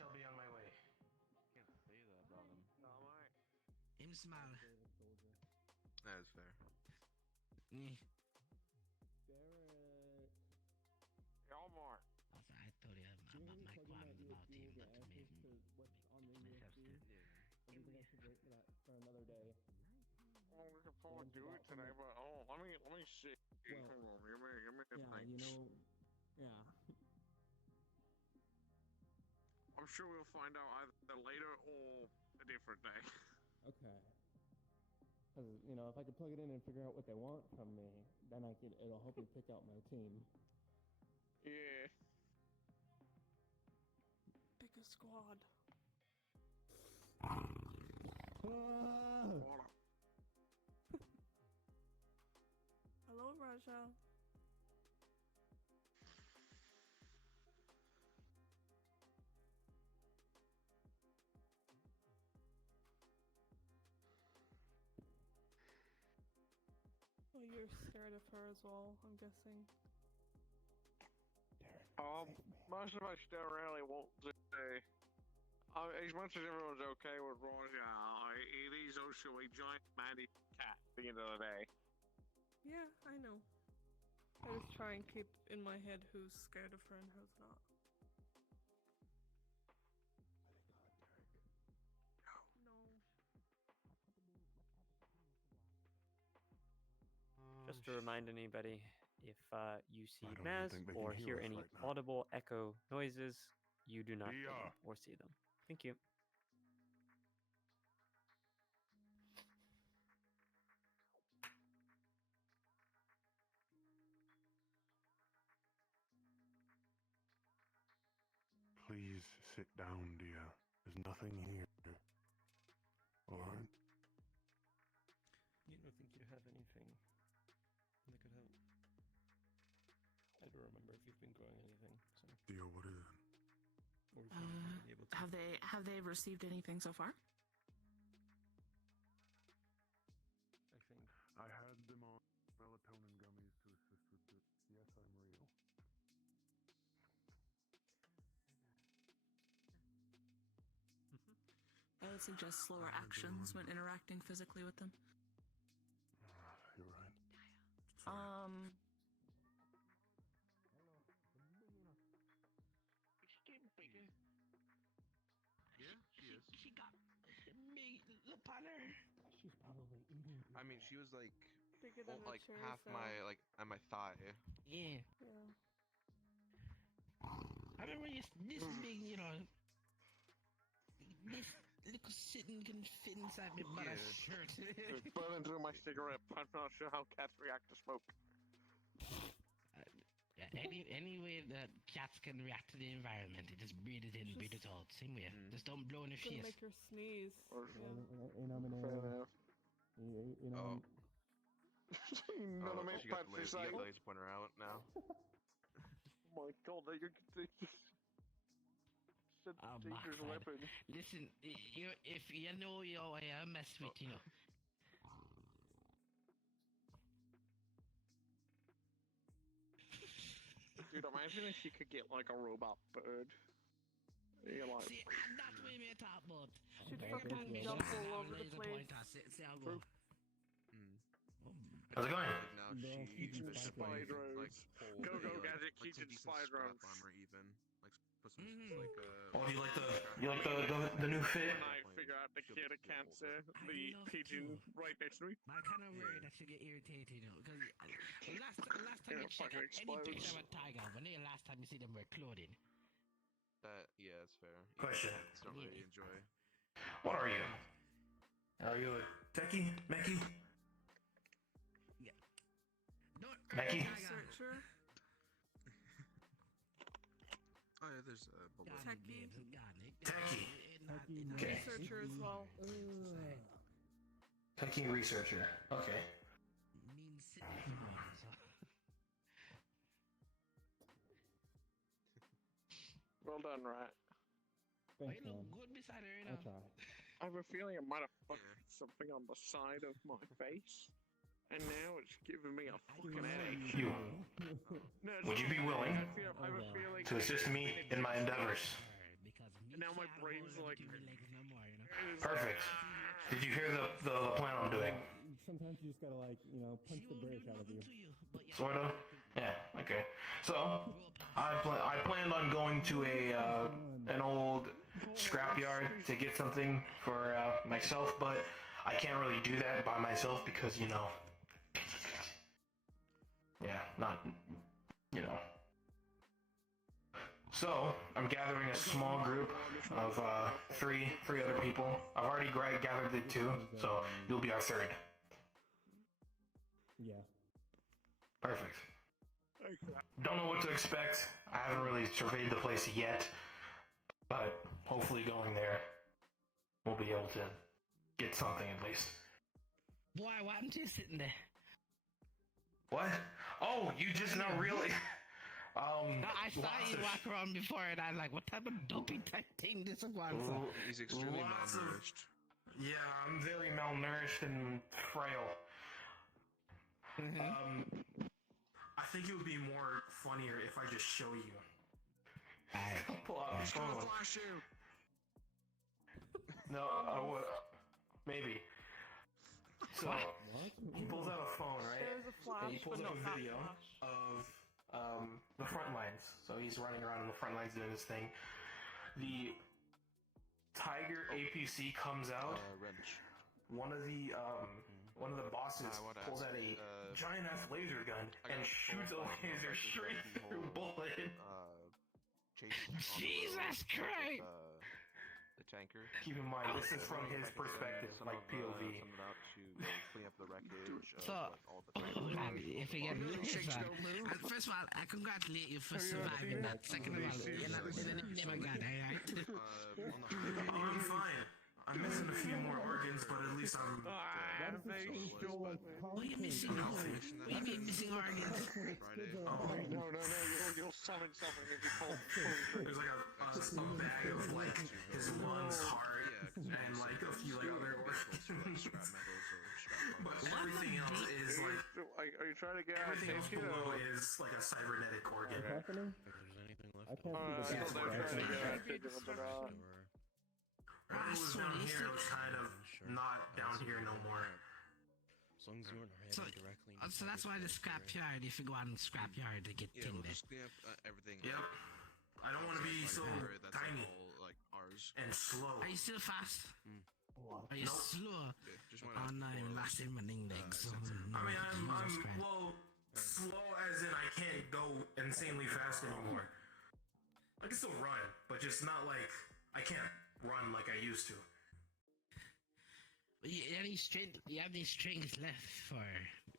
shall be on my way. Can't say that about him. Alright. Him smile. That is fair. Derek. Alright. Also, I told you about my qualms about him, but maybe myself still. I think I should wait for that for another day. Oh, we could probably do it today, but let me see. Well, Hang on, give me a Yeah, thing. you know, yeah. I'm sure we'll find out either later or a different day. Okay. Because, you know, if I could plug it in and figure out what they want from me, then it'll help me pick out my team. Yeah. Pick a squad. Hold up. Hello, Raja. Oh, you're scared of her as well, I'm guessing. Most of us still really won't say. As much as everyone's okay with Roger, it is also a giant mandy cat at the end of the day. Yeah, I know. I just try and keep in my head who's scared of her and who's not. No. Just to remind anybody, if you see Maz or hear any audible echo noises, you do not hear them or see them. Thank you. Please sit down, dear. There's nothing here. Alright? You don't think you have anything that could help? I don't remember if you've been growing anything, so... Dear, what is it? Or if you've been able to... Have they received anything so far? I think... I had them on melatonin gummies to assist with the... Yes, I'm real. I would suggest slower actions when interacting physically with them. You're right. She's getting bigger. Yeah, she is. She got me upon her. She's probably eating. I mean, she was like, Bigger than the chair, half so... my, at my thigh. Yeah. Yeah. I remember this big, you know, this little sitting can fit inside my butt shirt. It's burning through my cigarette. I'm not sure how cats react to smoke. Any way that cats can react to the environment, they just breathe it in, breathe it out. Same way. Just don't blow in their It's gonna face. make her sneeze. Or, Yeah. None of my She got pets the is laser, like, laser pointer out now. oh my god, they just... It's a dangerous weapon. Listen, if you know I mess with you. Dude, imagine if you could get like a robot bird. You're like... See, that's what we talk about. She'd fucking jump all over the place. True. How's it going? Now she Eating spider like pull Go, the, Gadget, like, some eating decent spider scrap drones. armor even. Like put some Oh, you like the new fit? When I figure out the kid of cancer, the pigeon right next to me. But I kind of worry that she get irritated, you know, because last time Yeah, you check fucking any explodes. picture of a tiger, when the last time you see them wear clothing? yeah, that's fair. Question. Cats don't really enjoy. What are you? Are you a techie? Mechie? Yeah. Don't Mechie? Researcher. Oh yeah, there's a bullet. Techie. Techie. Okay. Researcher as well. Techie researcher. Okay. Mean sitting so. Well done, Rat. Thanks, You look man. good beside her, you I'll know. try. I have a feeling I might have fucked something on the side of my face. And now it's giving me a fucking headache. You. No, Would you be willing I have a feeling to assist me in my endeavors? Because now now my brain's like. Perfect. Did you hear the plan I'm doing? Sometimes you just gotta punch the brakes out of you. Sort of. Yeah. Okay. So I planned on going to an old scrapyard to get something for myself, but I can't really do that by myself because yeah, not So I'm gathering a small group of three other people. I've already gathered the two, so you'll be our third. Yeah. Perfect. Don't know what to expect. I haven't really surveyed the place yet, but hopefully going there, we'll be able to get something at least. Boy, why am I sitting there? What? Oh, you just now really... No, I saw you walk around before, and I was like, what type of dopey type thing this one? He's extremely malnourished. Yeah, I'm very malnourished and frail. I think it would be more funnier if I just show you. Pull out my phone. Flash you. No, I would. Maybe. So, he pulls out a phone, right? There's a flash, and he pulls but up not a that video flash. of the front lines. So he's running around on the front lines doing his thing. The Tiger APC comes out. Wrench. One of the bosses pulls out a giant ass laser gun and shoots a laser straight through bullet. Jesus Christ! The tanker. Keep in mind, this is from his perspective, like POV. Send it out to clean up the wreckage. So, if you get first of all, I congratulate you for surviving that. Second of all, you're not never God, alright? Oh, I'm fine. I'm missing a few more organs, but at least I'm... What are you missing? What do you mean missing organs? No, you'll summon something if you pull There's like a bag of like his lungs, heart, and like a few like other organs. But everything else is like... Are you trying to get out of everything else safety? below is like a cybernetic organ. If there's anything left. I can't see the back. Whatever was down here was kind of not down here no more. As long as you weren't heading directly into So that's why the scrapyard, if you go on the scrapyard to get we'll there. just clean up everything. Yep. I don't want to be so That's tiny all, like ours. and slow. Are you still fast? Are you Nope. slow? Just Oh no, I'm last in my legs. I mean, I'm slow as in I can't go insanely fast anymore. I can still run, but just not like I can't run like I used to. You have any strength? You have any strength left for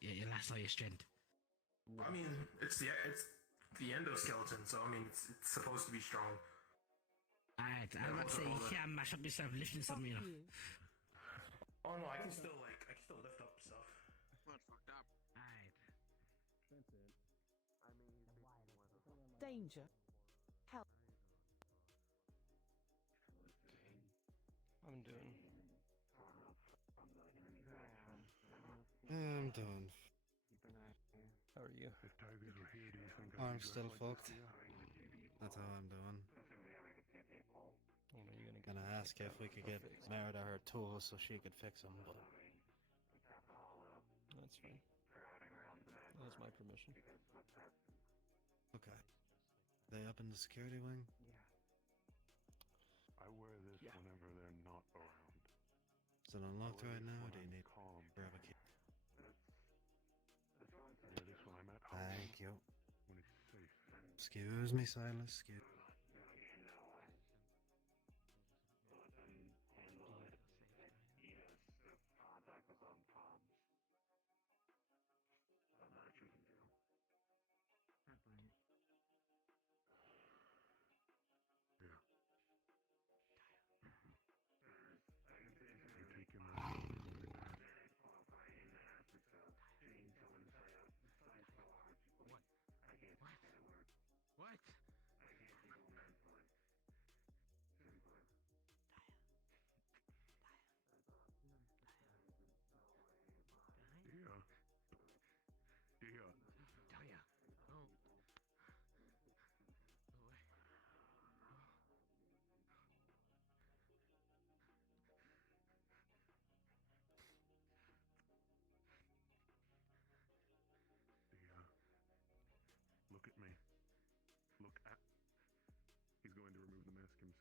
your last all your strength? I mean, it's the endoskeleton, so I mean, it's supposed to be strong. Alright, I'm about to say you can't mash up yourself lifting something, you know. Oh no, I can still lift up stuff. Alright. Danger. Help. I'm doing. I'm done. How are you? I'm still fucked. That's how I'm doing. When are you Gonna ask if we could get Merida her tools so she could fix them, but That's fine. That was my permission. okay. They up in the security wing? I wear this whenever they're not around. Is it unlocked right now, or do you need to grab a key? I wear this when I'm at home. Thank you. When it's safe. Excuse me, Silas. You take him out. What?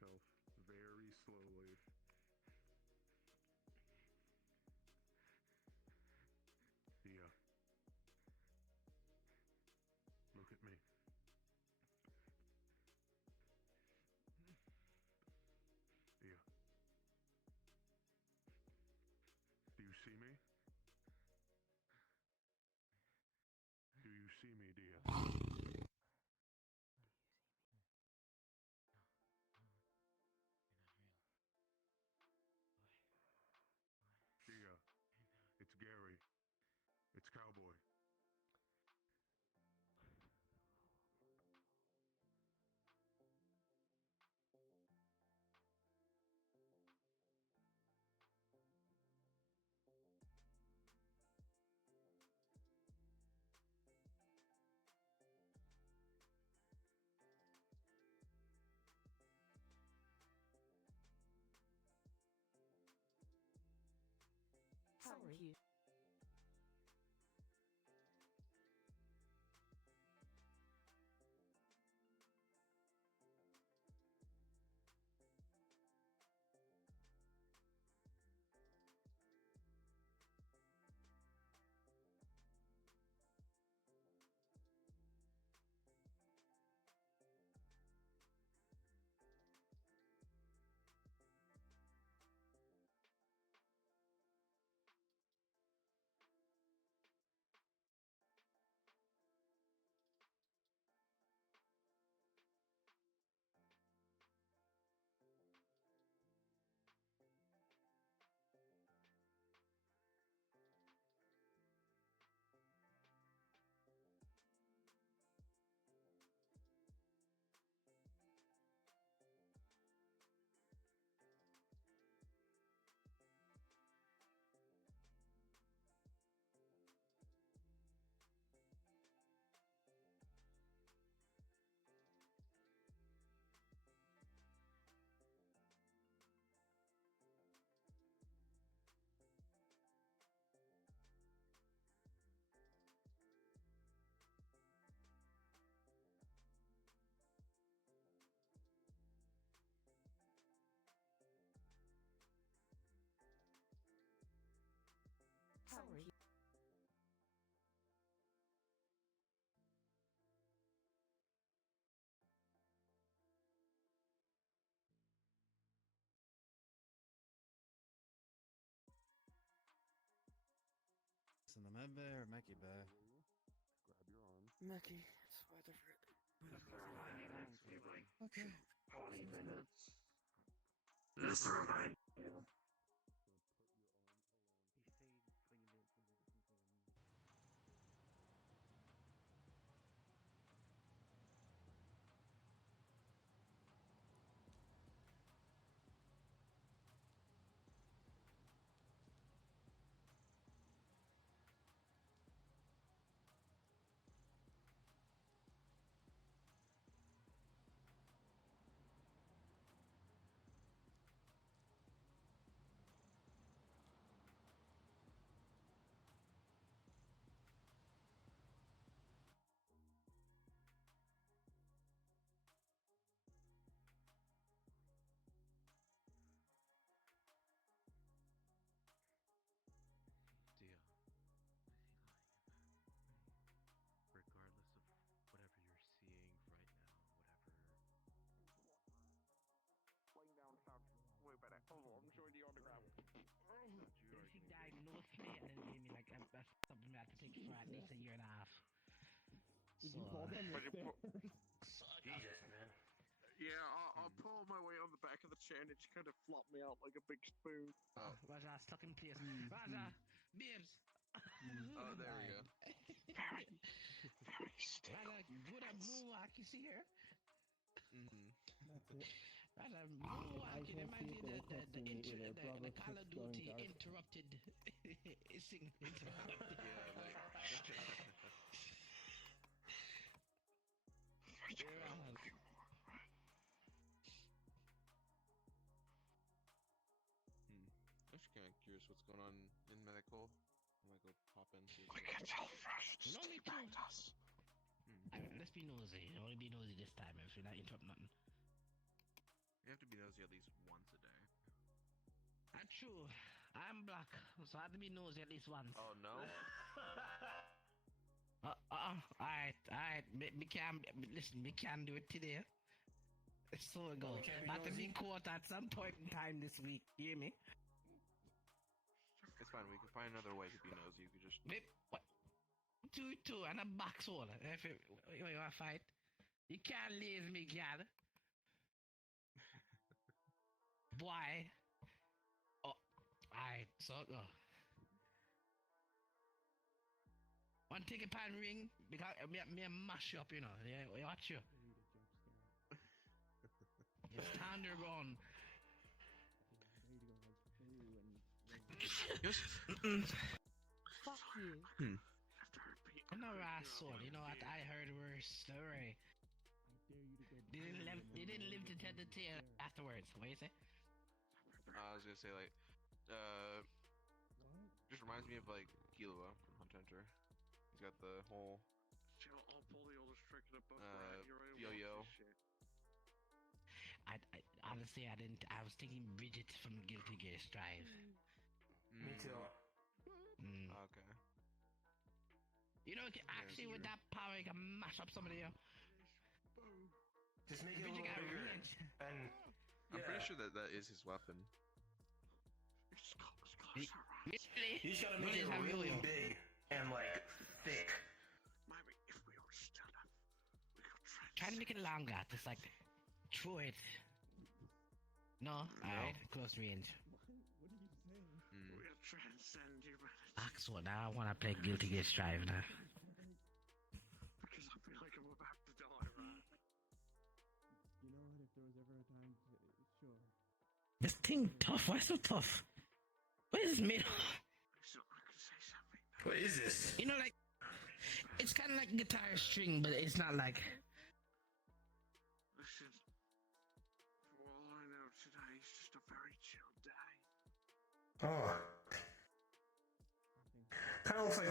myself very slowly. Dia, look at me. Dia, do you see me? Do you see me, Dia? Dia, it's Gary. It's Cowboy. Thank you. Sorry. In the med bay or Mackie bay? Grab your arm. Mackie, it's weather for it. Okay. 20 minutes. Just to remind you. Dia, regardless of whatever you're seeing right now, Laying down sounds way better. Hold on, I'm showing the autograph. If he diagnosed me and then gave me like that's something I have to take for at least a year and a half. Did you fall down the stairs? Jesus, man. Yeah, I'll pull my way on the back of the chair and it just kind of flopped me out like a big spoon. Raja, stuck in place. Raja, babes. Oh, there we go. Very still. Raja, do that moonwalk you see here. That's it. Raja, I moonwalk. It can't see reminds it, me but I can't see me either. the Bravo Call 6 of going Duty dark. interrupted. I'm just kind of curious what's going on in medical. I might go pop in. We can tell Rush to No stay need to. behind us. Let's be nosy. Only be nosy this time if you're not interrupt nothing. You have to be nosy at least once a day. That's true. I'm black, so I have to be nosy at least once. Oh no. Alright. Me can't listen. Me can't do it today. So go. Have to be in court at some point in time this week. You hear me? It's fine. We can find another way to be nosy. You could just. Wait, what? 2 and a box holder. If you want to fight, you can't laze me, gal. Boy. Oh, alright. So go. One take a pan ring because me mash up, you know. Yeah, watch you. You stand your ground. Just. Fuck you. I'm not asshole. You know what? I heard worse story. They didn't live to tell the tale afterwards. What do you say? I was gonna say like, just reminds me of like Killua from Hunter x Hunter. He's got the whole. I'll pull the oldest trick in the book. Yo-yo. I honestly I didn't. I was thinking Bridget from Guilty Gear Strive. Me too. Okay. You know, actually with that power, you can mash up somebody. Just make it a little bigger. And I'm pretty sure that is his weapon. you just gotta make it really big and like thick. Maybe if we were still up, we could try to make it longer. Just like throw it. No, alright, close range. We'll transcend humanity. Axel, now I wanna play Guilty Gear Strive now. Because I feel like I'm about to die, right? You know what? If there was ever a time to, sure. This thing tough. Why so tough? What is this made of? So I could say something. What is this? You know, like it's kind of like guitar string, but it's not like. Listen, for all I know, today is just a very chill day. Oh. Kind of looks like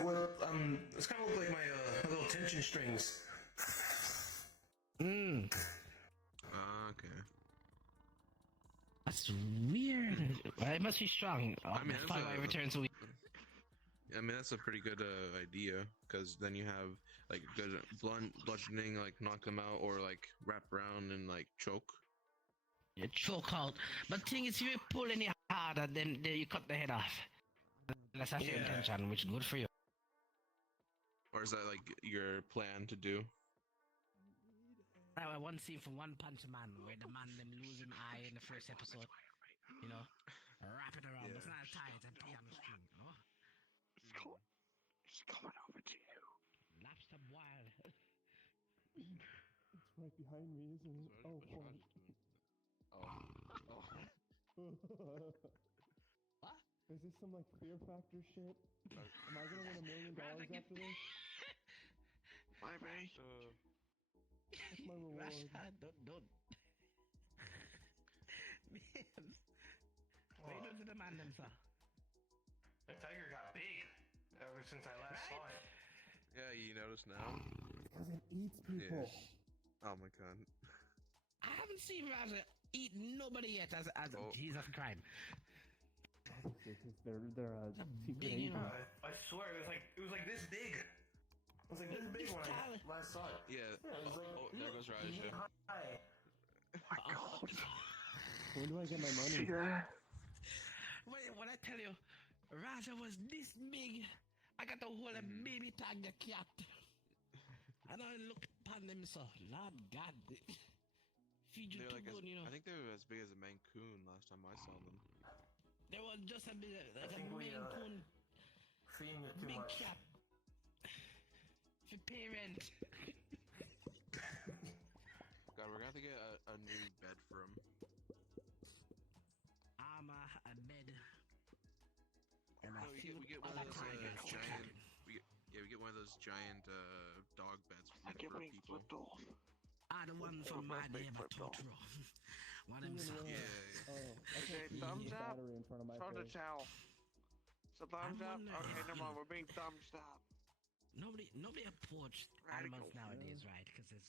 it's kind of looks like my little tension strings. Okay. That's weird. It must be strong. I mean, that's why it returns so weak. I mean, that's a pretty good idea, because then you have like good bludgeoning, like knock them out, or like wrap around and like choke. You choke out. But thing is, if you pull any harder, then you cut the head off. That's actually your intention, which is good for you. Or is that like your plan to do? I one scene from One Punch Man where the man them lose an eye in the first episode. You know, wrap it around, but it's not tight and play on the string. You know? It's coming over to you. Lobster wild. It's right behind me, isn't it? Oh, fuck. What? Is this some like Fear Factor shit? Am I gonna win $1 million after this? Maybe. That's my reward. Don't. Man. What you doing to the man then, sir? That tiger got big ever since I last saw it. Yeah, you notice now? Because it eats people. Yeah. Oh my god. I haven't seen Raja eat nobody yet as a Jesus crime. They're secret You know. I swear it was like this big. It was like this big when I last saw it. Yeah. There goes Raja. Hi. My God. When do I get my money? When I tell you, Raja was this big, I got to hold a baby tiger cat. And I look upon them so, Lord God, feed you too good, you know. I think they were as big as a Mancoon last time I saw them. There was just a bit like a Mancoon feeding it too big much. cat. For parent. God, we're gonna have to get a new bed for him. A bed. And No, we get one of those giant. We get one of those giant dog beds for people. The one from my neighbor Totoro. One of them saw. Yeah. Okay, thumbs up. Show the towel. So thumbs up. Okay, never mind. We're being thumbs up. Nobody approached animals nowadays, right? Because it's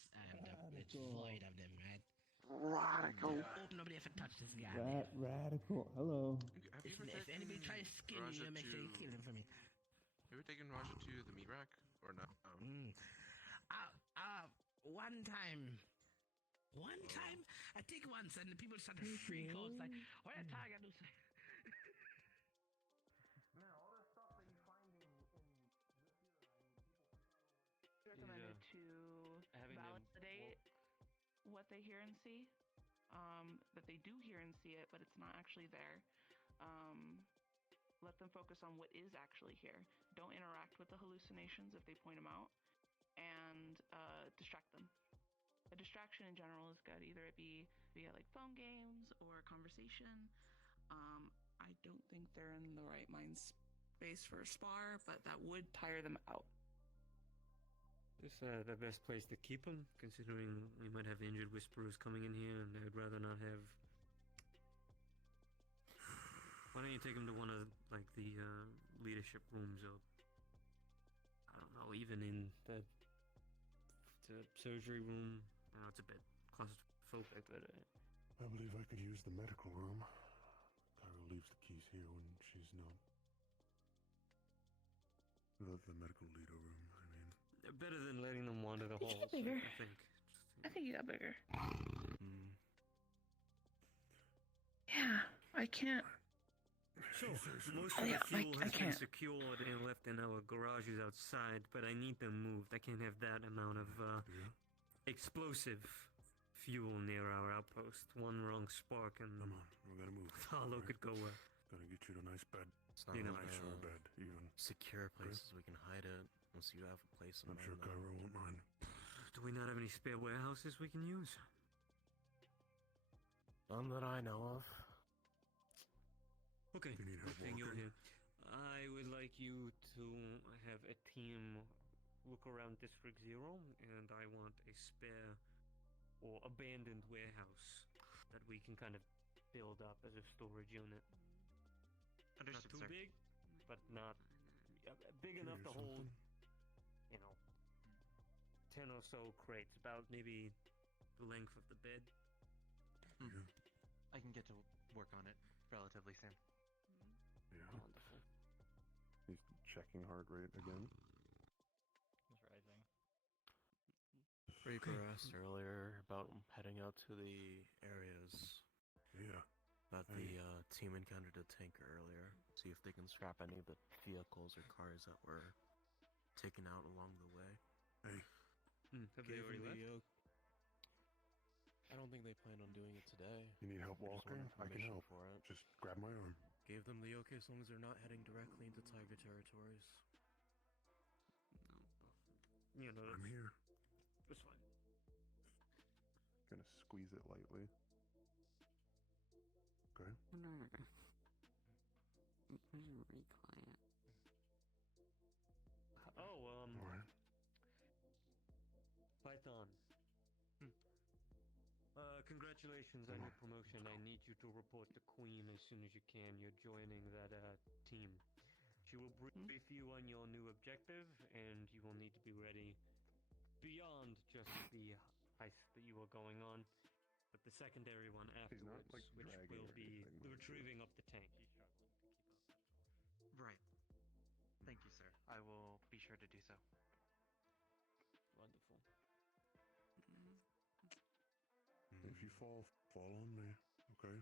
void of them, right? Radical. Hope nobody ever touched this guy. Radical. Hello. Have you ever If anybody taken tries to skin Raja you, make sure you to- kill him for me. Have you ever taken Raja to the meat rack or not? One time. I think once, and the people started to freak out. It's like, what are you talking about? Man, all the stuff that you find in recommended to validate what they hear and see. That they do hear and see it, but it's not actually there. Let them focus on what is actually here. Don't interact with the hallucinations if they point them out, and distract them. A distraction in general is good, either it be via like phone games or conversation. I don't think they're in the right mind space for a spar, but that would tire them out. Is the best place to keep them, considering we might have injured whisperers coming in here, and I'd rather not have... Why don't you take them to one of, like, the leadership rooms, or... I don't know, even in the surgery room. I know it's a bit claustrophobic, but... I believe I could use the medical room. Cairo leaves the keys here when she's not. The medical leader room, I mean. Better than letting them wander the halls, get bigger. I think. I think you got bigger. Mm. Yeah, I can't. So, most of the fuel has been secured and left in our garages outside, but I need them moved. I can't have that amount of explosive fuel near our outpost. One wrong spark and... Come on, we're gonna move. Hollow could go where? Gotta get you to a nice bed. It's not You know, like nicer bed, even. secure places we can hide it. Once you have a place in I'm sure mind, Cairo won't mind. Do we not have any spare warehouses we can use? none that I know of. Okay, You need help good thing you're walking? here. I would like you to have a team look around District 0, and I want a spare or abandoned warehouse that we can kind of build up as a storage unit. Not too big, but not big enough to hold, you know, 10 or so crates, about maybe the length of the bed. I can get to work on it relatively soon. Yeah. Wonderful. He's checking heart rate again. It's rising. Reaper asked earlier about heading out to the areas. Yeah. That the team encountered a tanker earlier. See if they can scrap any of the vehicles or cars that were taken out along the way. Hey. Have they already left? I don't think they plan on doing it today. You need help walking? I can help. For it. Just grab my arm. Gave them the okay as long as they're not heading directly into Tiger territories. You know, I'm here. it's fine. Gonna squeeze it lightly. Okay. Oh, Alright. Python. Congratulations on your promotion. I need you to report to Queen as soon as you can. You're joining that team. She will brief you on your new objective, and you will need to be ready beyond just the heist that you are going on, but the secondary one afterwards, like, which dragging will or be anything, the like retrieving of the tank. Right. Thank you, sir. I will be sure to do so. Wonderful. If you fall on me, okay?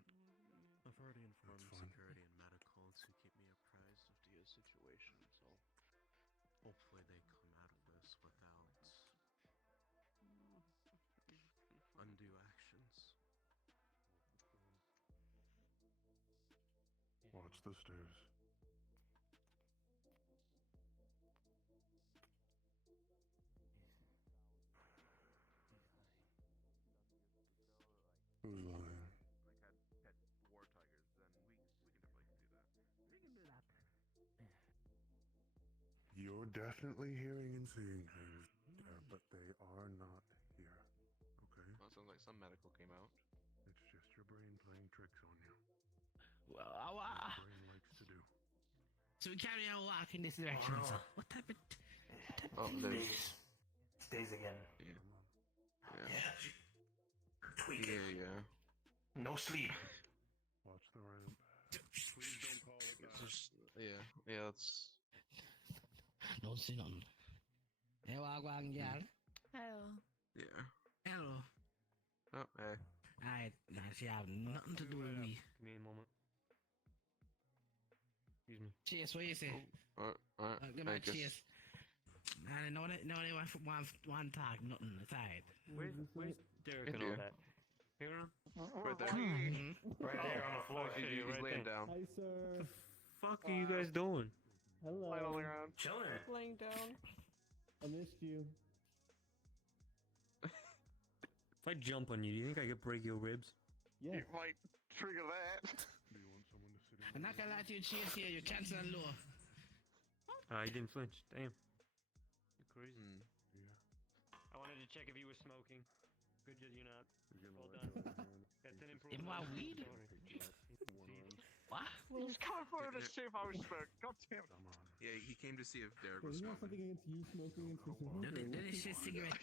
I've already informed That's fine. security and medical to keep me apprised of Dia's situation, so hopefully they come out of this without undue actions. Watch the stairs. Who's lying? Like had pet war tigers, then we can definitely do that. We can do that. You're definitely hearing and seeing things, but they are not here. Okay? Well, sounds like some medical came out. It's just your brain playing tricks on you. Well, Your brain likes to do. so we carry our walk in this direction. no. So what type of Stays again. Yeah. Yeah. tweak it. Yeah. No sleep. Watch the ramp. Please don't call it that. Just, yeah, that's. Don't see nothing. Hey, wagwan girl. Hello. Yeah. Hello. Oh, hey. Alright, now she have nothing to do with me. Give me a moment. Excuse me. Chase, what you say? Give I me a guess. chase. I know they want talk, nothing. It's alright. Where's Derek and all that? Here on? Right there. Right there on the floor. He's laying down. Hi, sir. Fuck are you guys doing? Hello. Laying on the ground. Chilling. Laying down. I missed you. If I jump on you, do you think I could break your ribs? Yeah. You might trigger that. Do you want someone to sit in? I'm not gonna lie to you, Chase here. Your chances are low. I didn't flinch. Damn. You're crazy. Yeah. I wanted to check if you were smoking. Good job, you're not. You're Well gonna let done. go of your hand. That's an In improvement. my weed? One arm. What? He's come for to see if I was smoking. God damn it. Come on. Yeah, he came to see if Derek Hey, was you have smoking. something against you smoking and smoking? That is shit cigarette.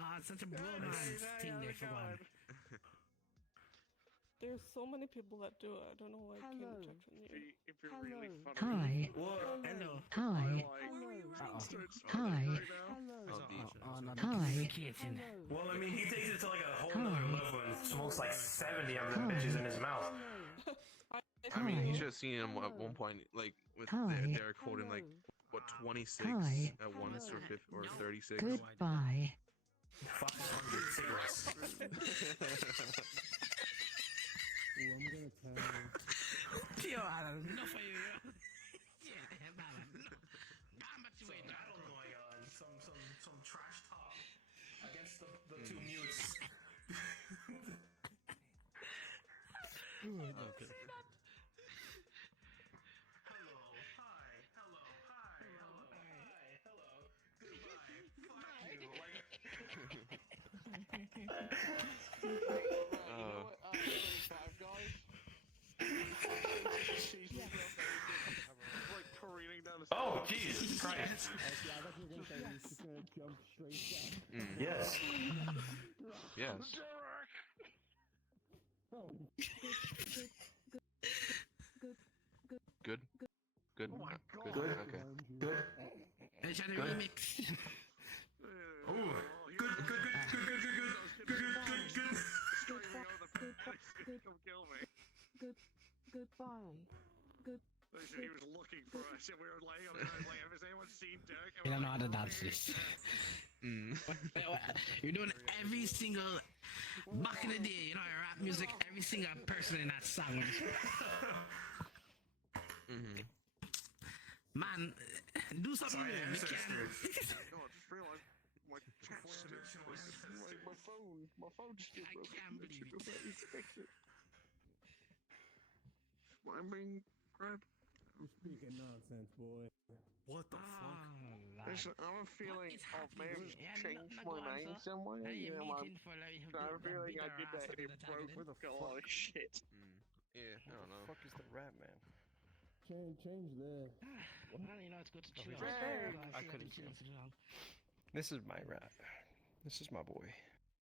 Ah, it's such a bromance thing there for one. There's so many people that do it. I don't know why I came to check on you. If you're really funny. Hi. Hello. Hi. Hi. Oh, deep. Oh, no, communicating. Well, I mean, he takes it to like a whole nother level and smokes like 70 of them bitches in his mouth. I mean, you should have seen him at one point, like, with Derek holding, like, what, 26 at once or 50, or 36. Goodbye. Fucking 100 cigarettes. Ooh, I'm gonna tell you. Yo, I don't know for you, Yeah, man. How much you wait? Battle going on. Some trash talk against the two mutes. Okay. Hello, hi, hello, hi, hello, hi, hello, goodbye, fuck you. Like careening down the Oh, Jesus Christ. I thought you were gonna say he's just gonna jump straight down. Yes. Yes. Oh. Good? Good? Oh my God. Good? Okay. Good. I try to Good. remix. Ooh. Good. Screaming over the police, come kill me. Goodbye. They said he was looking for us and we were laying on the ground like, has anyone seen Derek? You don't know how to dance this. You're doing every single back in the day, you know, rap music, every single person in that song. Man, do something Sorry, new. You ancestors. God, I just realised my chat's my phone just did I can't believe it. I'm being grabbed. You're speaking nonsense, boy. What the fuck? Listen, I'm feeling I've maybe changed my mind Are somewhere. you Yeah, meeting for like I'm feeling I did that and it broke Where the a lot of shit. Yeah, I don't know. What the fuck is the rat man? Change this. Well, you know, it's good to chill. he's out. right there. I I couldn't chill see. for long. This is my rat. This is my boy.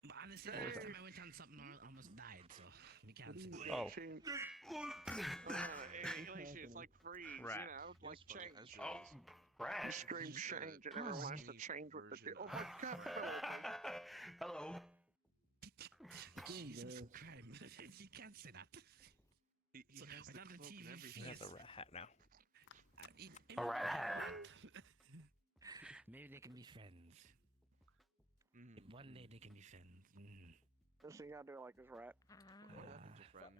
But honestly, last time I went on something, I almost died, so we can't see. Oh. It's like freeze, Rat. you know, like change. Oh, rat. Extreme change, and everyone has to change with the deal. Oh my God. Hello. Jesus Christ. You can't say that. He So, has the without the cloak TV and everything. He has a rat hat now. A rat hat. Maybe they can be friends. One day they can be friends. This thing I do like this rat. What happened to friend?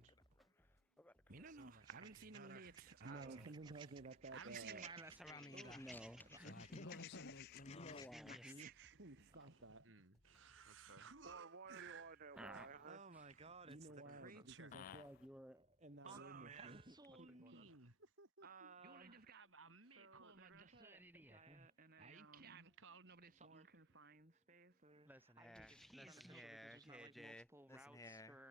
Me no know. I haven't seen him late. No, something tells me that I haven't seen wireless around me either. No. You know why. Stop that. Why do I know why? Oh my God, You it's know the why? creature. Because I feel like you were in that room with me. That's so mean. You only just got a make up and just said it here. You can't call nobody something. More confined space, or Listen I here, think it's listen easier here, because there's not, like, KJ, multiple listen routes here. for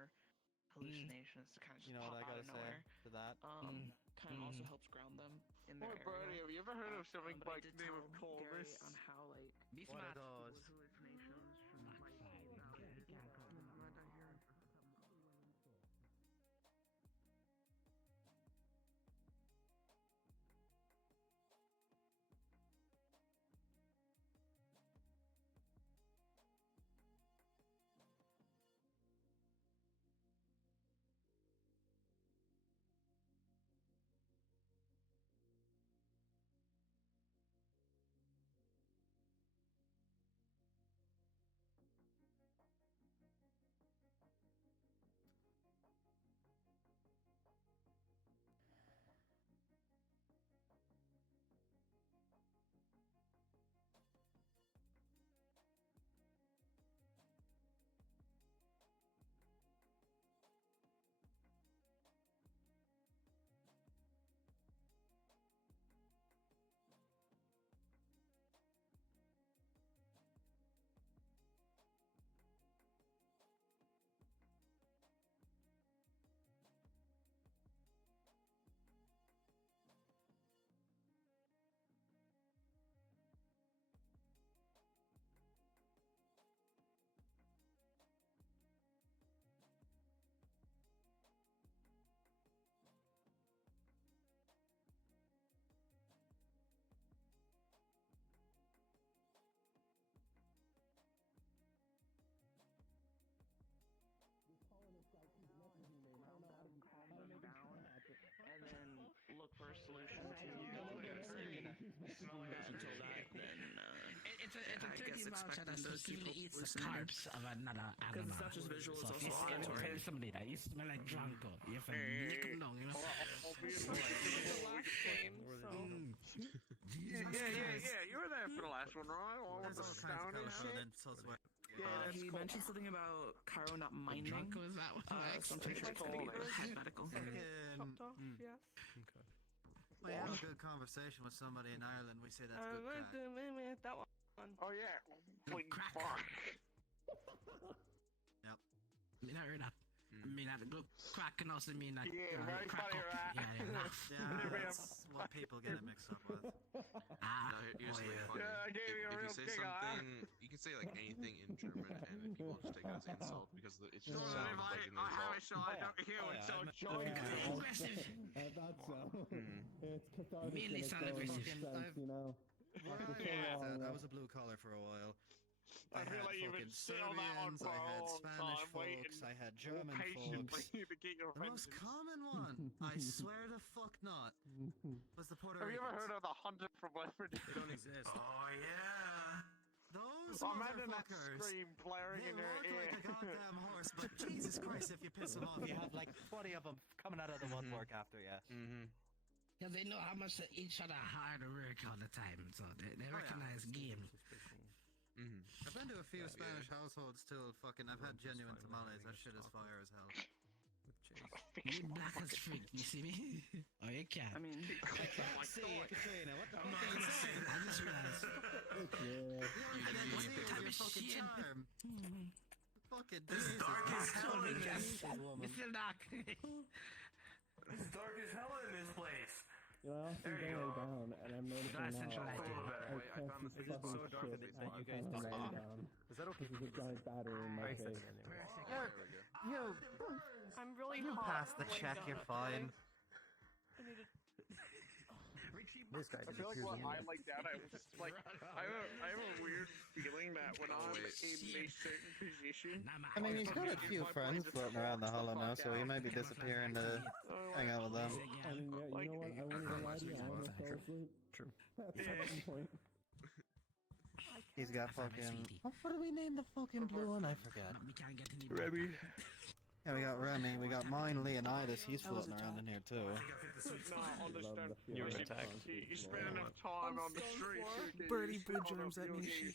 hallucinations to kind of just You know what I pop out gotta of say nowhere. to that? Kind of also helps ground them in their Boy, Bernie, area. have you ever heard of something But I like did name tell of Gary Corvus? on how like Be What smart. are those? hallucinations from like Backside. You can't call them. It's a I guess 30 monster that expecting those people specifically eats the hallucinate. corpse of another Because animal. it's not just visual, So it's if you also auditory. tell somebody that you smell like Drunko, you have to lick them down, you know? It's the last game, so. Yeah. You were there for the last one, right? All There's the all kinds of stone and shit. components elsewhere. He mentioned something about Cairo not minding. Drunko is that one? So I'm taking it to be hypothetical. Chopped off, yes. Okay. We have a good conversation with somebody in Ireland. We say that's good crack. That one. Oh yeah. Good crack. Yep. I mean, I heard that. I mean, that good crack can also mean that. Yeah, very crack funny, up. right? Yeah, laugh. Yeah, that's what people get it mixed up with. No, here's something funny. Yeah, I gave you a If real you say kick, huh? something, you can say like anything in German, and people just take it as insult because it just No, sounds like an I have it insult. so I don't hear it, so join Aggressive. I thought so. It's cathartic Mainly in its sound own aggressive. sense, you know. Where After so I long, was a blue collar for a while. I feel had like you've been fucking sitting on that one Serbians, for I a had long Spanish time, folks, waiting I had German patiently folks. to get your The most vengeance. common one, I swear to fuck not, was the Puerto Have you ever Ricans. heard of the 100 from West Virginia? They don't exist. Oh yeah, those Imagine that motherfuckers. scream blaring They in your walk ear. like a goddamn horse, but Jesus Christ, if you piss them off, You have like 20 of them coming out of the woodwork after you. Because they know how much each other hard work all the time, so they recognize game. I've been to a few Spanish households too. Fucking, I've had genuine tamales. That shit is fire as hell. You black as freak, you see me? Oh, you can't. I mean, I can't see you, Katrina. What the fuck are you saying? I just realized. I didn't see it with your fucking charm. Fucking Jesus. dark as hell in Yes, this. it's still dark. It's dark as hell in this place. You know, I often There you go go. down, and I'm noticing That's now, centralized. I I can't found see this fucking so dark shit that every you guys time I'm just laying off. down. Is that okay? This is a giant battery in my I said face. anyway. I'm really You hot. pass the laying check, down, you're okay? fine. I need to. This guy I feel like when I like that, I was just like, I have a weird feeling that when I'm in a certain position. I mean, he's got a few friends floating around the hollow now, so he might be disappearing to hang out with them. I mean, yeah, you know what? I won't even lie to you. I almost fell asleep. True. At some point. He's got fucking. What do we name the fucking blue one? I forget. We can't get any. Remy. Yeah, we got Remy. We got mine, Leonidas. He's floating around in here too. No, understand. You're attacked. You spend enough time on the street. Birdie blew germs at me. She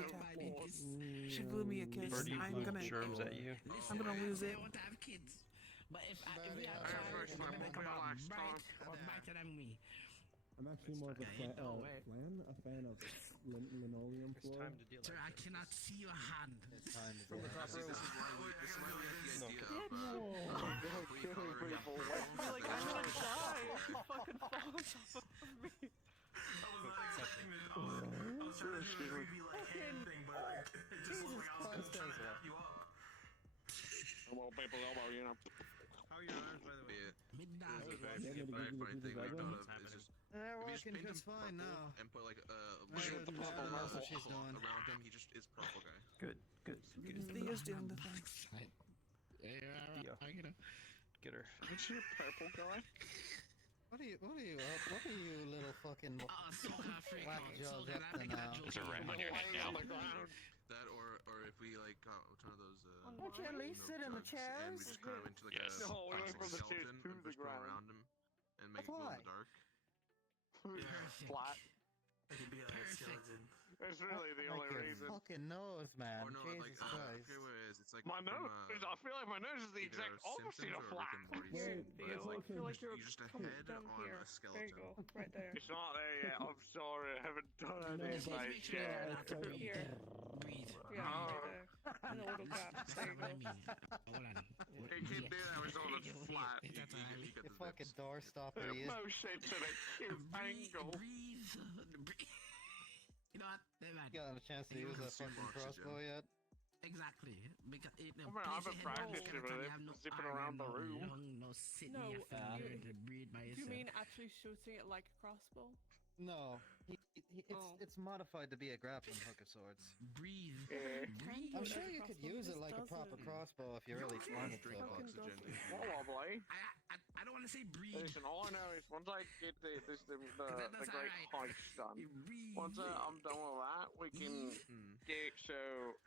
attacked me. She blew me a kiss. Birdie I'm blew gonna germs at you. I'm gonna lose it. I want to have kids. But if we have a child, it's going to make about brighter than me. I'm actually more of a fan of linoleum floor. Sir, I cannot see your hand. It's time to From the top row. This is why we have the idea of Like, I'm gonna die if you fucking fall on top of me. I was not expecting it. I was trying to do a creepy like hand thing, but like, it just looked like I was gonna try to wrap you up. Well, people go, you know. How are your arms, by the way? Midnight. The very funny thing I thought of is just They're if you just working paint him just fine purple now. and put like a That's what she's doing. around him, he just is purple guy. Good. Thea's doing the thing. Theo. Get her. What's your purple guy? What are you little fucking whack jaws up to now? It's around your head now. That or if we like got one of those Won't you at least sit in the and we chairs? just kind of into like Yes. a No, we went from the chairs skeleton to and the just go ground. around him and make it glow in the dark. Flat. It could be like a skeleton. That's really the only reason. Fucking nose, man. Or no, like Jesus I Christ. forget what it is. It's like My from, nose. I feel like my nose is the either exact opposite Simpsons of or flat. Rick and Morty's. Weird, But Theo. it's I like feel like you're just a coming head down on here. a There skeleton. you go. Right there. It's not there yet. I'm sorry. I haven't done No, it. but Like, yeah, yeah. it's like- Here. Breathe. Yeah, right there. In the little gap. There you What I go. mean. Hold on. It can't do that. It's all the flat. You get You the fucking zips. door stopper, he is. Motion to the cute angle. Breathe. You know what? Never mind. You got a chance to use that fucking crossbow yet? Exactly. Because it, I mean, I've been practicing with it, zipping around the room. No sitting No, your finger to breathe by Do you yourself. mean actually shooting it like a crossbow? No. Oh. It's modified to be a grappling hook of sorts. Breathe. Yeah. Breathe. I'm sure you could could use it like a proper crossbow if you really wanted to. Probably. I don't want to say breed. Listen, all I know is once I get the that's great heist done, once I'm done with that, we can get. So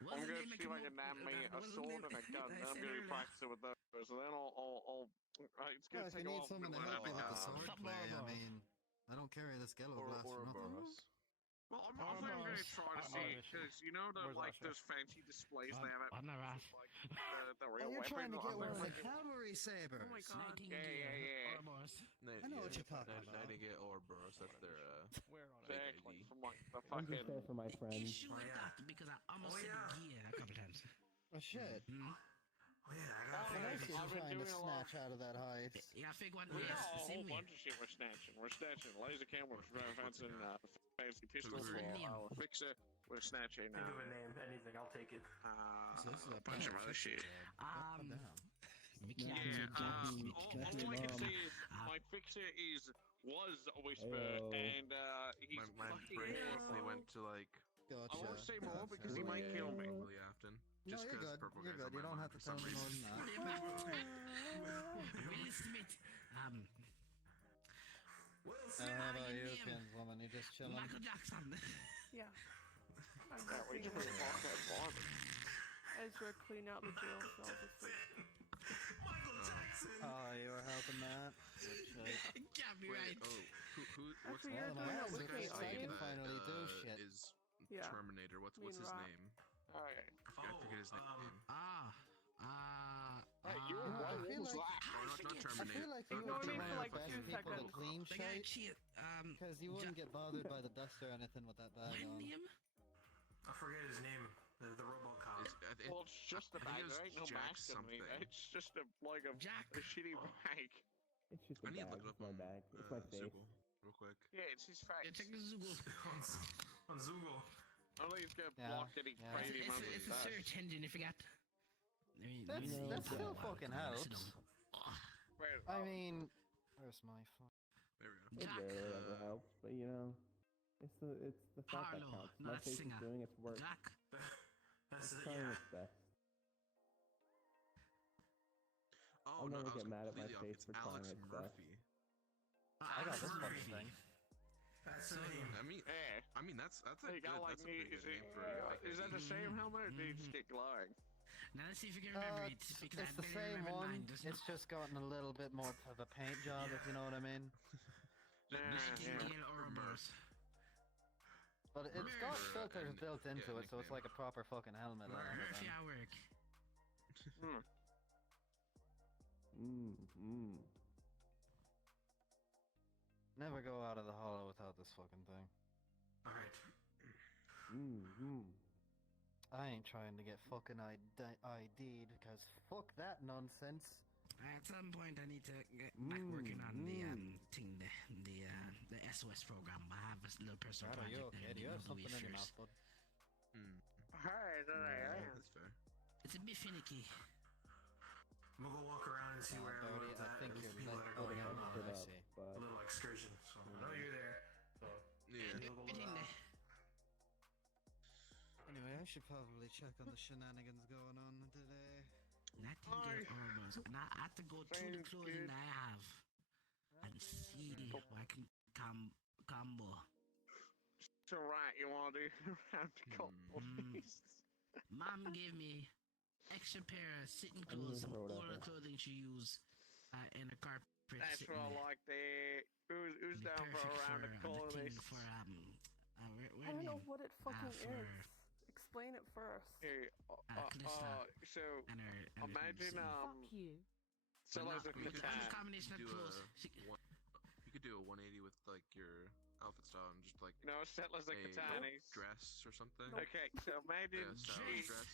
I'm gonna see if I can nab me a sword and a gun. Then I'm gonna be practicing with those. And then I'll it's gonna If take you a need while for me someone to to learn help you with the how. swordplay, I mean, I don't carry the skeletal blast for nothing. Well, I'm gonna try to see because you know the those fancy displays they have at like the real You're weapons. trying to get one of the Like, cavalry sabers. Oh my god. yeah. I know what you're talking about. Nightingale or Boros, that's their Exactly, from like the I'm fucking. just there for my friends. Issue with that because I almost said gear a couple times. Oh shit. Oh yeah, I got I see you I've been trying to doing a lot. snatch out of that hide. Yeah, I fake one. We got a Same whole way. bunch of shit we're snatching. We're snatching laser cam, we're fencing fancy pistols, we're fixer, we're snatching. Think of a name, anything, I'll take it. So this is a bunch of other shit. Yeah, all I can say is my fixer was a whisper, and he's my fucking brain awesome. instantly went to like. I won't say more because he might kill me. Really often. No, Just you're because good. purple You're guys good. on You my don't mind have to for some tell me more reason. than that. Will Smith. How about you, Kinswoman? You just chilling? Michael Jackson. Yeah. I'm Yeah, we just just walk that bar. Ezra clean out the jail cells this week. Oh, you were helping that? Good shit. Can't be right. What's Actually, you're doing it with me. I can finally do shit. Is Yeah. Terminator? What's Me his and Rock. name? Alright. I forget his name. Hey, you were I what feel was like- that? Oh, not I Terminator. feel like you Ignore would me be for one of like the best 2 people to seconds. clean The guy shit, cheat. because you wouldn't get bothered by the dust or anything with that bag My on. name? I forget his name. The RoboCop. Well, it's just a bag. There ain't no mask on me. It's just a shitty bag. It's just I a need to bag. look it up It's my on bag. It's my face. Zoogle real quick. Yeah, it's his face. Yeah, check the Zoogle. On Zoogle. I don't think it's gonna Yeah, block any yeah. crazy amounts of It's a dust. search engine if you got. That still fucking helps. Wait, I mean, where's my phone? There we go. It rarely ever helps, but you know, it's the thought that Harlow, counts. My not face singer. is doing its work. Jack. That's It's it, trying yeah. its best. Oh, I'll no, never I was get mad at my completely off. face It's for Alex trying its best. Murphy. I got this fucking thing. That's the name. I mean that's a Hey, good, got like that's a me. pretty Is good it? name for like Is that the same helmet? Or did it just get glowing? Now let's see if you can remember it. Because It's I the barely same remember one. mine. Doesn't It's just gotten a little bit more of a paint job, if you know what I mean. Nightingale Ouroboros. But it's got Murphy. filters And- built into yeah, it, so it's like a proper fucking helmet. and Murphy everything. at work. Never go out of the hollow without this fucking thing. Alright. I ain't trying to get fucking ID'd, because fuck that nonsense. At some point, I need to get back working on the the SOS program. I have a little personal Brad, are you project. okay? Do you have something in your mouth, bud? Hey, That's fair. It's a bit finicky. We'll go walk around and see where Brody, everyone's I at. think There's you're people that are letting going on I a see. little excursion. So I know you're there. So Yeah. we'll go, Anyway, I should probably check on the shenanigans going on today. Nightingale Ouroboros. And I have to go through the clothing I have and see what I can combo. It's alright. You want to do around the couple pieces? Mom gave me extra pair of sitting clothes, some older clothing she used in a carpet. That's sitting what I there. like there. Who's Be down for a perfect round of for the thing colonists? for I don't know what it fucking for is. Explain it first. Hey, so imagine Fuck you. so But like the you could katana. just combination of do clothes. you could do a 180 with like your outfit style and just like No, settlers like a katanas. dress or something. Okay, so imagine Yeah, stylish dress.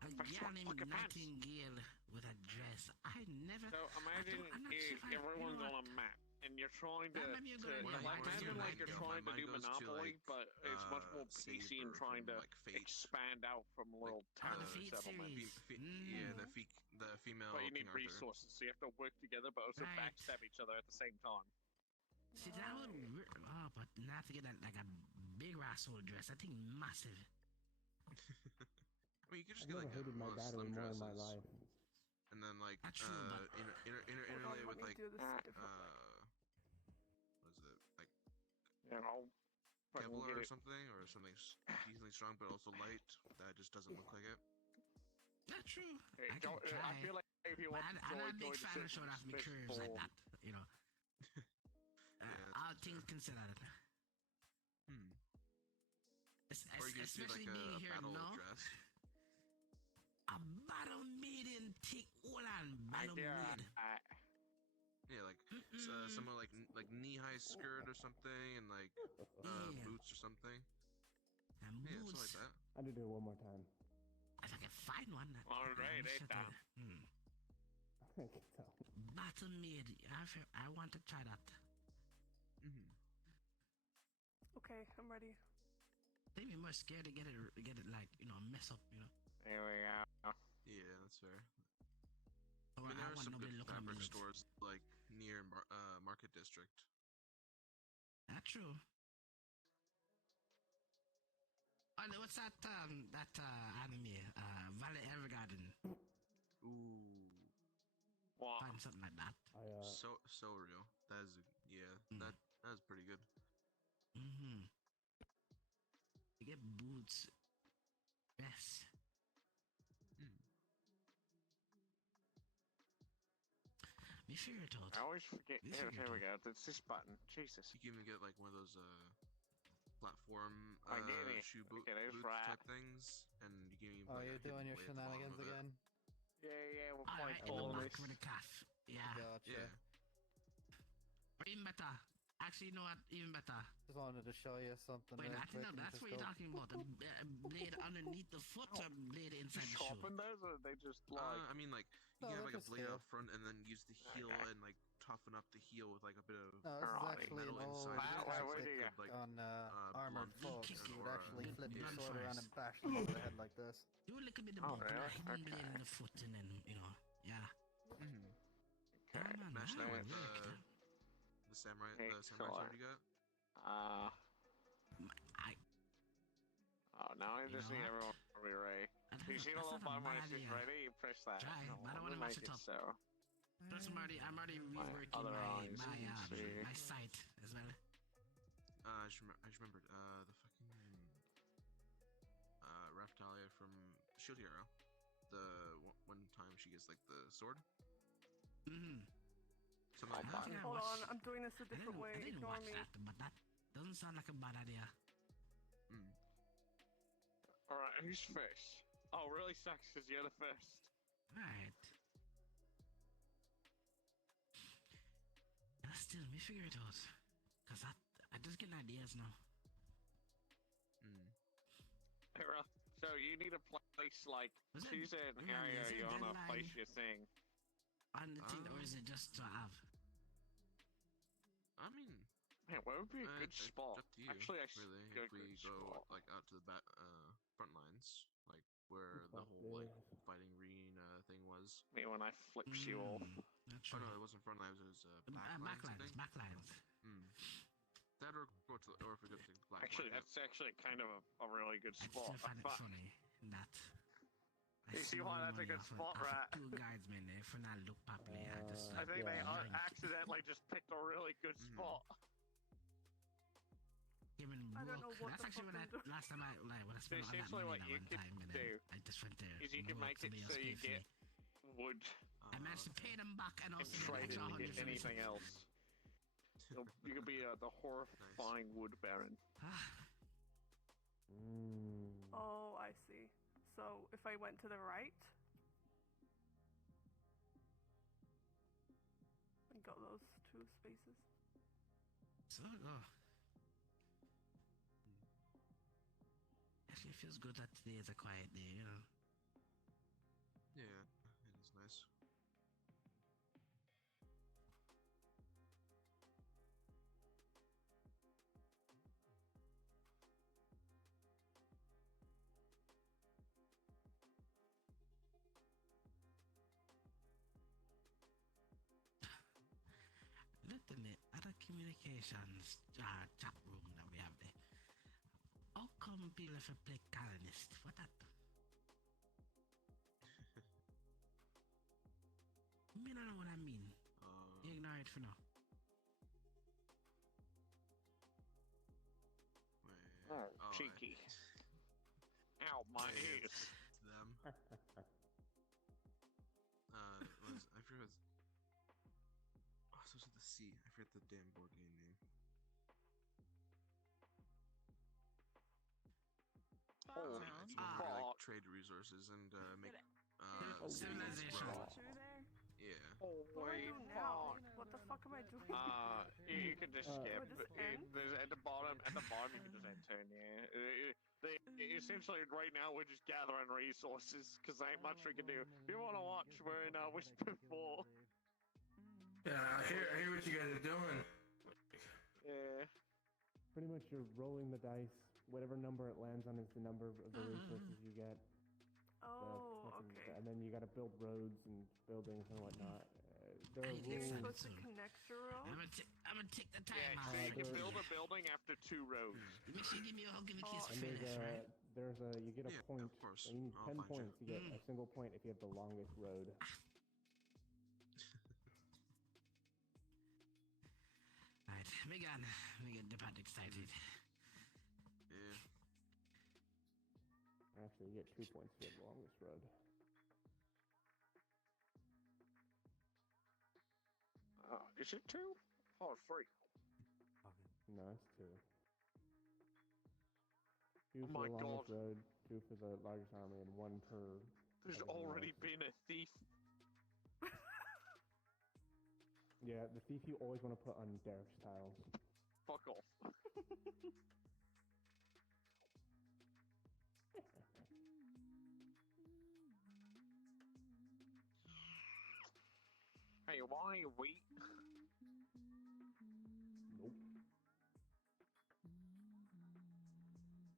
A girl named Nightingale with a dress. I never. So imagine I'm not sure if I- everyone's you know on a map and you're trying to, That might be a good idea. imagine like you're trying to Mine do goes to, Monopoly, like, but it's much more Saber PC and trying from, to like, Fate. expand out from a little the town Fate settlement. series. Yeah, the female. But you need King Arthur. resources, so you have to work together, but also Right. backstab each other at the same time. See, that would work. Oh, but not to get like a big asshole dress. I think massive. I mean, you could just I've get never like hated my one of those battery slim more in my dresses, life. and then like Hold on, interlay let with me like do this a different way. what is it, like You know, fucking Kevlar get or it. something, or something decently strong but also light that just doesn't look like it. Not true. Hey, I can try. I feel like if you But want to I'm not a join big the fan of showing off my curves like that. You know. All things considered. Or you could do like Especially being a here battle now. dress. A battle maiden take all on battle maid. Yeah, like someone like knee-high skirt or something, and like boots or something. And Yeah, boots. something like that. I did it one more time. If I can find one. All right, Battle maid. I want to try that. Okay, I'm ready. They be more scared to get it like, mess up, There we go. Yeah, that's fair. Oh, I mean, there I are want some good nobody looking at my fabric legs. stores like near Market District. That's true. Oh, no, what's that anime? Valley Evergarden. Ooh. Find something like that. So real. That is that is pretty good. Mm-hmm. You get boots. Yes. Me figure it out. I always forget. Here we go. It's this button. Jesus. You can even get like one of those platform shoe boots type things, and you can even Oh, put, you're like, a doing hidden your blade at the bottom shenanigans of it. again? Yeah, we're Alright, playing in the all back this. with the calf. Yeah. Gotcha. Yeah. Or even better. Actually, you know what? Even better. Just wanted to show you something. Wait, real actually, quick no, and that's just what you're go- talking about. A blade underneath the foot or blade inside the shoe? Sharpen those, or they just like? I mean, like you can have like a blade heel. up front, and then use the heel and like toughen up the heel with like a bit of No, this is actually metal an old inside it. So it's, tactic like, on armored blunt folks. You or, would actually flip your blunt sword around first. and bash them over the head like this. You look a bit Oh, about really? a hidden blade Okay. in the foot, and then yeah. Okay. Match that with Nice. the samurai sword you got. Oh, now I You just know need what? everyone to be ready. You see the That's little not a button when bad it says idea. ready? You press that. Try, No, but I don't let wanna me match make it it up. so. Plus, I'm already My reworking other my eyes, let's see. my sight as well. I just remembered the fucking Raftalia from Shield Hero. The one time she gets like the sword. Mm-hmm. Something like that. Hold on, I'm doing this a different way. I didn't Ignore watch me. that, but that doesn't sound like a bad idea. Alright, who's first? Oh, really sucks because you're the first. Alright. Still, me figure it out. Cause I just get ideas now. So you need a place like choose an area you wanna place your thing. On the thing, or is it just to have? I mean, man, where would be a good spot? Up to you, Actually, I really. good If we go like out to the front lines, like where the whole like fighting arena thing was. Me when I flips you off. Oh no, it wasn't front lines. It was backlines. Backlines. That or go to, or if we go to the black Actually, market. that's actually kind of a really good I spot. still find it funny that. You see why that's a good spot, right? Two guardsmen, if I not look properly, I just. I think they accidentally just picked a really good spot. Even I don't know what that's actually what last time I spent all that Essentially, money what that you one could time, and do I just went there. is you can make it so you get wood. I managed to pay them back and also trade it get to get extra anything else. You could be the horrifying wood baron. Oh, I see. So if I went to the right and got those two spaces. So, actually, it feels good that today is a quiet day, you know. Yeah, it is nice. Look in the other communications chat room that we have there. How come people have to play colonist? What that? alright for now. Oh, cheeky. Ow, my ears. It's them. I forget what's... Oh, so it's with the C. I forget the damn board game name. It's where you like trade resources and make civilization. Yeah. What do I do now? What the fuck am I doing? You can just skip. Just end? There's at the bottom you can just enter, essentially, right now, we're just gathering resources, because there ain't much we can do. If you want to watch, we're in Whisper 4. Yeah, I hear what you guys are doing. Yeah. Pretty much you're rolling the dice. Whatever number it lands on is the number of the resources you get. Oh, okay. And then you gotta build roads and buildings and whatnot. There are You're rules. supposed to connect your road? I'm gonna take the time Yeah, so you can build a building after 2 roads. Make sure you give me a hug and a kiss And finish, right? you get a point. Of course. You need 10 points. You get a single point if you have the longest road. Alright, we get the part excited. Yeah. Actually, you get 2 points if you have the longest road. Is it 2? Oh, it's 3. No, it's 2. 2 Oh for my the longest God. road, 2 for the largest army, and 1 per... There's everything already else. been a thief. Yeah, the thief you always want to put on Derek's tiles. Fuck off. Hey, why wheat? Nope.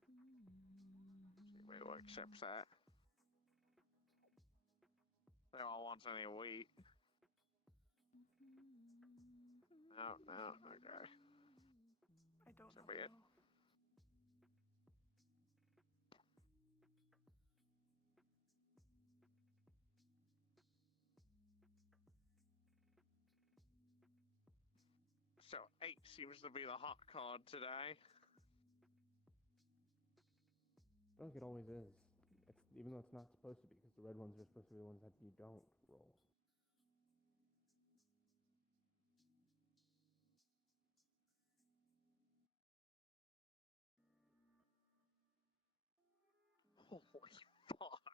See, wait, what accepts that? They all want any wheat. No, okay. I don't know. Be it. So 8 seems to be the hot card today. I feel like it always is. Even though it's not supposed to be, because the red ones are supposed to be the ones that you don't roll. Holy fuck.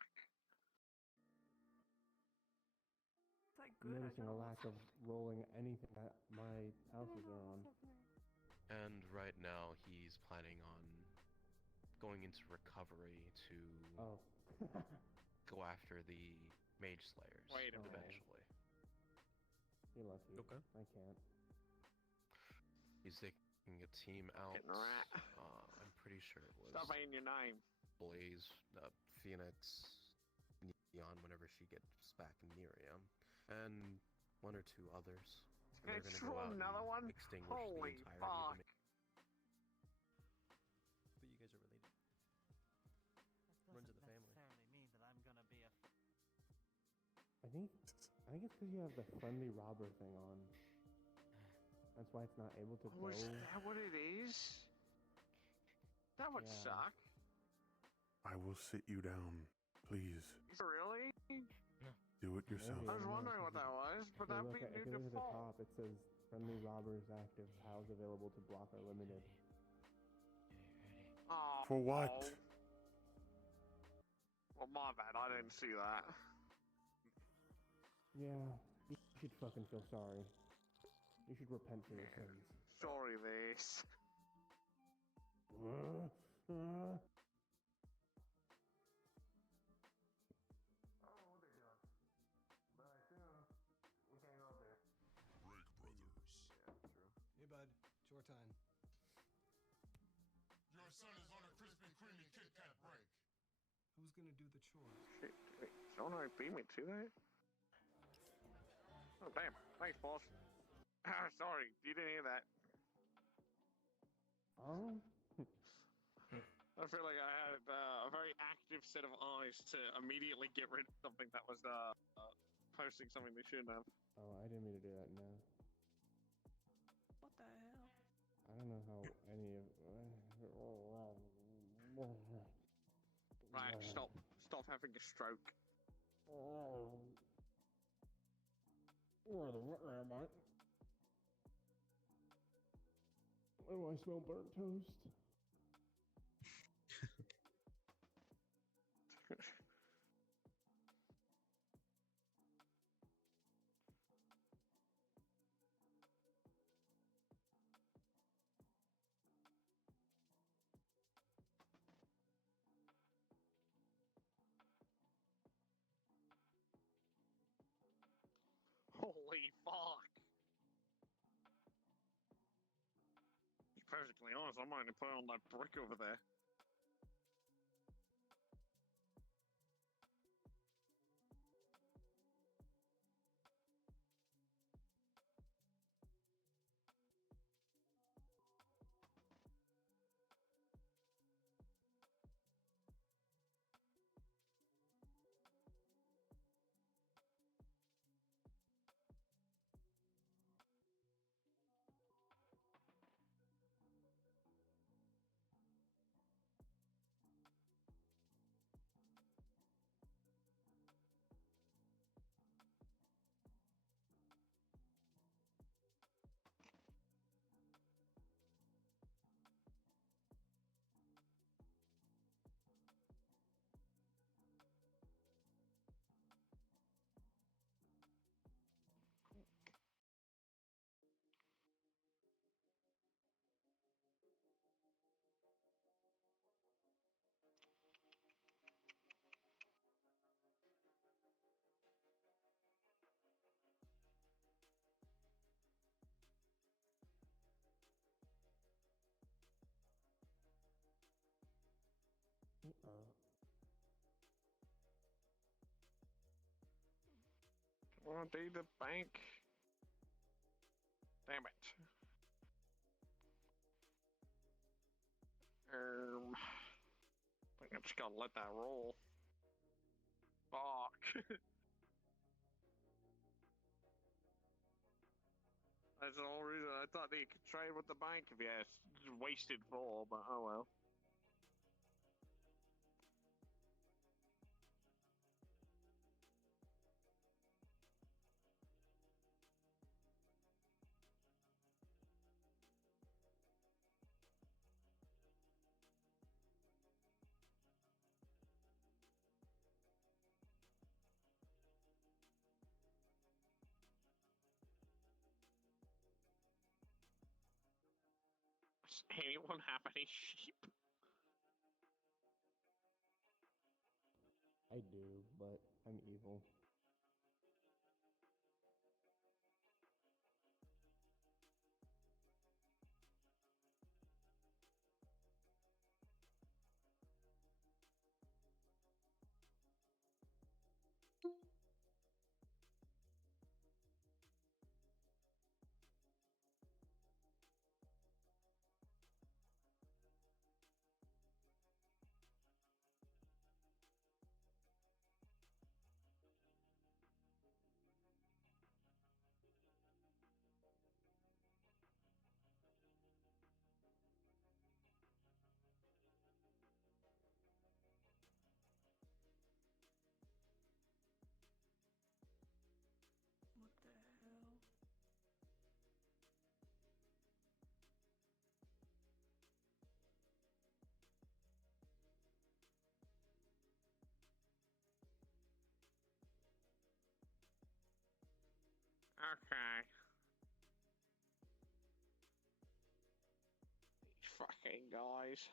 Is that I'm good? noticing a lack of rolling anything that my houses are on. And right now he's planning on going into recovery to go after the Mage Slayers Wait a minute. eventually. You're lucky. Okay. I can't. He's taking a team out. Getting a rat. I'm pretty sure it was Stop saying your name. Blaze, Phoenix, Neon whenever she gets back in Miriam, and 1 or 2 others. And they're It's gonna go out another and one? extinguish Holy the entirety fuck. of the But you guys are related. Runs of the family. Necessarily mean that I'm gonna be a. I think it's because you have the friendly robber thing on. That's why it's not able to go. Oh, is that what it is? That would suck. I will sit you down, please. Really? Do it yourself. I was wondering what that was, but If that'd you be look at new the default. top, it says friendly robbers active. Powers available to block are limited. Oh, For what? Well, my bad. I didn't see that. Yeah, you should fucking feel sorry. You should repent for your sins. Sorry, this. Hey, bud. It's your time. Your son is on a Krispy Kreme Kit Kat break. Who's gonna do the chores? Shit, wait, don't I beat me to that? Oh, damn. Thanks, boss. Sorry, you didn't hear that. Oh? I feel like I had a very active set of eyes to immediately get rid of something that was posting something they shouldn't have. Oh, I didn't mean to do that, no. the hell? I don't know how any of. Right, stop. Stop having a stroke. Where the fuck am I? Why do I smell burnt toast? Holy fuck! To be perfectly honest, I might only put on that brick over there. Wanna do the bank? Damn it. I think I just gotta let that roll. Fuck. That's the whole reason I thought that you could trade with the bank if you had wasted 4, but oh well. Does anyone have any sheep? I do, but I'm evil. What the hell? Okay. These fucking guys.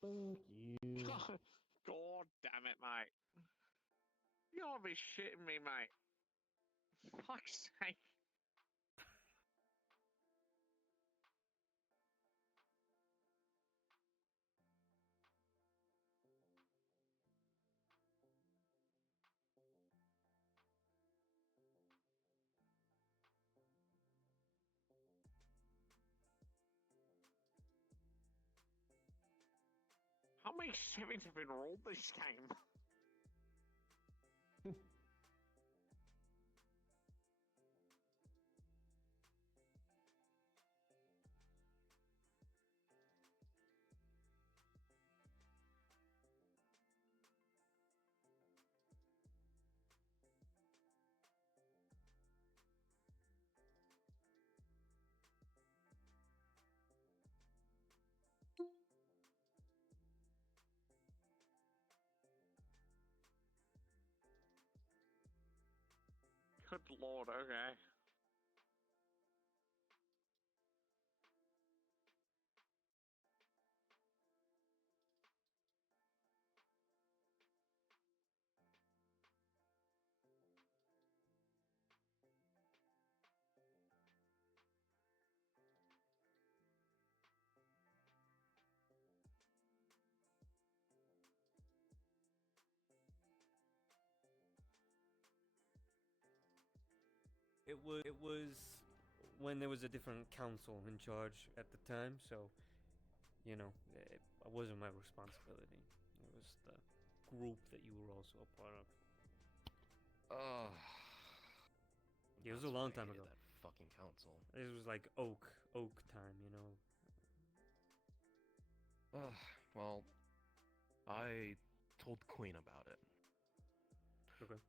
Fuck you. God damn it, mate. You gotta be shitting me, mate. Fuck's sake. How many 7s have been rolled this game? Good lord, okay. It was when there was a different council in charge at the time, so it wasn't my responsibility. It was the group that you were also a part of. It was a long time ago. That fucking council. It was like oak time, Well, I told Queen about it. Okay.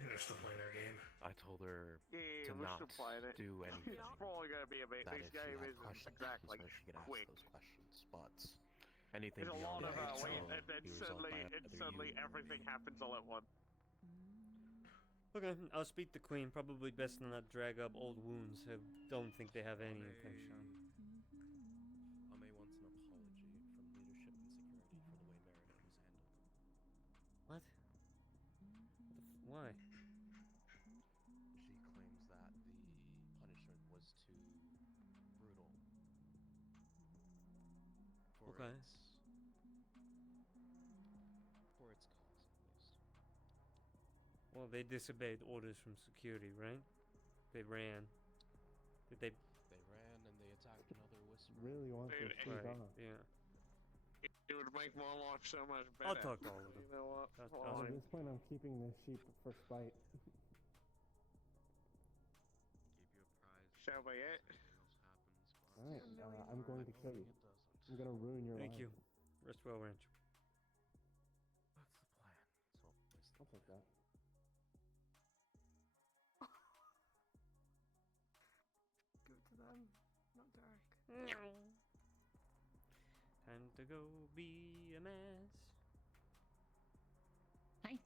They're still playing their game. I told her Yeah, to we're not still playing it. do anything. It's probably gonna be a bit. That This if she game had isn't questions, exactly she could quick. ask those questions. But anything There's a beyond lot of that wait, will and then be resolved by either suddenly you or everything me. happens all at once. Okay, I'll speak to Queen. Probably best to not drag up old wounds. I don't think they have any intention. I may want an apology from leadership and security for the way Meriden was handled. What? Why? She claims that the punishment was too brutal. Okay. For its cause, at least. Well, they disobeyed orders from security, right? They ran. Did they? They ran and they attacked another whisperer. Really want to speak Right. on. Yeah. It would make my life so much better. I'll talk to all of them. You know what? That's At Fine. this point, I'm keeping this sheep for spite. Keep you apprised. Shall we it? Alright, I'm going to kill you. I'm gonna ruin your life. Thank you. Rest well, Ranch. What's the plan? I'll take that. Give it to them, not Derek. Time to go be a mess. Hi.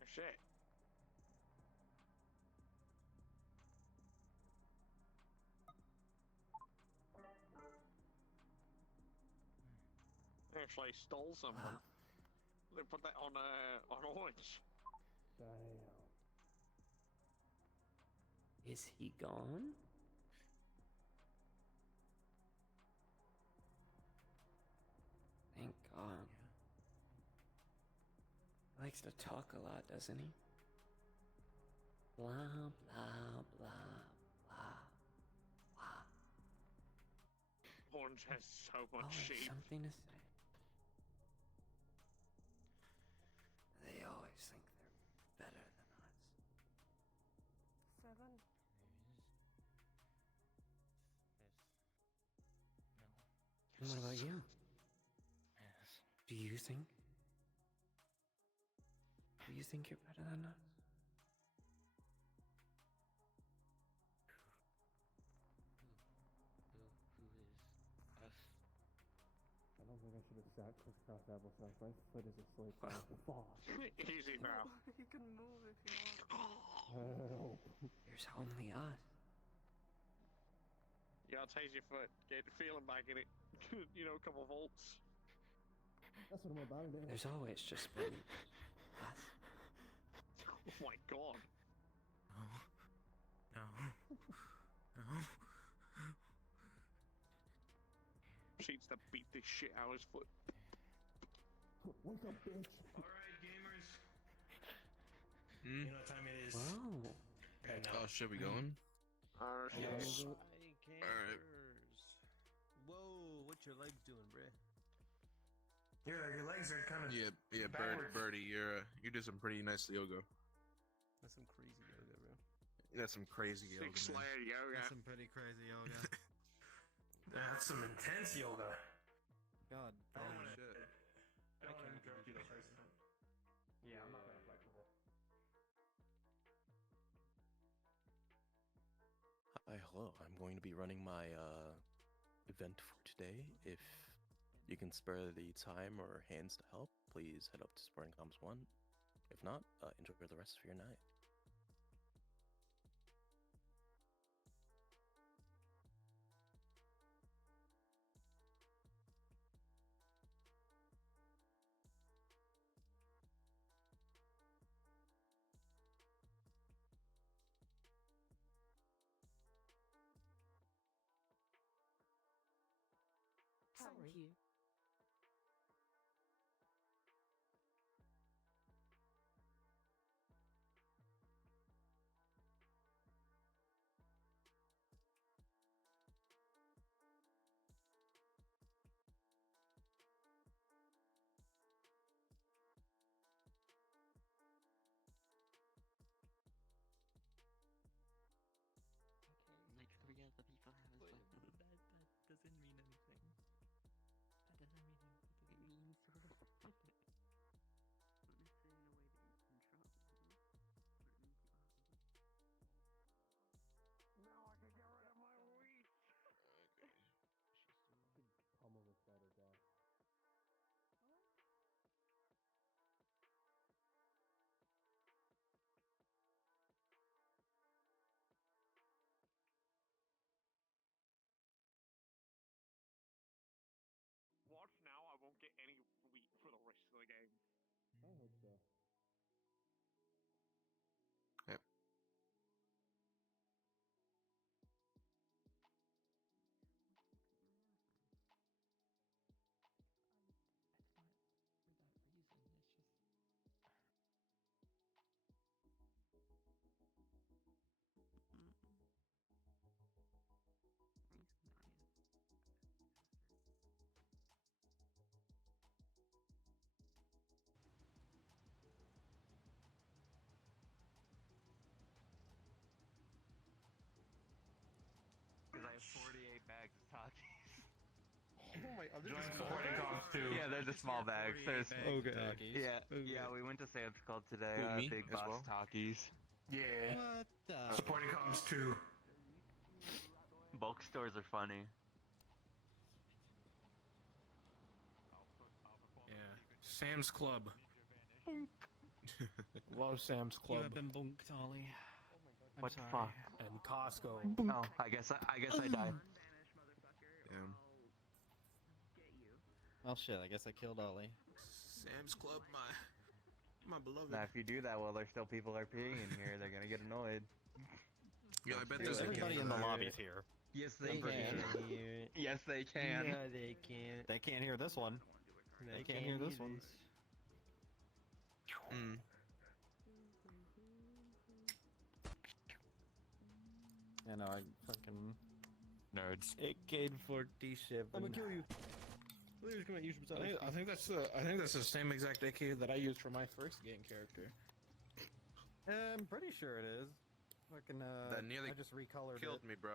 Oh, shit. They actually stole someone. They put that on Orange. Damn. Is he gone? Thank God. He likes to talk a lot, doesn't he? Blah, blah, blah, blah, blah. Orange has so much Always sheep. something to say. They always think they're better than us. 7. And what about you? Yes. Do you think? Do you think you're better than us? Who is us? I don't think I should have sat crisscross applesauce. My foot is asleep. Fuck. Easy now. You can move if you want. Help. There's only us. You gotta tase your foot. Get the feeling back in it. A couple volts. That's what I'm about to do. There's always just been us. Oh my god. No. Sheets to beat the shit out of his foot. Wake up, bitch. Alright, gamers. Hmm? You know what time it is? Wow. Right now. Oh, should we going? Yes. Alright. Whoa, what your legs doing, bruh? Your legs are kind of Yeah, backwards. Birdie, you did some pretty nice yoga. That's some crazy yoga, bro. That's some crazy yoga. Six man. layer yoga. That's some pretty crazy yoga. That's some intense yoga. God I don't damn. want to. I don't want to interrupt you though, person. Yeah, I'm not gonna flex with it. Hi, hello. I'm going to be running my event for today. If you can spare the time or hands to help, please head up to Sporting Comms 1. If not, enjoy the rest of your night. Thank you. Like 3 out of the 5 is like that doesn't mean anything. That doesn't mean anything. It means sort of. Not necessarily in a way that you control, but it means you are. Now I can get rid of my wheat. Pummel this guy to death. Watch now, I won't get any wheat for the rest of the game. I hope so. Yep. It's not without reason, it's just. Because I have 48 bags of Takis. Oh my, are Join these Sporting small Comms bags? 2. Yeah, they're the small bags. There's Okay. Yeah, we went to Sam's Club today. Who, me Big as Boss well? Takis. Yeah. What the? Supporting comms too. Bulk stores are funny. Yeah. Sam's Club. Love Sam's You Club. have been bunked, Ollie. I'm What the sorry. fuck? And Costco. Oh, I guess I died. Damn. Well, shit, I guess I killed Ollie. Sam's Club, my beloved. Now, if you do that while there's still people RPing in here, they're gonna get annoyed. Yeah, I bet Dude, there's a everybody game in the for that. lobby's here. Yes, They they can can. hear it. Yes, they can. No, they can't. They can't hear this one. They can't hear this one. Hmm. I know, I fucking... Nerds. AK-47. I'm gonna kill you. Please come at you. I think that's the same exact AK that I used for my first game character. I'm pretty sure it is. Fucking, That nearly I just recolored killed it. me, bro.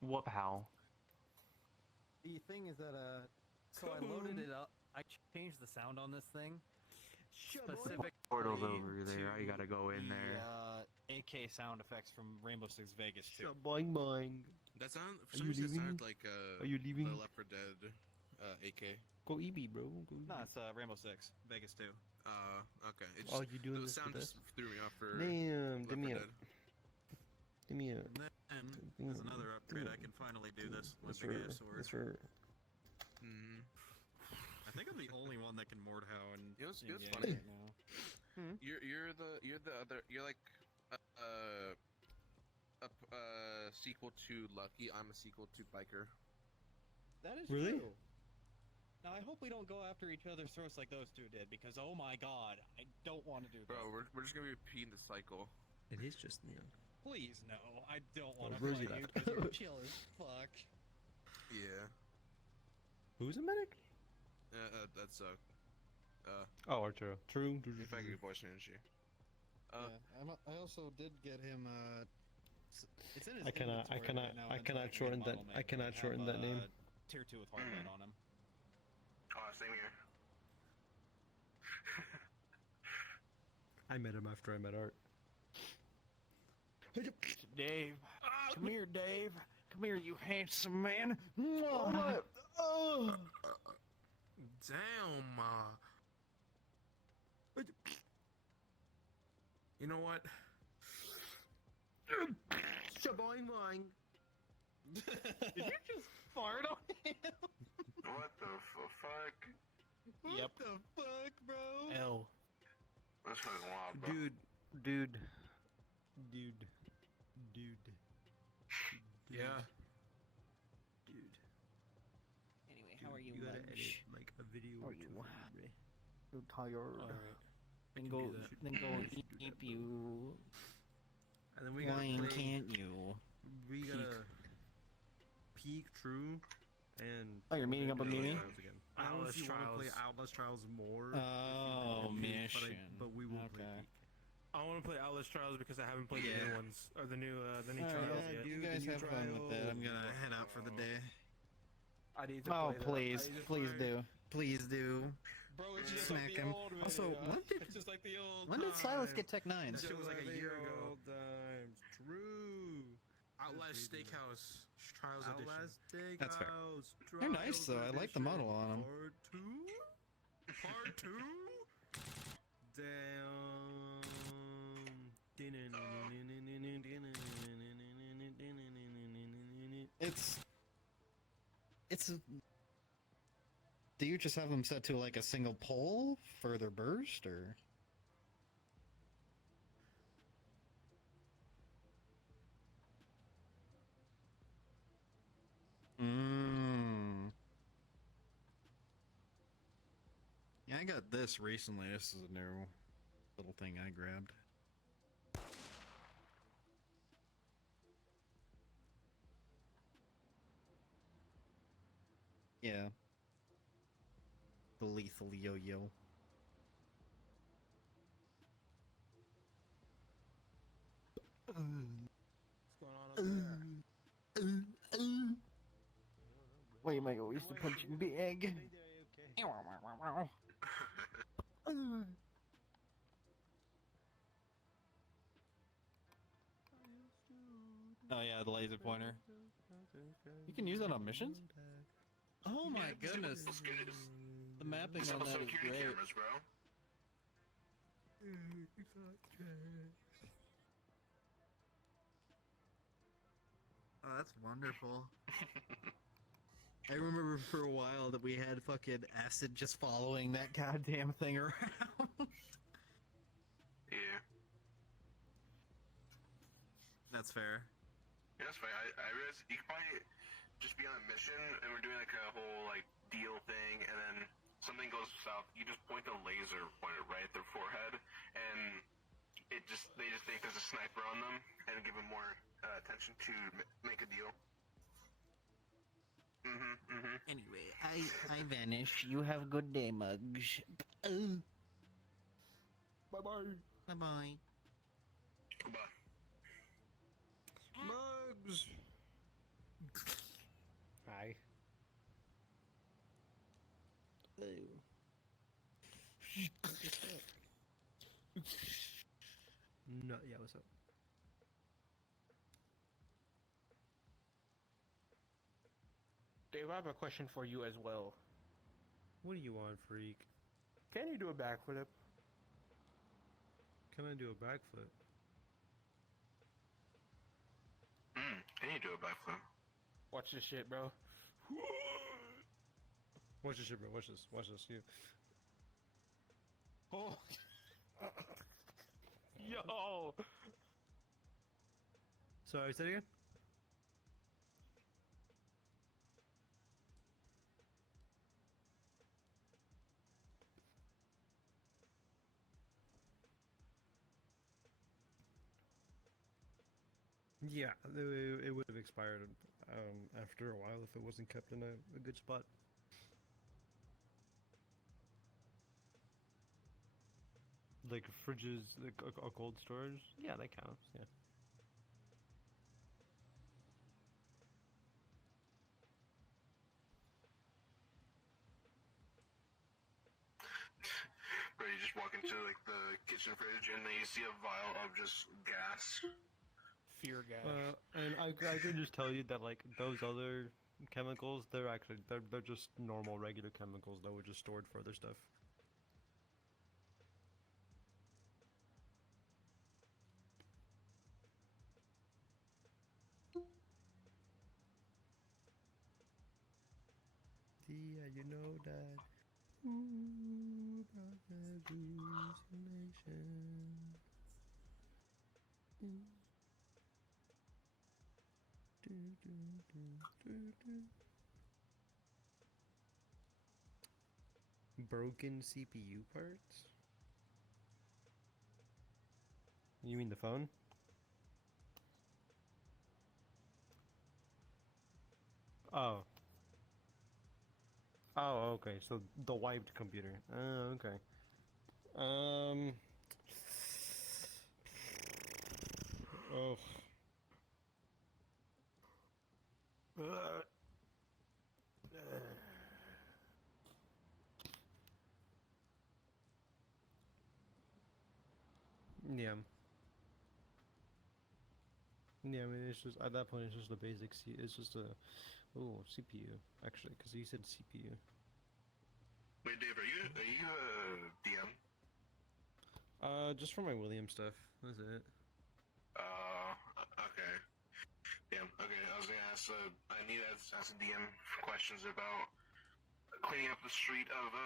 Whoop how? The thing is that, so I loaded it up. I changed the sound on this thing. Specific Portal's over there. I gotta go in there. AK sound effects from Rainbow Six Vegas too. Boing boing. That sound Are for some you reason it sounded leaving? like Are you leaving? the Left 4 Dead AK. Go EB, bro. Go EB. No, it's Rainbow Six Vegas 2. Okay. It Oh, just, you doing the this sound with just threw me off for Damn, Left give me 4 a. Dead. Give me a. And there's another upgrade. I can finally do this with That's the right. gas sword. That's right. Mm. I think I'm the only one that can Mordhau and It was Yeah, funny. right now. You're the other. You're like a sequel to Lucky. I'm a sequel to Biker. That is Really? true. Now I hope we don't go after each other's throats like those two did, because oh my god, I don't want to do that. Bro, we're just gonna be repeating the cycle. It is just me. Please no, I don't want to where's fight he you at? because you're chill as fuck. Yeah. Who's a medic? That's Oh, Arturo. True. if I could voice energy. yeah, I also did get him. It's in his I cannot inventory right now, I until cannot can get shorten that. model I made, cannot but I shorten have, that name. Tier 2 with Heartland on him. Oh, same here. I met him after I met Art. Dave, come here, Dave. Come here, you handsome man. Damn, you know what? Shaboing boing. Did you just fart on him? What the fuck? Yep. What the fuck, bro? L. That's fucking wild, bro. Dude. Yeah. Dude. Anyway, how are you, You gotta Mudge? edit like a video How or are two you? for me, Ray. You're tired. Alright. Then can go, do that. then go We should do eat that, you. And then we gotta Why play. can't you? We gotta peak true and. Oh, you're meeting up with Mimi? Again. I honestly want to play Outlast Trials more. Oh, mission. But we will play peak. I want to play Outlast Trials because I haven't played the new ones or the new trials yet. You guys have fun with that. I'm gonna head out for the day. I need to Oh, play that. please do. Please do. Bro, it's just Smack like the him. old way, Also, it's just like the old When did Silas time. get Tech 9? That shit was like a year ago. True. Outlast Steakhouse Trials Outlast Edition. Steakhouse. That's fair. Trials They're nice though. I like the Edition. model on them. Part 2? It's. Do you just have them set to like a single pole for their burst, or? Yeah, I got this recently. This is a new little thing I grabbed. Yeah. The lethal yo-yo. What's going on up there? Wait, Michael, we used to punch you big. Oh yeah, the laser pointer. You can use that on missions? Oh my goodness. The mapping on that is great. Cameras, bro. Oh, that's wonderful. I remember for a while that we had fucking acid just Following that goddamn thing around. Yeah. That's fair. Yeah, that's fine. I realize you could probably just be on a mission and we're doing like a whole like deal thing, and then something goes south. You just point the laser pointer right at their forehead, and they just think there's a sniper on them, and give them more attention to make a deal. Anyway, I vanished. You have a good day, Muggs. Bye-bye. Bye-bye. Goodbye. Mugs! Hi. No, yeah, what's up? Dave, I have a question for you as well. What do you want, freak? Can you do a backflip? Can I do a backflip? Can you do a backflip? Watch this shit, bro. Watch this shit, bro. Watch this. Watch this. You. Oh. Yo. Sorry, say it again? Yeah, it would have expired after a while if it wasn't kept in a good spot. Like fridges, like a cold storage? Yeah, that counts, yeah. Bro, you just walk into like the kitchen fridge and then you see a vial of just gas. fear gas. And I can just tell you that like those other chemicals, they're just normal regular chemicals that were just stored for other stuff. Yeah, you know that. Ooh, hallucination. Broken CPU parts? You mean the phone? Oh. Oh, okay. So the wiped computer. Oh, okay. Oh. Yeah. Yeah, I mean, it's just, at that point, it's just a basic it's just a, CPU, actually, because you said CPU. Wait, Dave, are you a DM? Just for my William stuff, that's it. Okay. Yeah, okay, I was gonna ask, I need to ask a DM questions about cleaning up the street of,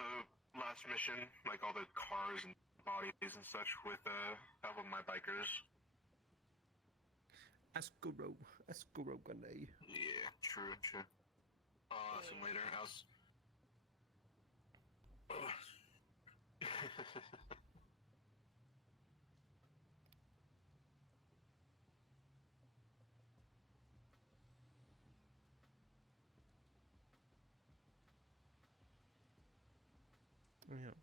last mission, like all the cars and bodies and such with, help of my bikers. Escuro Gane. Yeah, true. See you later. How's... Yeah.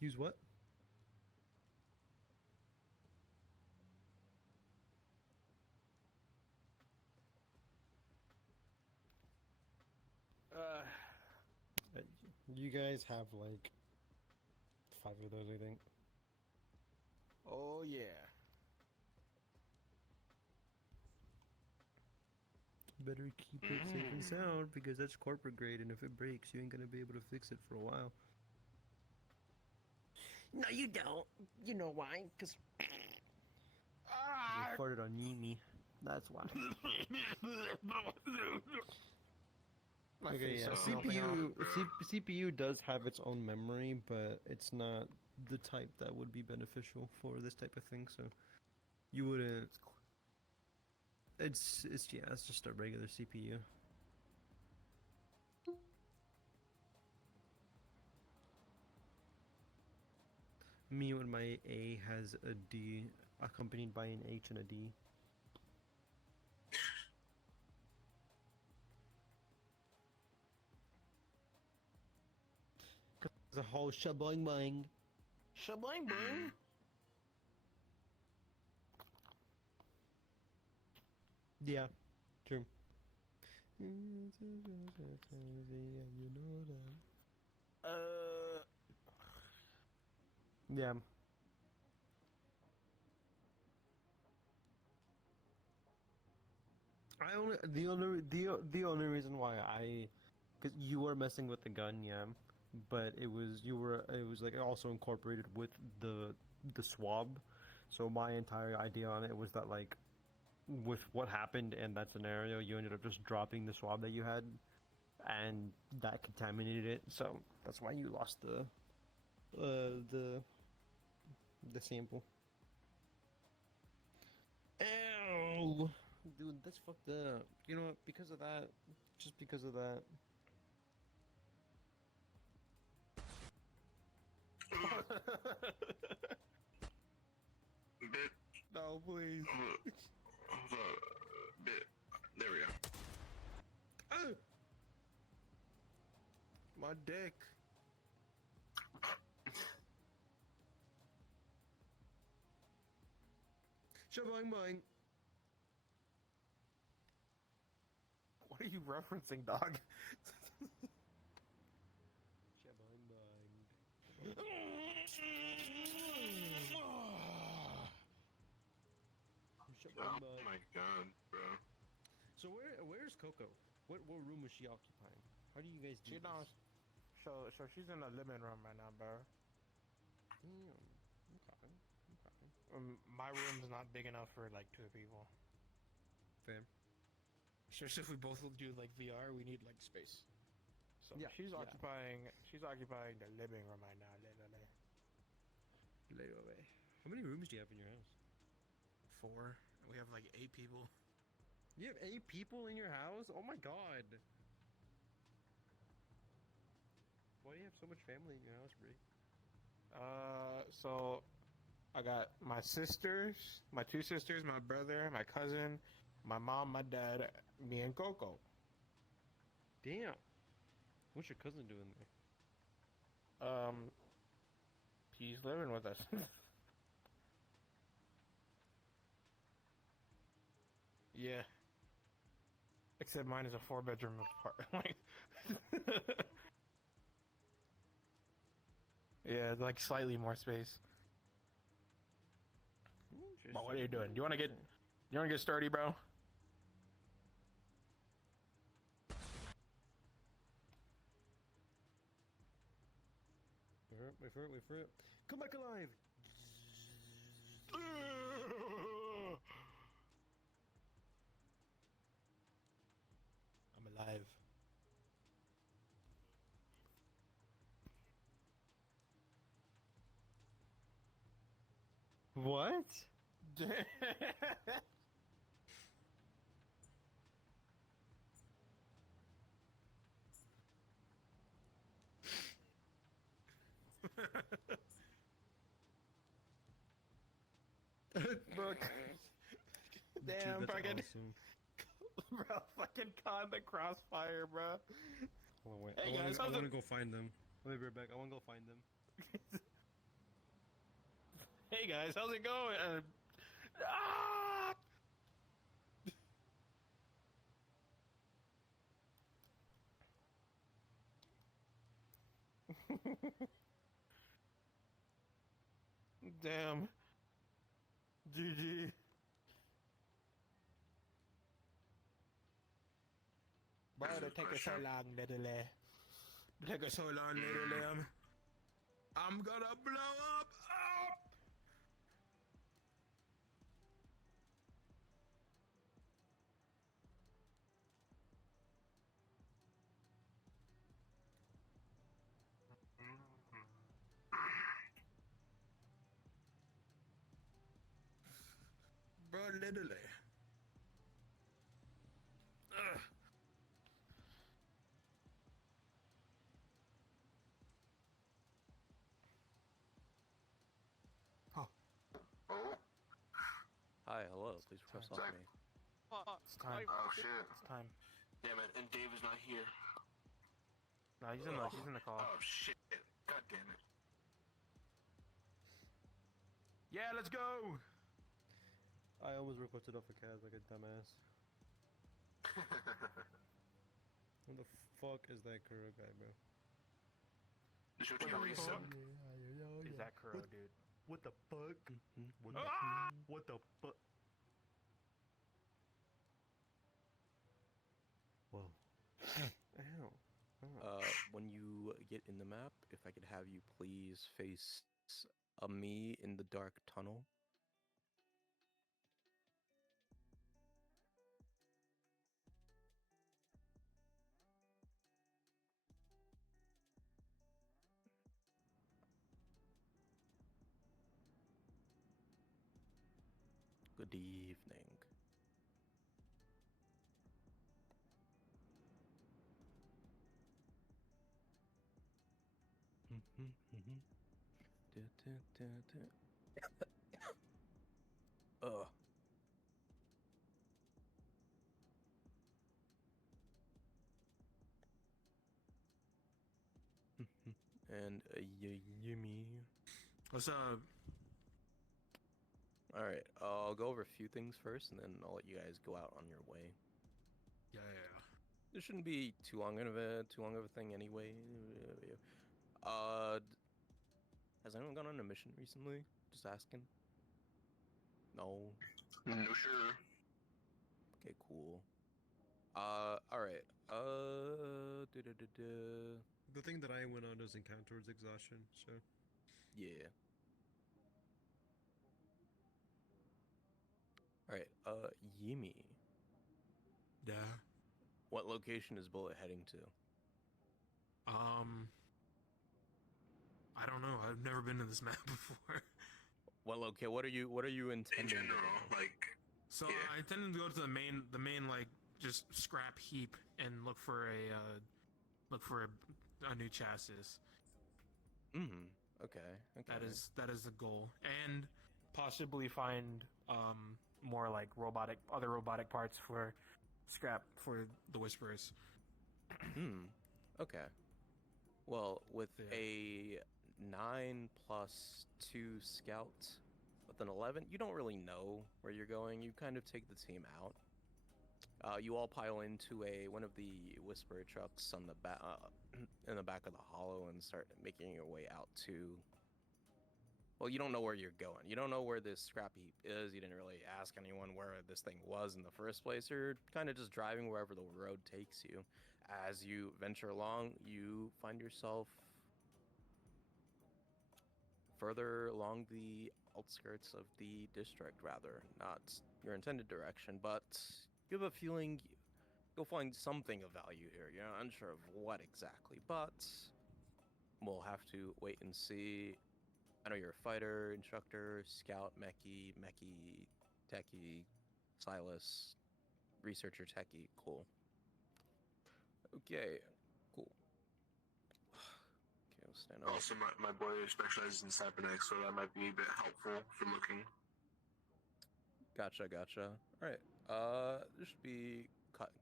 Use what? You guys have like 5 of those, I think. Oh yeah. Better keep it safe and sound because that's corporate grade, and if it breaks, you ain't gonna be able to fix it for a while. No, you don't. You know why? Because. You farted on Yimi. That's why. Okay, yeah. CPU does have its own memory, but it's not the type that would be beneficial for this type of thing. So you wouldn't. It's just a regular CPU. Me when my A has a D accompanied by an H and a D. The whole shaboing boing. Shaboing boing. Yeah, true. Yeah. The only reason why because you were messing with the gun, yeah, but it was like also incorporated with the swab, so my entire idea on it was that like with what happened in that scenario, you ended up just dropping the swab that you had, and that contaminated it, so that's why you lost the sample. Ow! Dude, that's fucked up. You know what? Because of that, just because of that. Bit. No, please. Bit. There we go. Oh! My dick. Shaboing boing. What are you referencing, dog? Shaboing boing. Oh my god, bro. So where's Coco? What room is she occupying? How do you guys do She this? don't. So she's in the living room right now, bro. Damn. Okay. My room's not big enough for like 2 people. Fair. Especially if we both do like VR, we need like space. So Yeah, she's yeah. occupying the living room right now, literally. How many rooms do you have in your house? 4. We have like 8 people. You have 8 people in your house? Oh my god. Why do you have so much family in your house, Bree? So I got my sisters, my 2 sisters, my brother, my cousin, my mom, my dad, me, and Coco. Damn. What's your cousin doing there? He's living with us. Yeah. Except mine is a 4-bedroom apartment. Yeah, like slightly more space. But what are you doing? Do you want to get sturdy, bro? Wait for it. Come back alive! I'm alive. What? Bro, damn, Dude, that's fucking, awesome. bro, fucking caught in the crossfire, bro. Hold on, wait. Hey guys, I how's wanna it? go find them. I'll be right back. I wanna go find them. Hey guys, how's it going? Ah! Damn. GG. Bro, it take us so long, literally. It take us so long, literally. I'm gonna blow up. Bro, literally. Ugh. Hi, hello. Please press off me. It's time. Oh shit. It's time. Damn it, and Dave is not here. No, he's in the call. Oh shit. God damn it. Yeah, let's go. I almost requested off a Kaz like a dumbass. Who the fuck is that Kuro guy, bro? Is that Kuro, dude? What the fuck? What the fuck? Whoa. Ow. When you get in the map, if I could have you please face a me in the dark tunnel. Good evening. Ugh. And Yumi. What's up? All right. I'll go over a few things first, and then I'll let you guys go out on your way. Yeah. This shouldn't be too long of a thing anyway. Has anyone gone on a mission recently? Just asking. No. No, sure. Okay, cool. All right. The thing that I went on doesn't count towards exhaustion, so. Yeah. All right. Yimi. Yeah. What location is Bullet heading to? I don't know. I've never been to this map before. Well, okay. What are you intending? In general, like. So I intend to go to the main like just scrap heap and look for a new chassis. Okay. That is the goal, and possibly find more like other robotic parts for scrap for the Whisperers. Okay. Well, with a 9 plus 2 scout with an 11, you don't really know where you're going. You kind of take the team out. You all pile into one of the Whisperer trucks on the in the back of the hollow and start making your way out to. Well, you don't know where you're going. You don't know where this scrap heap is. You didn't really ask anyone where this thing was in the first place. You're kind of just driving wherever the road takes you. As you venture along, you find yourself further along the outskirts of the district, rather. Not your intended direction, but you have a feeling you'll find something of value here. You're not unsure of what exactly, but we'll have to wait and see. I know you're a fighter, instructor, scout, mechie, techie, sylas, researcher, techie. Cool. Okay, cool. Okay, I'll stand up. Also, my boy specializes in cybernetics, so that might be a bit helpful for looking. Gotcha. All right. This should be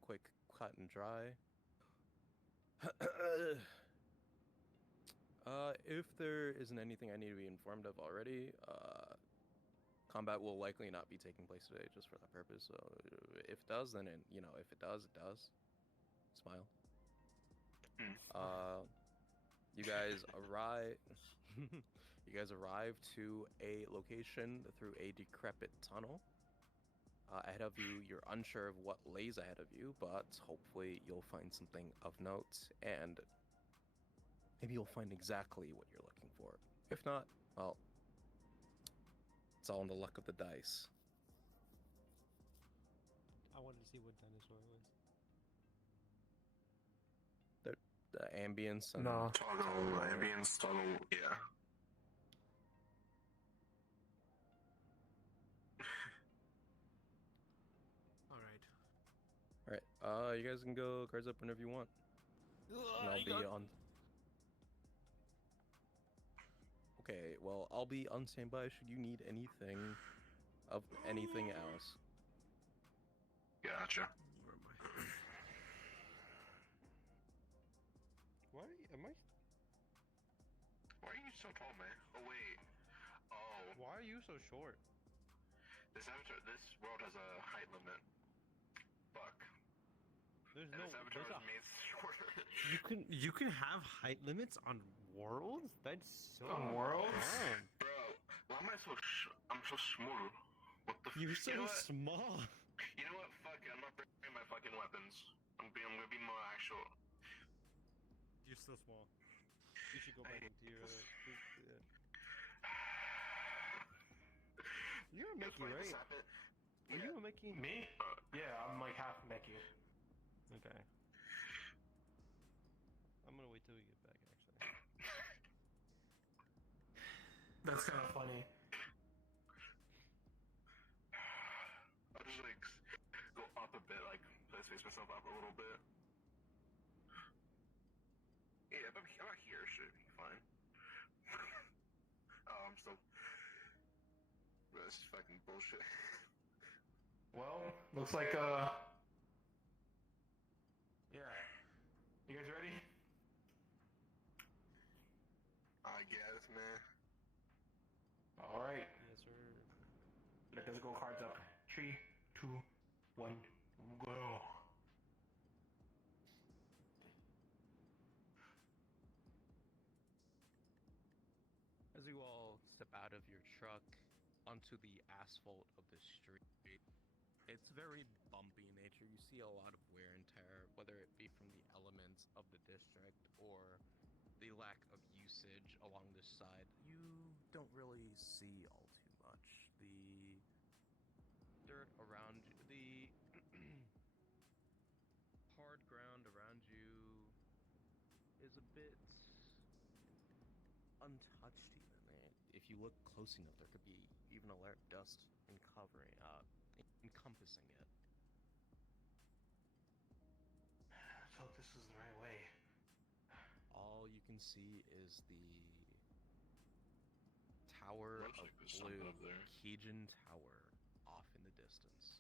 quick, cut and dry. If there isn't anything I need to be informed of already, combat will likely not be taking place today, just for that purpose. So, if it does, then if it does, it does. Smile. You guys arrive. You guys arrive to a location through a decrepit tunnel. Ahead of you, you're unsure of what lays ahead of you, but hopefully you'll find something of note, and maybe you'll find exactly what you're looking for. If not, well, it's all in the luck of the dice. I wanted to see what dinosaur it was. The ambience and Toggle ambience, toggle, yeah. Alright, you guys can go cards up whenever you want. And I'll be on. Okay, well, I'll be on standby should you need anything of anything else. Gotcha. Why are you so tall, man? Oh wait. Oh. Why are you so short? This world has a height limit. Fuck. There's and no. This avatar was made shorter. You can have height limits on worlds? That's so On worlds? Bro, why am I I'm so small. What the You're so you know what? small. You know what? Fuck it. I'm not bringing my fucking weapons. I'm gonna be more actual. You're still small. You should go back into your. You're a Mickey, right? Are you a Mickey? Me? Yeah, I'm like half Mickey. Okay. I'm gonna wait till we get back, actually. That's kind of funny. I'll just like go up a bit, like space myself up a little bit. Yeah, if I'm out here, it should be fine. Oh, I'm still. Bro, this is fucking bullshit. Well, looks like yeah. You guys ready? I guess, man. All right. Yes, sir. Let those go cards up. 3, 2, 1, go. As you all step out of your truck onto the asphalt of the street, it's very bumpy in nature. You see a lot of wear and tear, whether it be from the elements of the district or the lack of usage along this side. You don't really see all too much. The dirt around you, the hard ground around you is a bit untouched even. If you look close enough, there could be even a layer of dust encompassing it. Let's hope this is the right way. All you can see is the tower Looks of like there's blue, something up there. Keijin Tower, off in the distance.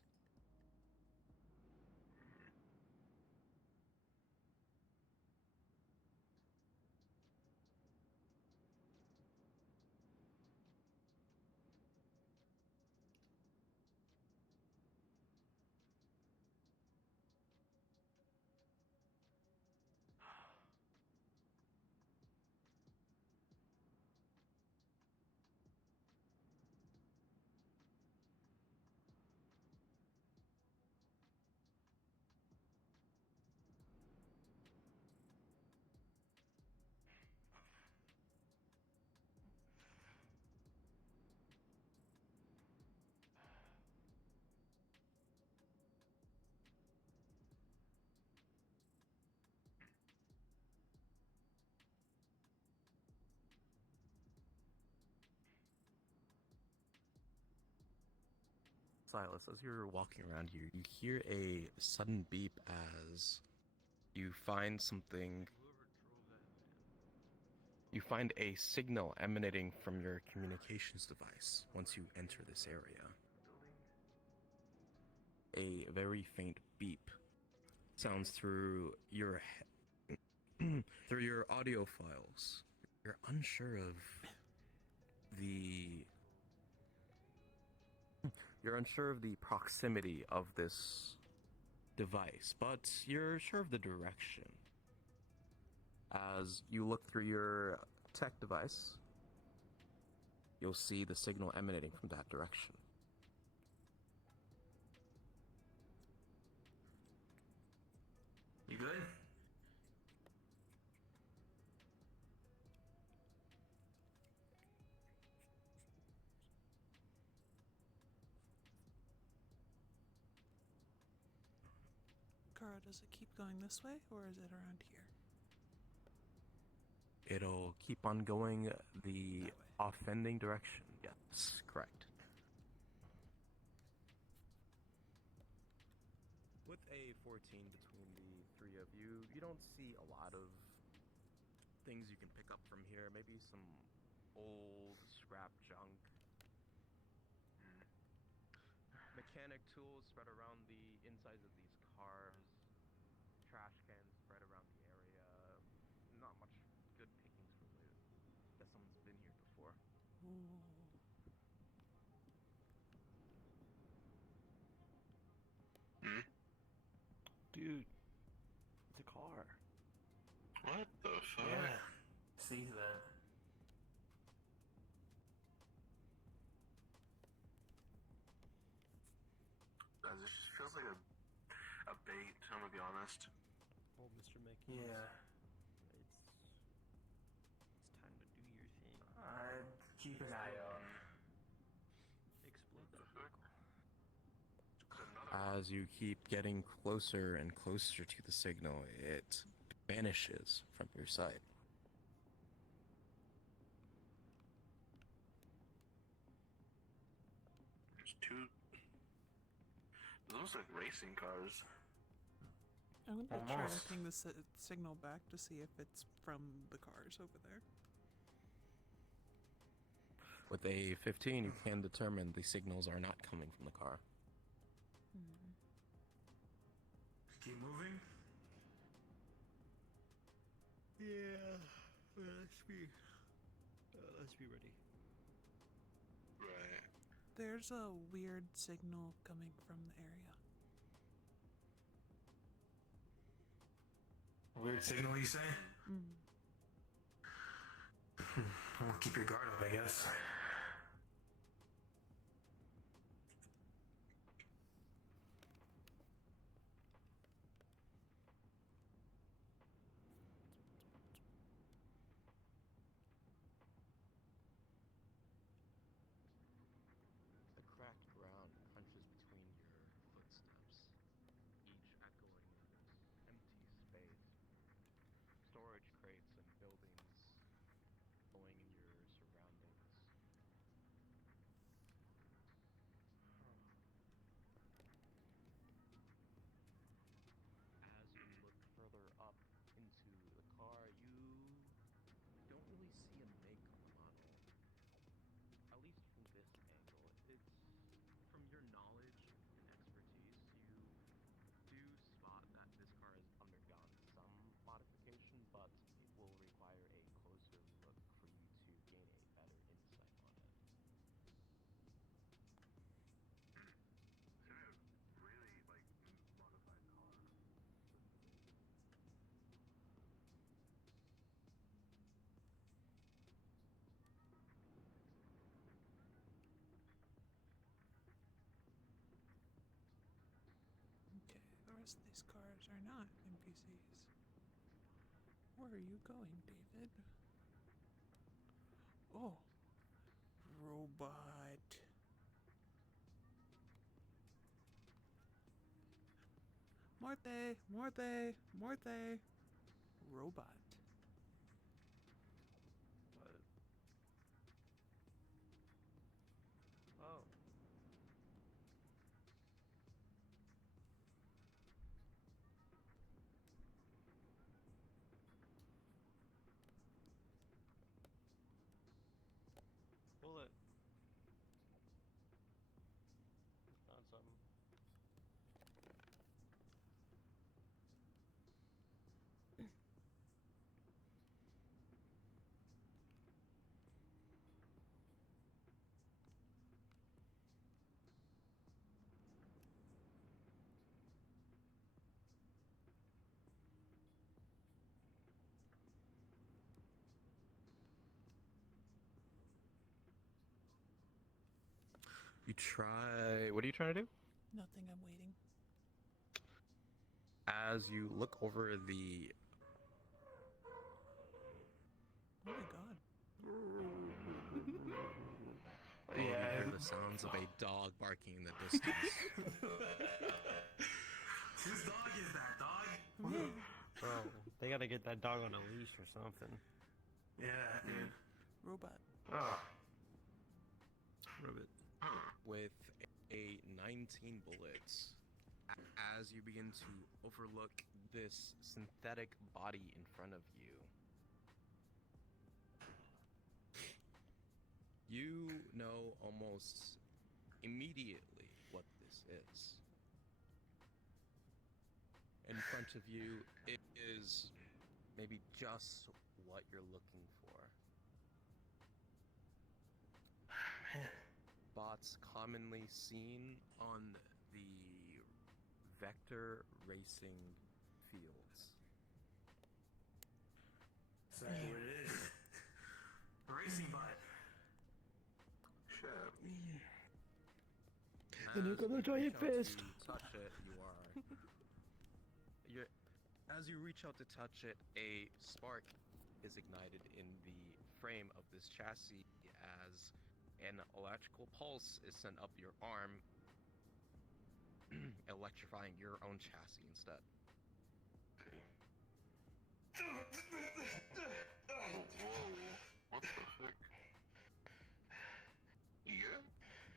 Sylas, as you're walking around here, you hear a sudden beep as you find something. You find a signal emanating from your communications device once you enter this area. A very faint beep sounds through your through your audio files. You're unsure of the proximity of this device, but you're sure of the direction. As you look through your tech device, you'll see the signal emanating from that direction. You good? Kara, does it keep going this way, or is it around here? It'll keep on going the offending direction. Yes, correct. With a 14 between the three of you, you don't see a lot of things you can pick up from here. Maybe some old scrap junk. Mechanic tools spread around the insides of these cars. Trash cans spread around the area. Not much good pickings for loot. Guess someone's been here before. Dude, it's a car. What the fuck? Yeah. See that? This just feels like a bait, I'm gonna be honest. Oh, Mr. Mickey. Yeah. It's time to do your thing. Keep an eye out. Explode that vehicle. As you keep getting closer and closer to the signal, it vanishes from your sight. There's two. Those look like racing cars. I'm gonna try to Almost. ping the signal back to see if it's from the cars over there. With a 15, you can determine the signals are not coming from the car. Keep moving. Yeah, let's be ready. Right. There's a weird signal coming from the area. Weird signal, you say? Well, keep your guard up, I guess. The cracked ground crunches between your footsteps, each echoing in this empty space. Storage crates and buildings going in your surroundings. As you look further up into the car, you don't really see a make on the model. At least from this angle. It's from your knowledge and expertise, you do spot that this car has undergone some modification, but it will require a closer look for you to gain a better insight on it. Really, like, modified car. Okay, the rest of these cars are not NPCs. Where are you going, David? Oh, robot. Morte, Morte, Morte. Robot. What? Oh. Bullet. Found something. You try. What are you trying to do? Nothing, I'm waiting. As you look over the. Oh my god. You hear the sounds of a dog barking in the distance. Whose dog is that, dog? Bro, they gotta get that dog on a leash or something. Yeah, dude. Robot. Oh. Ribbit. With a 19 bullets, as you begin to overlook this synthetic body in front of you, you know almost immediately what this is. In front of you, it is maybe just what you're looking for. Bots commonly seen on the vector racing fields. Exactly what it is. Racing bot. Shit. The nuke on the giant fist. Touch it, as you reach out to touch it, a spark is ignited in the frame of this chassis as an electrical pulse is sent up your arm, electrifying your own chassis instead. Whoa. What the fuck? You good?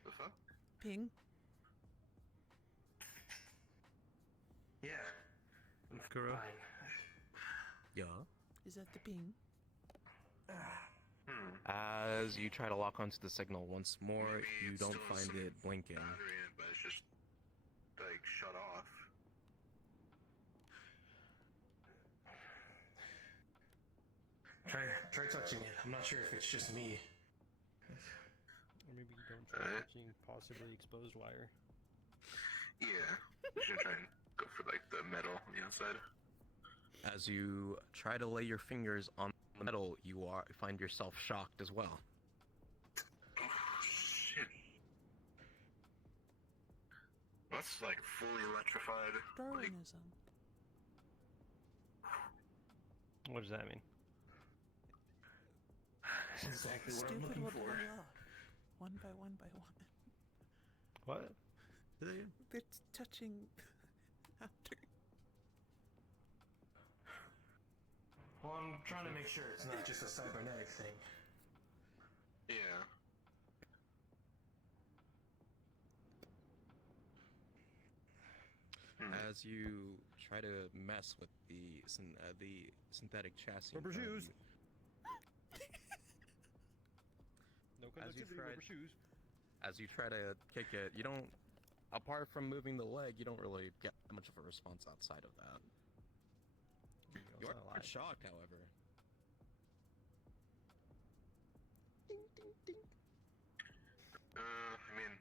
The fuck? Ping. Yeah. Kuro. Yeah. Is that the ping? As you try to lock onto the signal once more, Maybe you don't find it blinking. Battery in it, but it's just like shut off. Try touching it. I'm not sure if it's just me. Or maybe you don't Alright. touching possibly exposed wire. Yeah. We should try and go for like the metal on the outside. As you try to lay your fingers on the metal, you find yourself shocked as well. Shit. That's like fully electrified. Darwinism. What does that mean? That's exactly what I'm Stupid looking will for. die off. One by one by one. What? They're touching after. Well, I'm trying to make sure it's not just a cybernetic thing. Yeah. As you try to mess with the synthetic chassis, Rubber in front of shoes. you, No As you conductivity, tried- rubber shoes. as you try to kick it, you don't. Apart from moving the leg, you don't really get much of a response outside of that. You are shocked, however. I mean,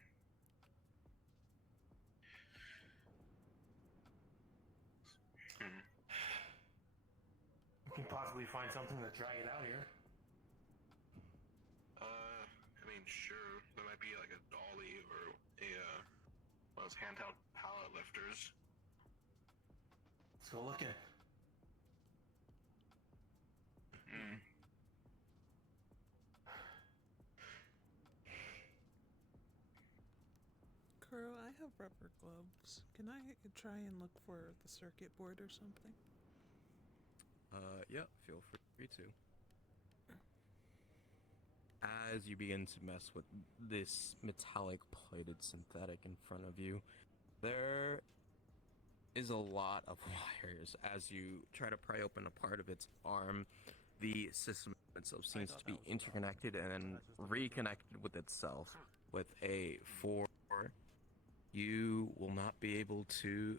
We can possibly find something to drag it out here. I mean, sure. There might be like a dolly or one of those handheld pallet lifters. Let's go looking. Kuro, I have rubber gloves. Can I try and look for the circuit board or something? Yeah, feel free to. As you begin to mess with this metallic plated synthetic in front of you, there is a lot of wires. As you try to pry open a part of its arm, the system itself seems to be interconnected and then reconnected with itself. With a 4, you will not be able to,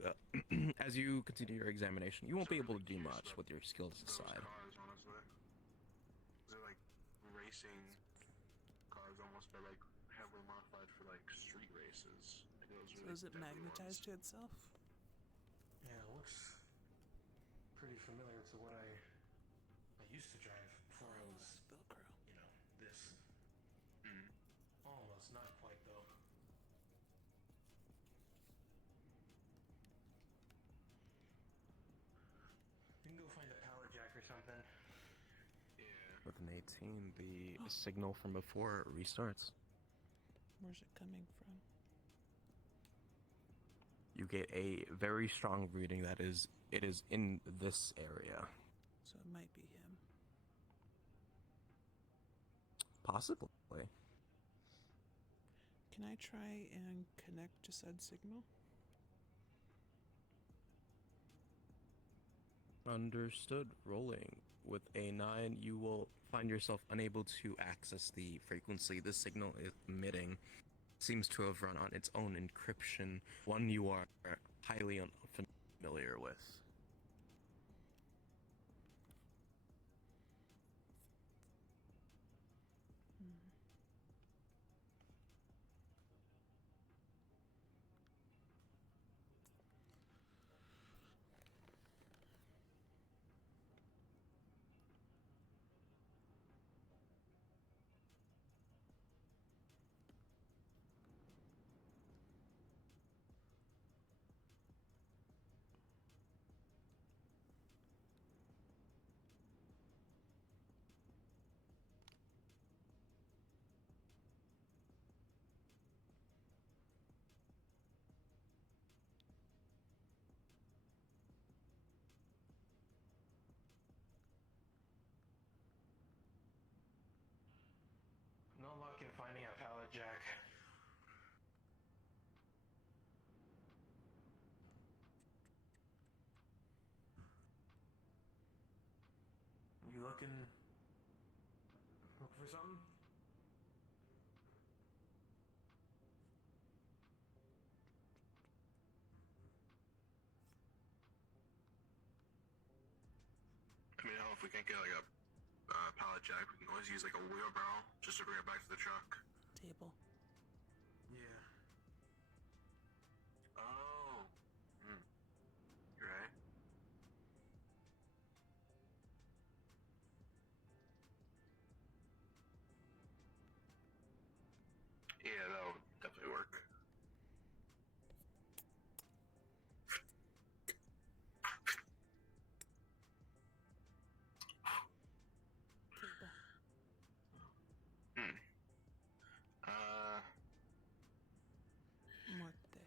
as you continue your examination, you won't be able to do much with your skills aside. Cars, honestly. They're like racing cars, almost, but like heavily modified for like street races. Like those So really is it deadly magnetized ones. to itself? Yeah, it looks pretty familiar to what I used to drive before I was, Velcro. you know, this. Almost, not quite though. We can go find a power jack or something. With an 18, the signal from before restarts. Where's it coming from? You get a very strong reading that it is in this area. So it might be him. Possibly. Can I try and connect to said signal? Understood. Rolling. With a 9, you will find yourself unable to access the frequency the signal is emitting. Seems to have run on its own encryption, one you are highly unfamiliar with. No luck in finding a pallet jack. You looking for something? I mean, hell, if we can't get like a pallet jack, we can always use like a wheelbarrow just to bring it back to the truck. Table. Yeah. Oh. Hmm. You're right. Yeah, that would definitely work. Hmm. Muerte.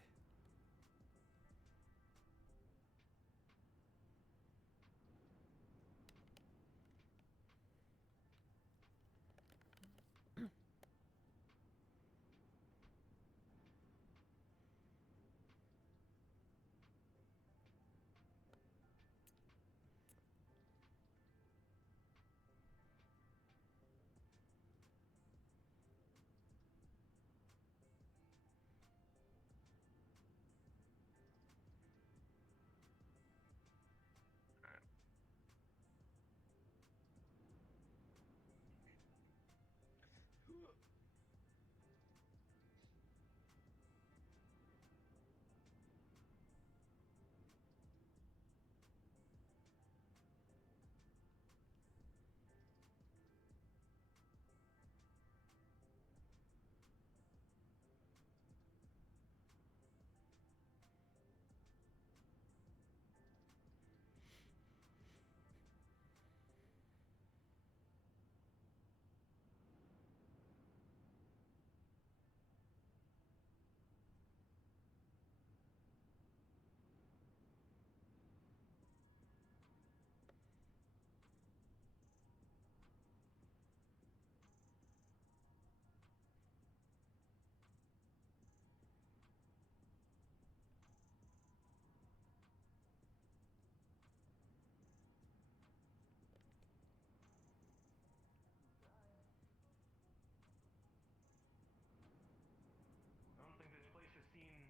I don't think this place has seen.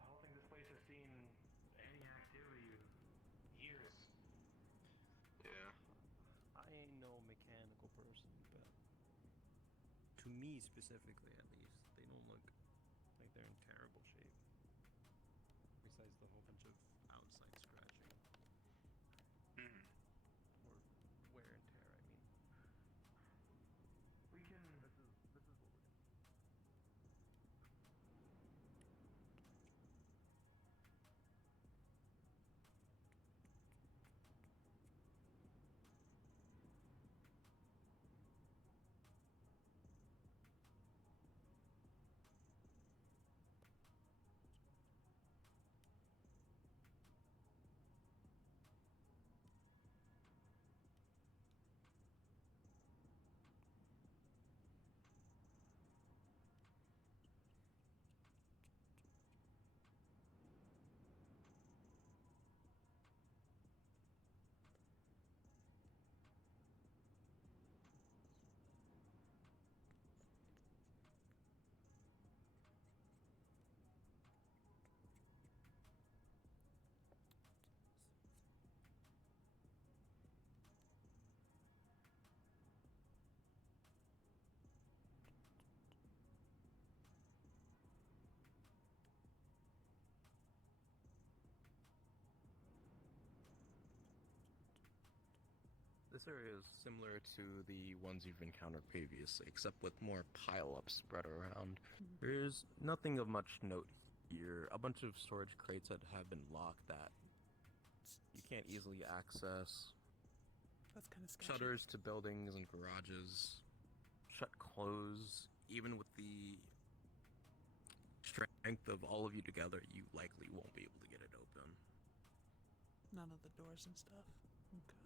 I don't think this place has seen any activity in years. Yeah. I ain't no mechanical person, but to me specifically, at least, they don't look like they're in terrible shape. Besides the whole bunch of outside scratching. Hmm. Or wear and tear, I mean. We can. This is what we're gonna. This area is similar to the ones you've encountered previously, except with more pile-ups spread around. There's nothing of much note here. A bunch of storage crates that have been locked that you can't easily access. That's kind of sketchy. Shutters to buildings and garages shut close. Even with the strength of all of you together, you likely won't be able to get it open. None of the doors and stuff. Okay.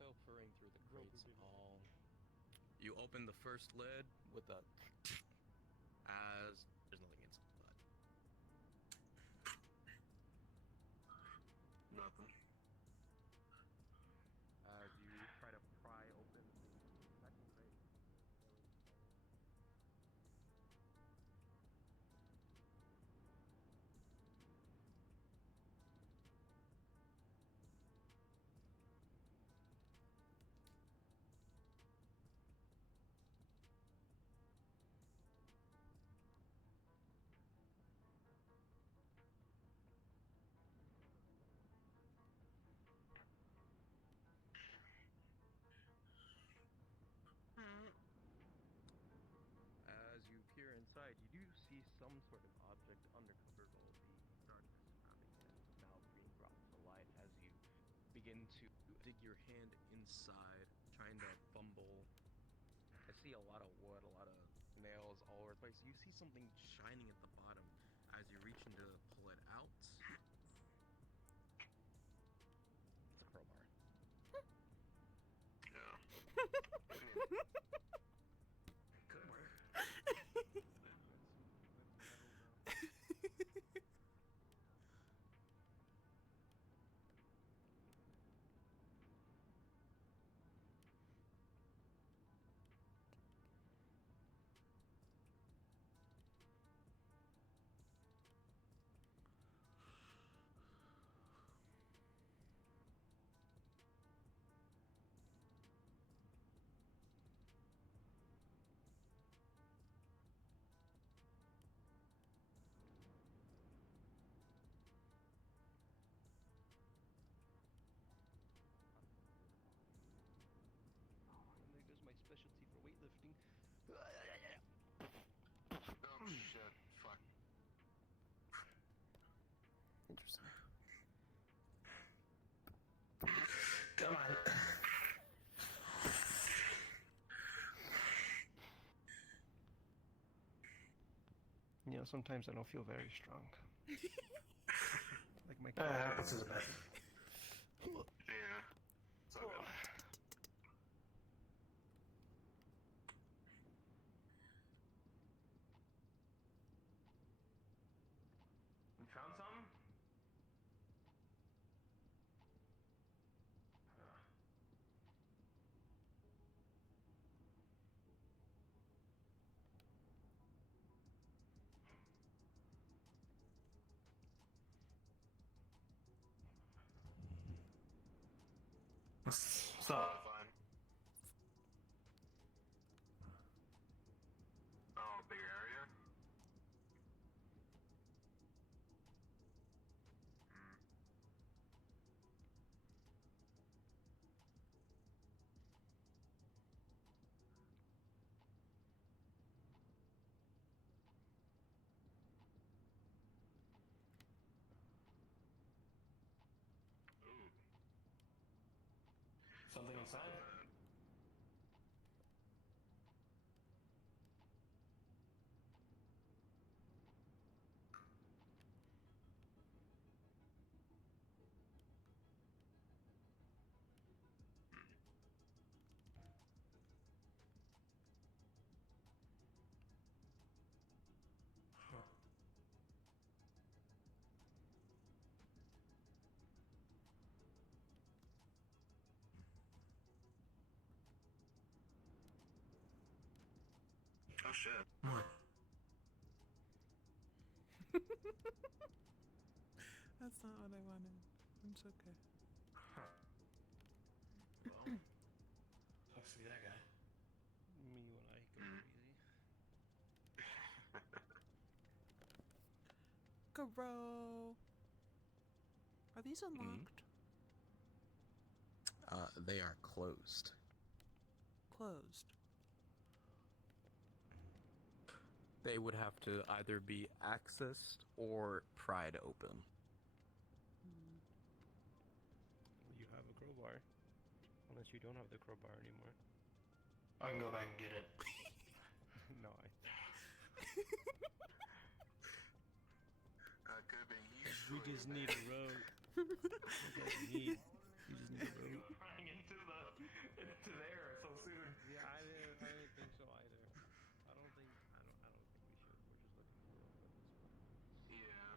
Pilfering through the crates all. You open the first lid with a as there's nothing inside. Nothing. As you try to pry open the second crate, begin to dig your hand inside, trying to fumble. I see a lot of wood, a lot of nails all over the place. You see something shining at the bottom as you're reaching to pull it out. It's a crowbar. Could work. And there goes my specialty for weightlifting. Oh shit! Fuck. Interesting. Come on. You know, sometimes I don't feel very strong. Like my This is a bad. Yeah. It's all good. You found some? Stop. Fine. Oh, bigger area? Ooh. Something inside? Oh shit. That's not what I wanted. It's okay. Well, sucks to be that guy. Me when I go crazy. Garo. Are these unlocked? They are closed. Closed. They would have to either be accessed or pried open. You have a crowbar. Unless you don't have the crowbar anymore. I can go back and get it. No, I. Could have been useful. We just need a rope. You just need a rope. Running into the air so soon. Yeah, I didn't think so either. I don't think we should. We're just looking for rope at this point. Yeah.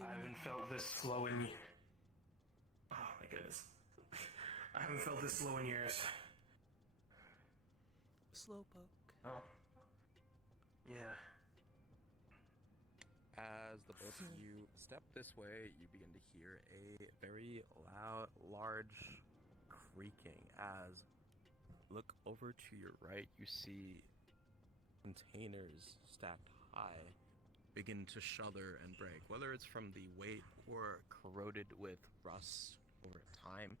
I haven't felt this slow in. Oh my goodness. I haven't felt this slow in years. Slowpoke. Oh. Yeah. As the both of you step this way, you begin to hear a very loud, large creaking. As look over to your right, you see containers stacked high begin to shudder and break. Whether it's from the weight or corroded with rust over time,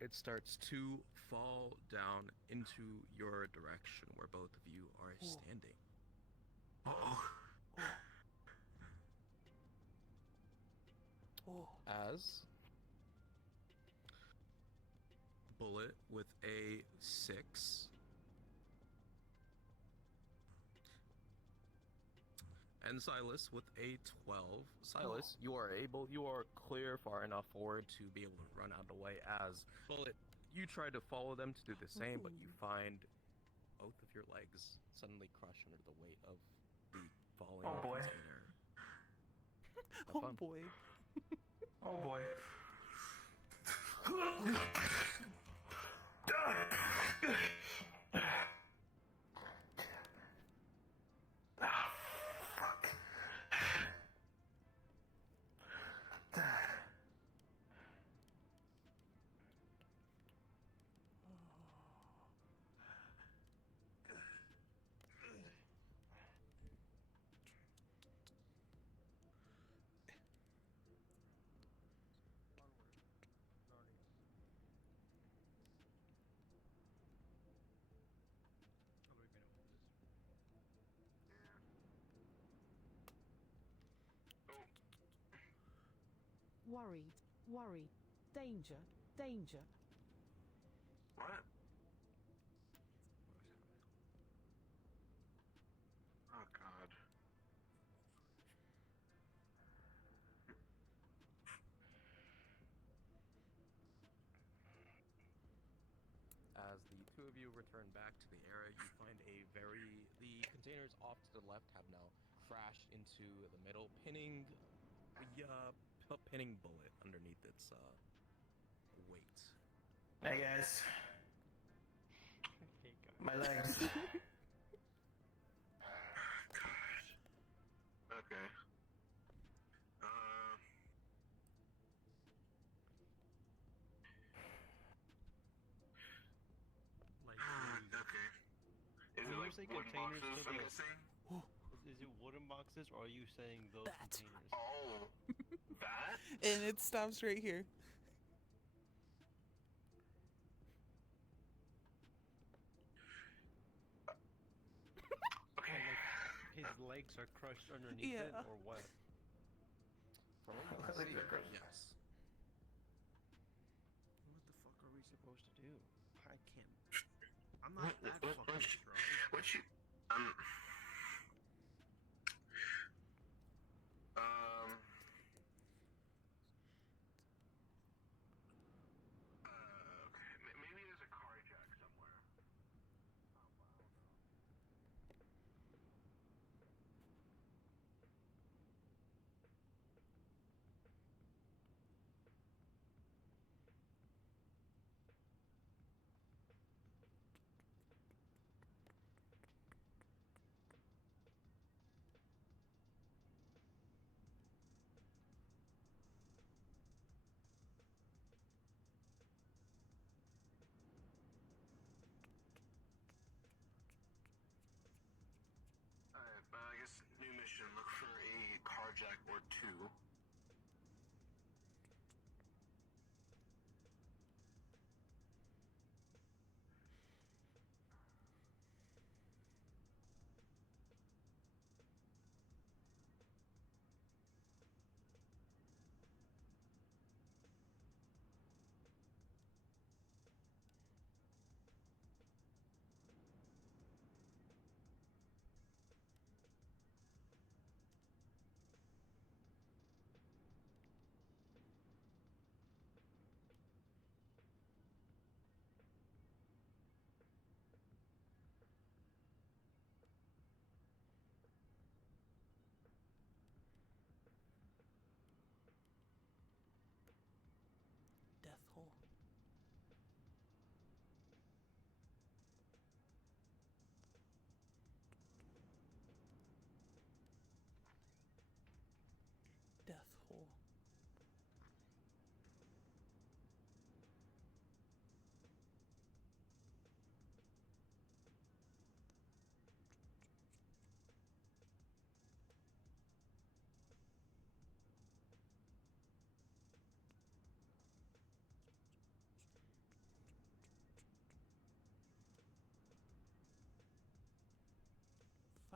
it starts to fall down into your direction where both of you are standing. As Bullet with a 6 and Silas with a 12. Silas, you are clear far enough forward to be able to run out of the way. As Bullet, you try to follow them to do the same, but you find both of your legs suddenly crush under the weight of the falling container. Have fun. Boy. Oh boy. Fuck. Worried, worried, danger, danger. What? Oh god. As the two of you return back to the area, you find the containers off to the left have now crashed into the middle, pinning Bullet underneath its weight. Hey guys. My legs. Okay. Okay. Is When it you like say wood containers boxes for I'm the- guessing? Is it wooden boxes, or are you saying those containers? Oh. That? And it stops right here. Okay. And, like, his legs are crushed underneath it, or what? From what you can see, yes. What the fuck are we supposed to do? I can't. I'm not that fucking strong. What you okay. Maybe there's a car jack somewhere. Alright, I guess new mission. Look for a carjack or two.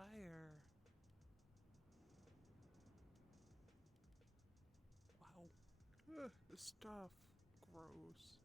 fire. Wow. Ugh, the stuff. Gross.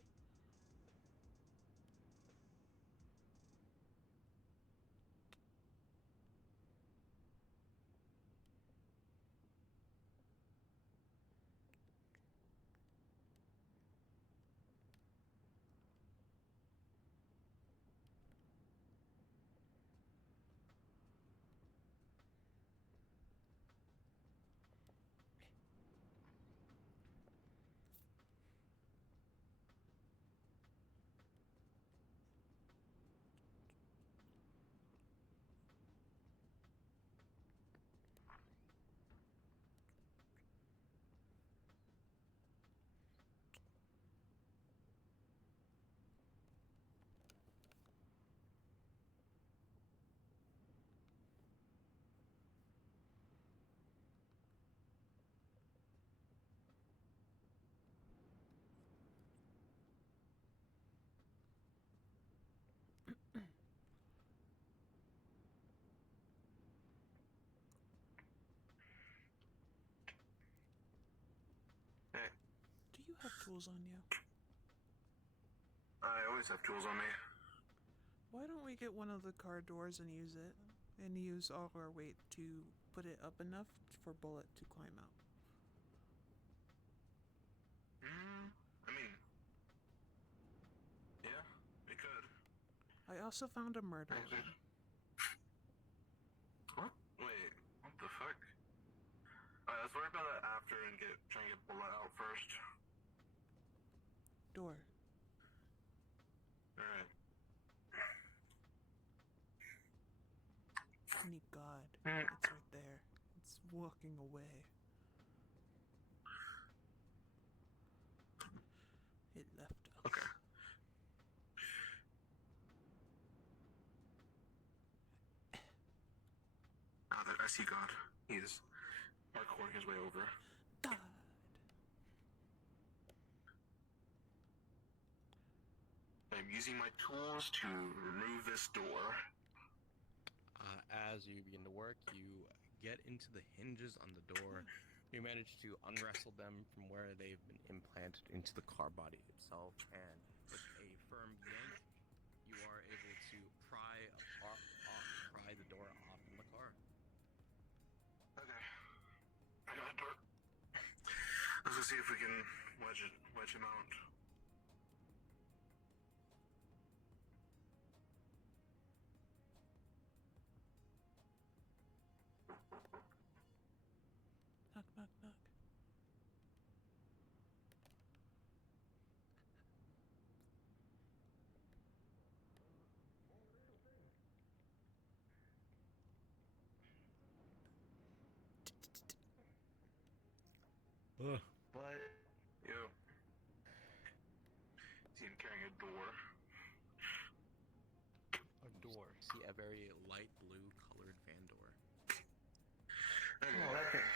Hey. Do you have tools on you? I always have tools on me. Why don't we get one of the car doors and use it? And use all our weight to put it up enough for Bullet to climb out. I mean, yeah, we could. I also found a murder weapon. What? Wait, what the fuck? Alright, let's worry about that after and try and get Bullet out first. Door. Alright. Thank God. It's right there. It's walking away. It left us. Okay. I see God. He is parkouring his way over. God. I'm using my tools to remove this door. As you begin to work, you get into the hinges on the door. You manage to unwrestle them from where they've been implanted into the car body itself, and with a firm yank, you are able to pry the door off from the car. Okay. I got a door. Let's go see if we can wedge him out. Knock, knock, knock. What? Yo. See him carrying a door. A door. See a very light blue colored van door. Oh, that thing.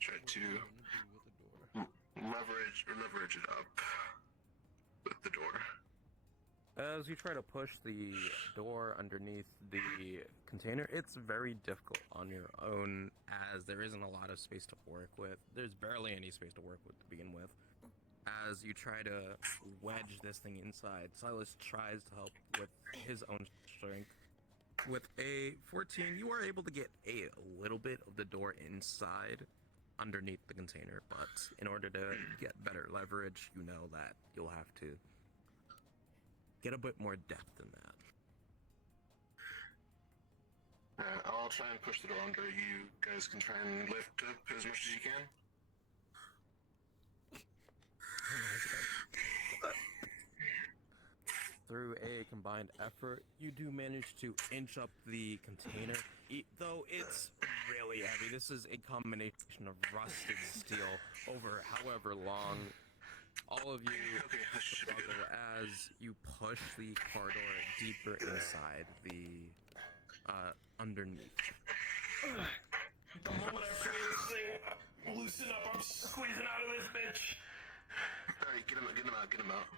Try to leverage it up with the door. As you try to push the door underneath the container, it's very difficult on your own, as there isn't a lot of space to work with. There's barely any space to work with to begin with. As you try to wedge this thing inside, Sylas tries to help with his own strength. With a 14, you are able to get a little bit of the door inside underneath the container, but in order to get better leverage, you know that you'll have to get a bit more depth than that. I'll try and push the door under. You guys can try and lift up as much as you can. Through a combined effort, you do manage to inch up the container, though it's really heavy. This is a combination of rusted steel over however long. All of you struggle as you push the car door deeper inside the underneath. The moment I feel this thing loosen up, I'm squeezing out of this bitch. Alright, get him out.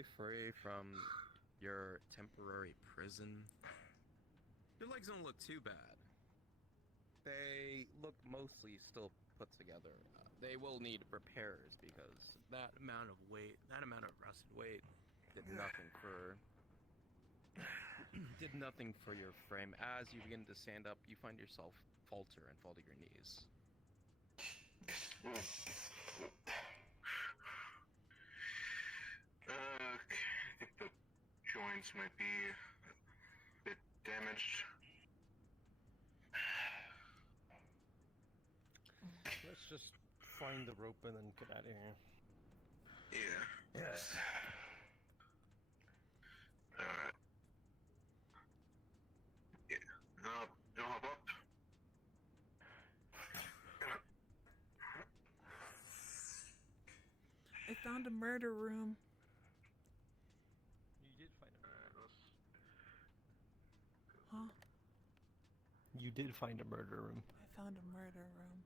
way free from your temporary prison, your legs don't look too bad. They look mostly still put together. They will need repairs because that amount of weight, that amount of rusted weight, did nothing for your frame. As you begin to stand up, you find yourself falter and fall to your knees. I think the joints might be a bit damaged. Let's just find the rope and then get out of here. Yeah. Yes. Alright. Yeah. I'll hop up. I found a murder room. You did find a murder room. Huh? You did find a murder room. I found a murder room.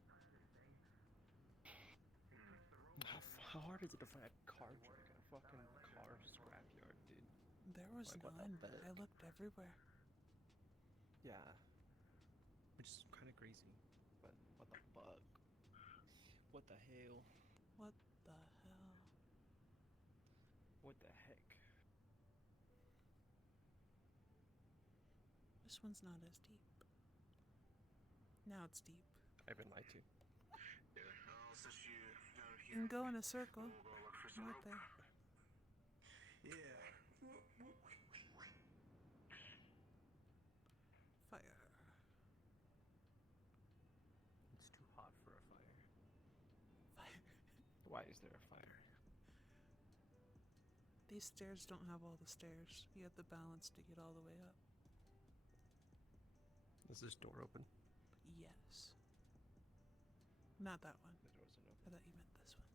How hard is it to find a car jack in a fucking car scrapyard, dude? There was Like, what the none, but fuck? I looked everywhere. Yeah. Which is kind of crazy. But what the fuck? What the hell? What the hell? What the heck? This one's not as deep. Now it's deep. I've been lied to. Yeah, I'll set you down You here. can go in a circle. We'll go look for some Right rope. there. Yeah. Fire. It's too hot for a fire. Fire. Why is there a fire? These stairs don't have all the stairs. You have the balance to get all the way up. Is this door open? Yes. Not that one. The door's not I open. thought you meant this one.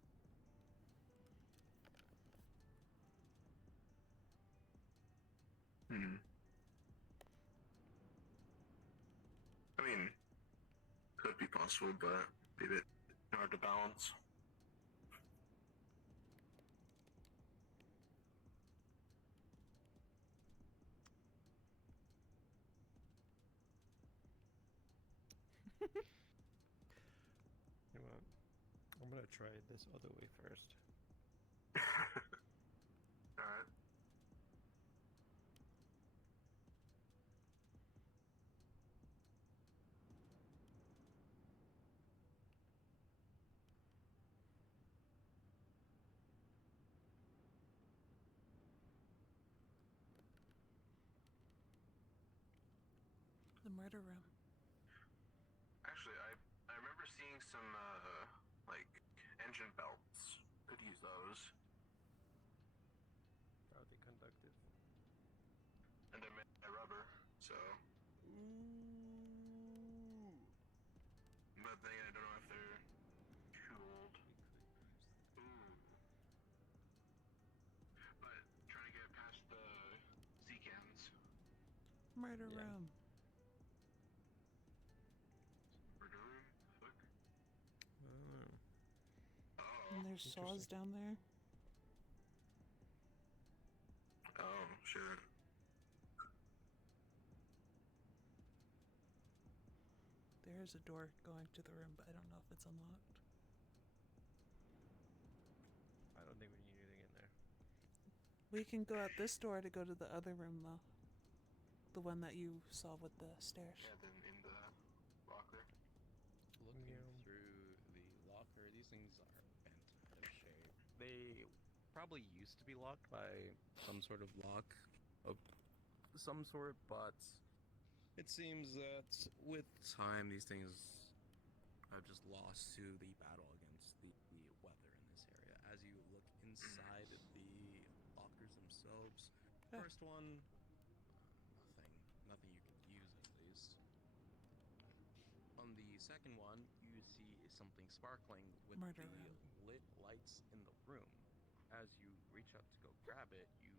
I mean, could be possible, but be a bit hard to balance. You know what? I'm gonna try this other way first. Alright. The murder room. Actually, I remember seeing some, like, engine belts. Could use those. Proudly conducted. And they're made by rubber, so. Ooh. But then I don't know if they're too old. Ooh. But trying to get past the sea cans. Murder room. Murder room? Fuck. And there's saws down there. Oh, shit. There's a door going to the room, but I don't know if it's unlocked. I don't think we need anything in there. We can go out this door to go to the other room, though. The one that you saw with the stairs. Yeah, then in the locker. Looking through the locker, these things are bent out of shape. They probably used to be locked by some sort of lock of some sort, but it seems that with time these things have just lost to the battle against the weather in this area. As you look inside the lockers themselves, first one, nothing you can use at least. On the second one, you see something sparkling with Murder the room. lit lights in the room. As you reach up to go grab it, you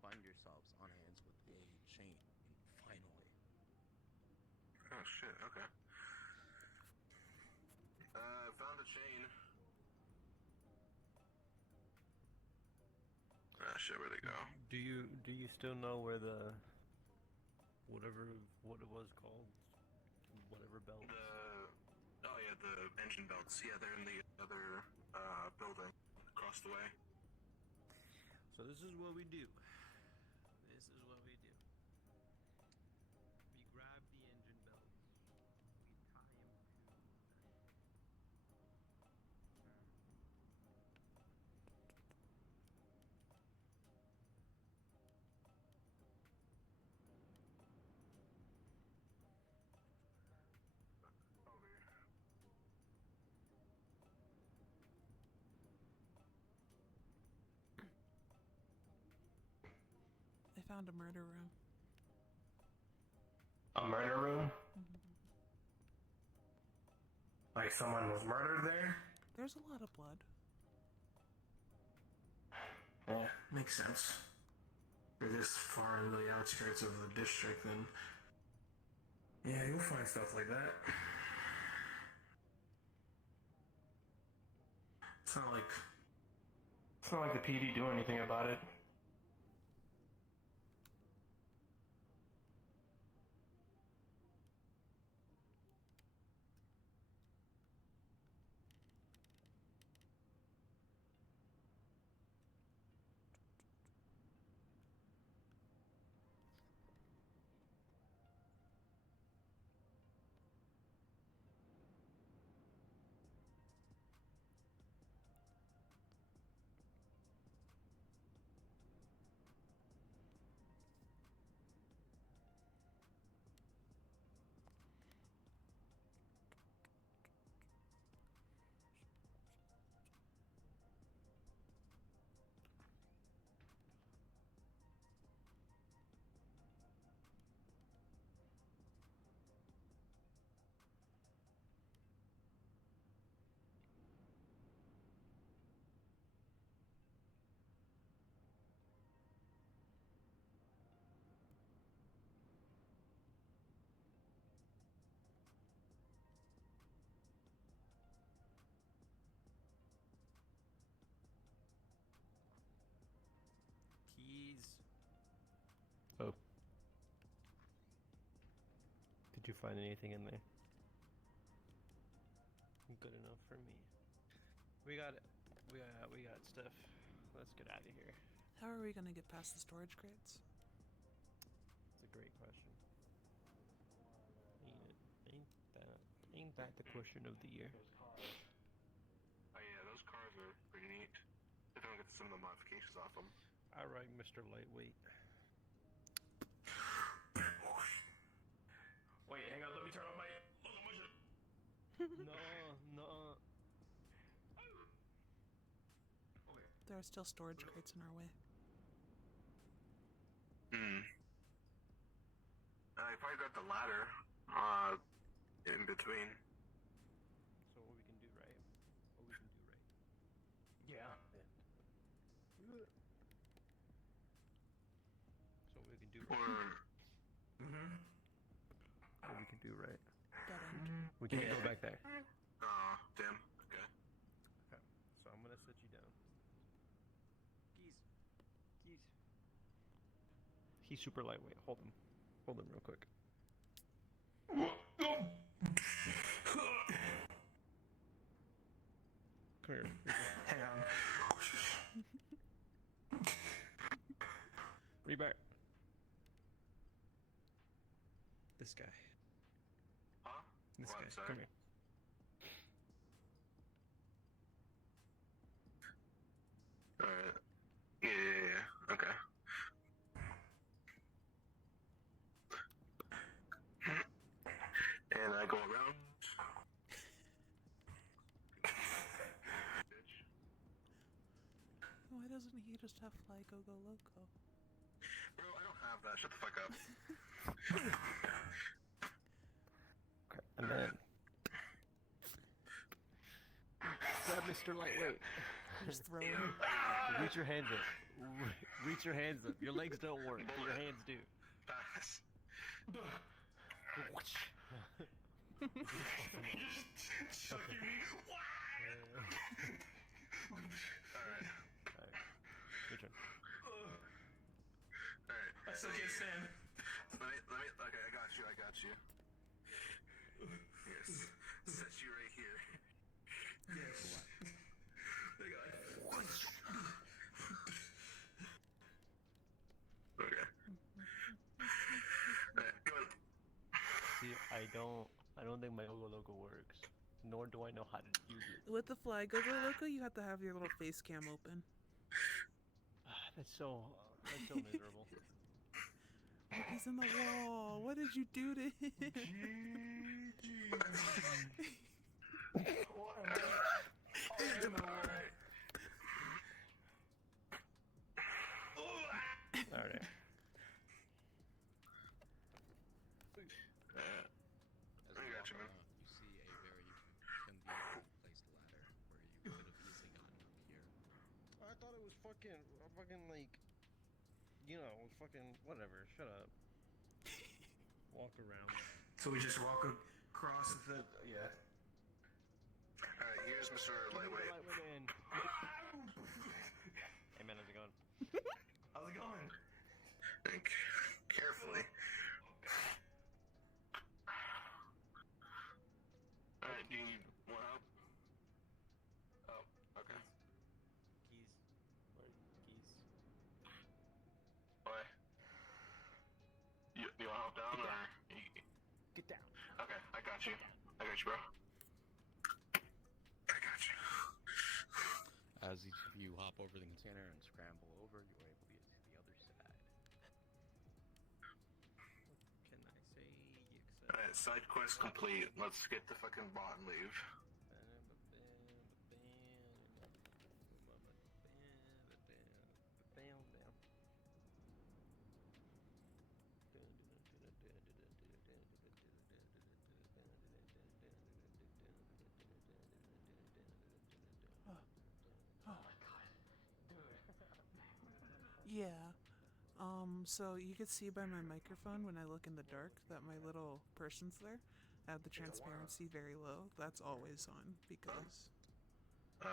find yourselves on hands with a chain, finally. Oh shit, okay. Found a chain. Ah shit, where'd they go? Do you still know where the what it was called? Whatever belt. Oh yeah, the engine belts. Yeah, they're in the other building across the way. So this is what we do. This is what we do. We grab the engine belts. We tie them to I found a murder room. A murder room? Like someone was murdered there? There's a lot of blood. Yeah, makes sense. You're this far into the outskirts of the district, then yeah, you'll find stuff like that. It's not like the PD do anything about it. keys. Oh. Did you find anything in there? Good enough for me. We got stuff. Let's get out of here. How are we gonna get past the storage crates? It's a great question. Ain't that the question of the year? Oh yeah, those cars are pretty neat. They don't get some of the modifications off them. Alright, Mr. Lightweight. Wait, hang on, let me turn off my No. There are still storage crates in our way. I probably got the ladder in between. So what we can do, right? Yeah. So what we can do, Or what we can do, right? Dead end. We can't go back there. Damn. Okay. Okay. So I'm gonna set you down. Keys. He's super lightweight. Hold him real quick. Come here. Hang on. Rebar. This guy. Huh? This What, guy. sorry? Come here. Alright. Yeah. Okay. And I go around. Why doesn't he just have Fly Go Go Loco? Bro, I don't have that. Shut the fuck up. Okay, and then grab Mr. Lightweight. Just throw him. Reach your hands up. Reach your hands up. Your legs don't work, but your hands do. Pass. Just chucking me. Alright. Your turn. Yes, okay, stand. Okay, I got you. Yes. Set you right here. Yes. I got it. Okay. Alright, go on. See, I don't think my logo works, nor do I know how to use it. With the flag over Loco, you have to have your little face cam open. That's so miserable. Oh, he's in the wall. What did you do to him? Alright. As you walk around, you see a very conveniently placed ladder where you could have easily gotten up here. I thought it was fucking like, fucking whatever. Shut up. Walk around. So we just walk across the yeah. Alright, here's Mr. Lightweight. In. Hey man, how's it going? How's it going? Carefully. Alright, do you need more help? Oh, okay. Keys. Where are keys? Boy. You want help down or? Get down. Okay, I got you. Bro. I got you. As each of you hop over the container and scramble over, you're able to get to the other side. Can I say Alright, side quest complete. Let's get the fucking bot and leave. Yeah. So you could see by my microphone when I look in the dark that my little person's there. I have the transparency very low. That's always on because. Yeah.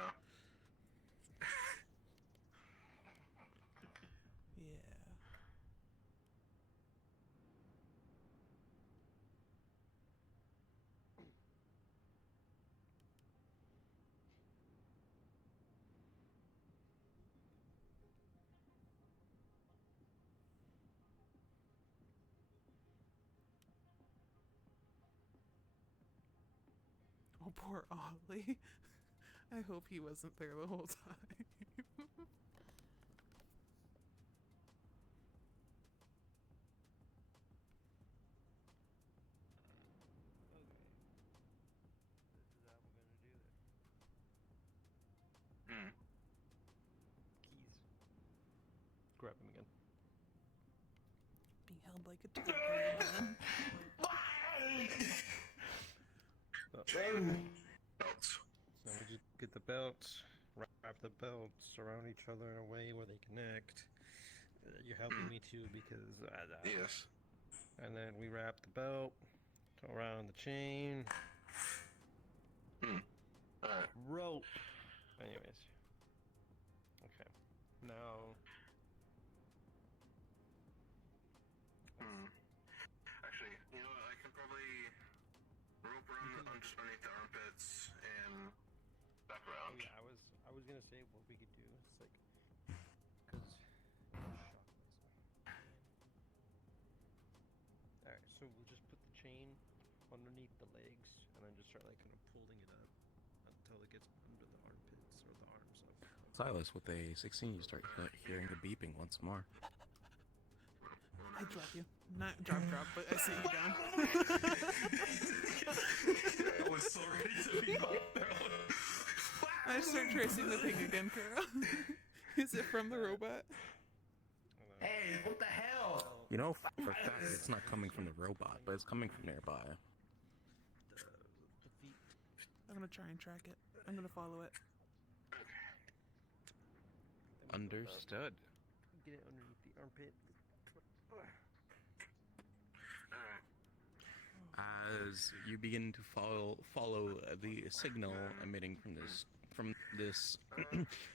Oh, poor Ollie. I hope he wasn't there the whole time. Keys. Grab him again. Being held like a toddler again. Belts. So we just get the belts, wrap the belts around each other in a way where they connect. You're helping me too because yes. And then we wrap the belt around the chain. Alright. Rope. Anyways. Okay. Now. Actually, you know what? I can probably rope around underneath the armpits and back around. Oh, yeah, I was gonna say what we could do. It's like, cause Alright, so we'll just put the chain underneath the legs and then just start like kind of pulling it up until it gets under the armpits or the arms up. Silas, with a 16, you start hearing the beeping once more. I drop you. Not drop, but I see you down. I was so ready to be knocked out. I start tracing the thing again, Kara. Is it from the robot? Hey, what the hell? You know, for a fact, it's not coming from the robot, but it's coming from nearby. I'm gonna try and track it. I'm gonna follow it. Understood. Get it underneath the armpit. As you begin to follow the signal emitting from this,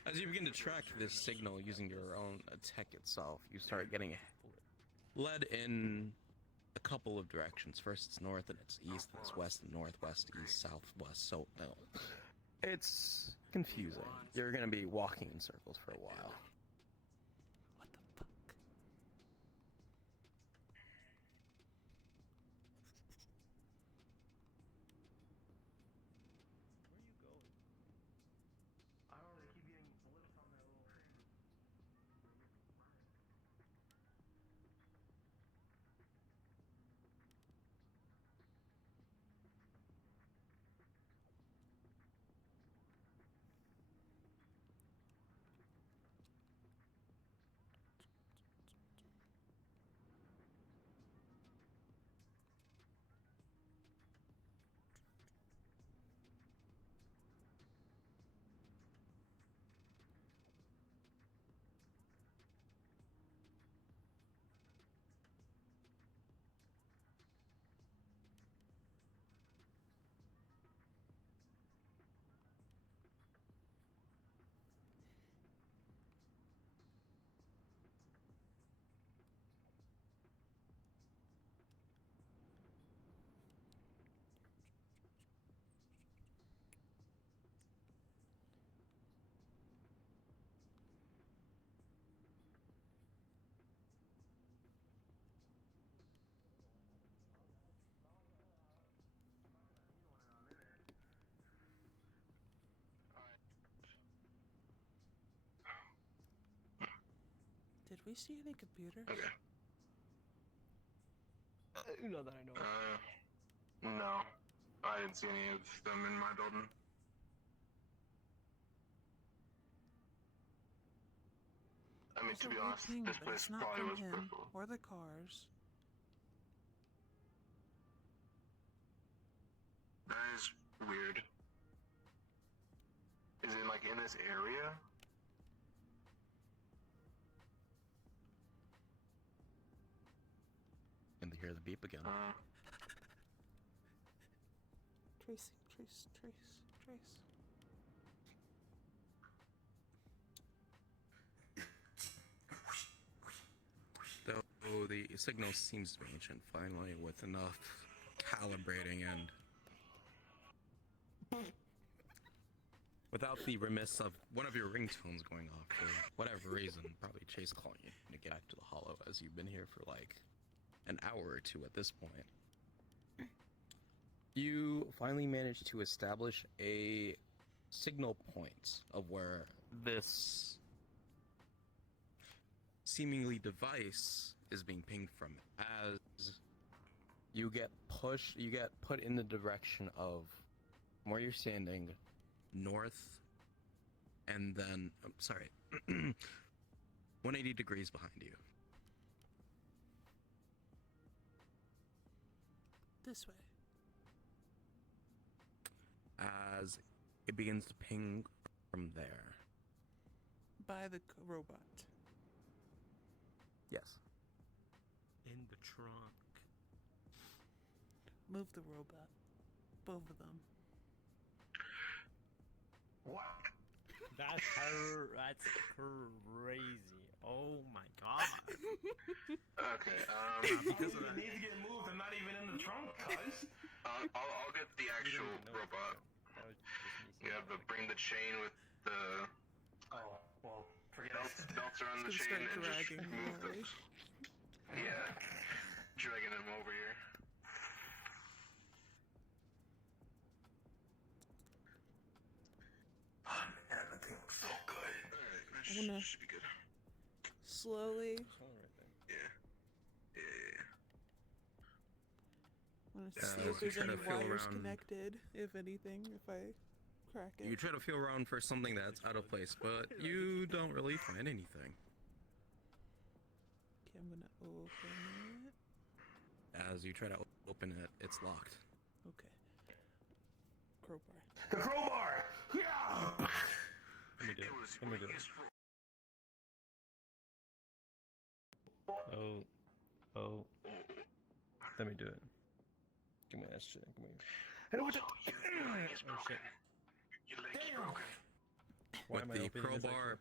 as you begin to track this signal using your own tech itself, you start getting led in a couple of directions. First it's north, and it's east, and it's west, and northwest, east, southwest. So no, it's confusing. You're gonna be walking in circles for a while. Did we see any computers? Okay. Not that I know. No. I didn't see any of them in my building. I mean, There's to a be weird honest, ping, this but place it's not probably from was him purple. or the cars. That is weird. Is it like in this area? And they hear the beep again. Trace, trace, trace, trace. Though the signal seems to be ancient, finally, with enough calibrating and without the remiss of one of your ringtones going off for whatever reason, probably Chase calling you to get back to the hollow, as you've been here for like an hour or two at this point. You finally managed to establish a signal point of where this seemingly device is being pinged from, as you get put in the direction of where you're standing, north, and then 180 degrees behind you. This way. As it begins to ping from there. By the robot. Yes. In the trunk. Move the robot. Both of them. What? That's crazy. Oh my god. Okay, Because it needs to get moved, I'm not even in the trunk, cuz. I'll get the actual robot. You have to bring the chain with the... Oh, well, forget belts around the It's chain gonna and start just dragging move away. those. Yeah. Dragging him over here. Oh man, that thing looks so good. Alright, that I'm gonna should be good. slowly. Yeah. I'm gonna Yeah, see so if there's try any to feel wires around. connected, if anything, if I crack it. You try to feel around for something that's out of place, but you don't really find anything. Okay, I'm gonna open it. As you try to open it, it's locked. Okay. Crowbar. The crowbar! Yeah! Let me do it. Let me do it. Oh. Let me do it. Give me that shit. Give me. And what the... Your leg is Oh broken. shit. Your leg is broken. Why With am I the opening this crowbar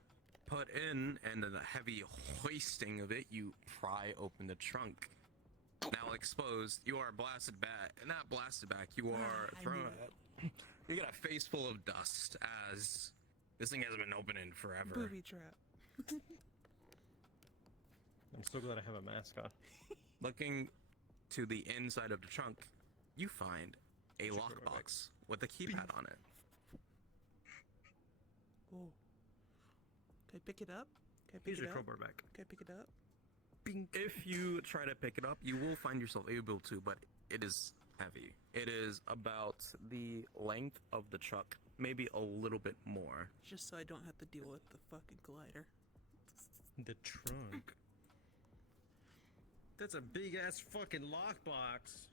put in, and then the heavy hoisting of it, you pry open the trunk. Now exposed, you are blasted back. Not blasted back, you are thrown. You got a face full of dust as this thing hasn't been open in forever. Booby trap. I'm so glad I have a mask on. Looking to the inside of the trunk, you find a lockbox with a keypad on it. Oh. Can I pick it up? Can I pick Here's it your up? crowbar back. Can I pick it up? If you try to pick it up, you will find yourself able to, but it is heavy. It is about the length of the truck, maybe a little bit more. Just so I don't have to deal with the fucking glider. The trunk. That's a big ass fucking lockbox.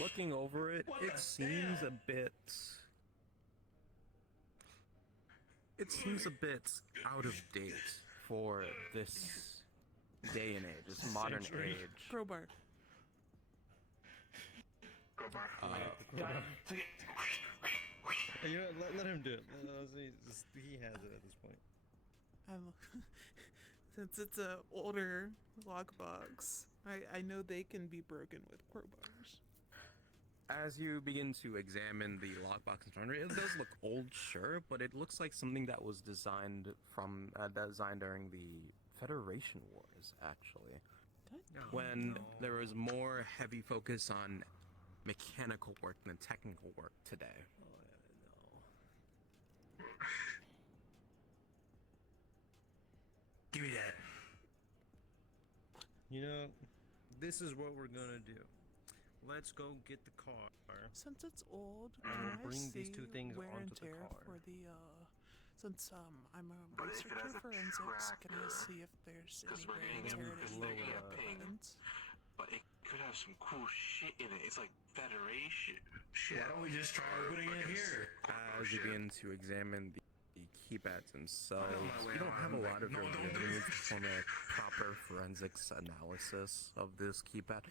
Looking over it, it seems a bit. It seems a bit out of date for this day and age, this modern age. Crowbar. You know, let him do it. He has it at this point. Since it's a older lockbox, I know they can be broken with crowbars. As you begin to examine the lockbox in front of it, it does look old, sure, but it looks like something that was designed during the Federation Wars, actually. When there was more heavy focus on mechanical work than technical work today. Give me that. You know, this is what we're gonna do. Let's go get the car. Since it's old, And can I bring see these two things wear and onto the tear car. for the since I'm a researcher forensics, can I see if there's any wear and tear to the buttons? But it could have some cool shit in it. It's like Federation shit. Why don't we just try putting it here? As you begin to examine the keypads themselves, you don't have a lot of your need to perform a proper forensics analysis of this keypad.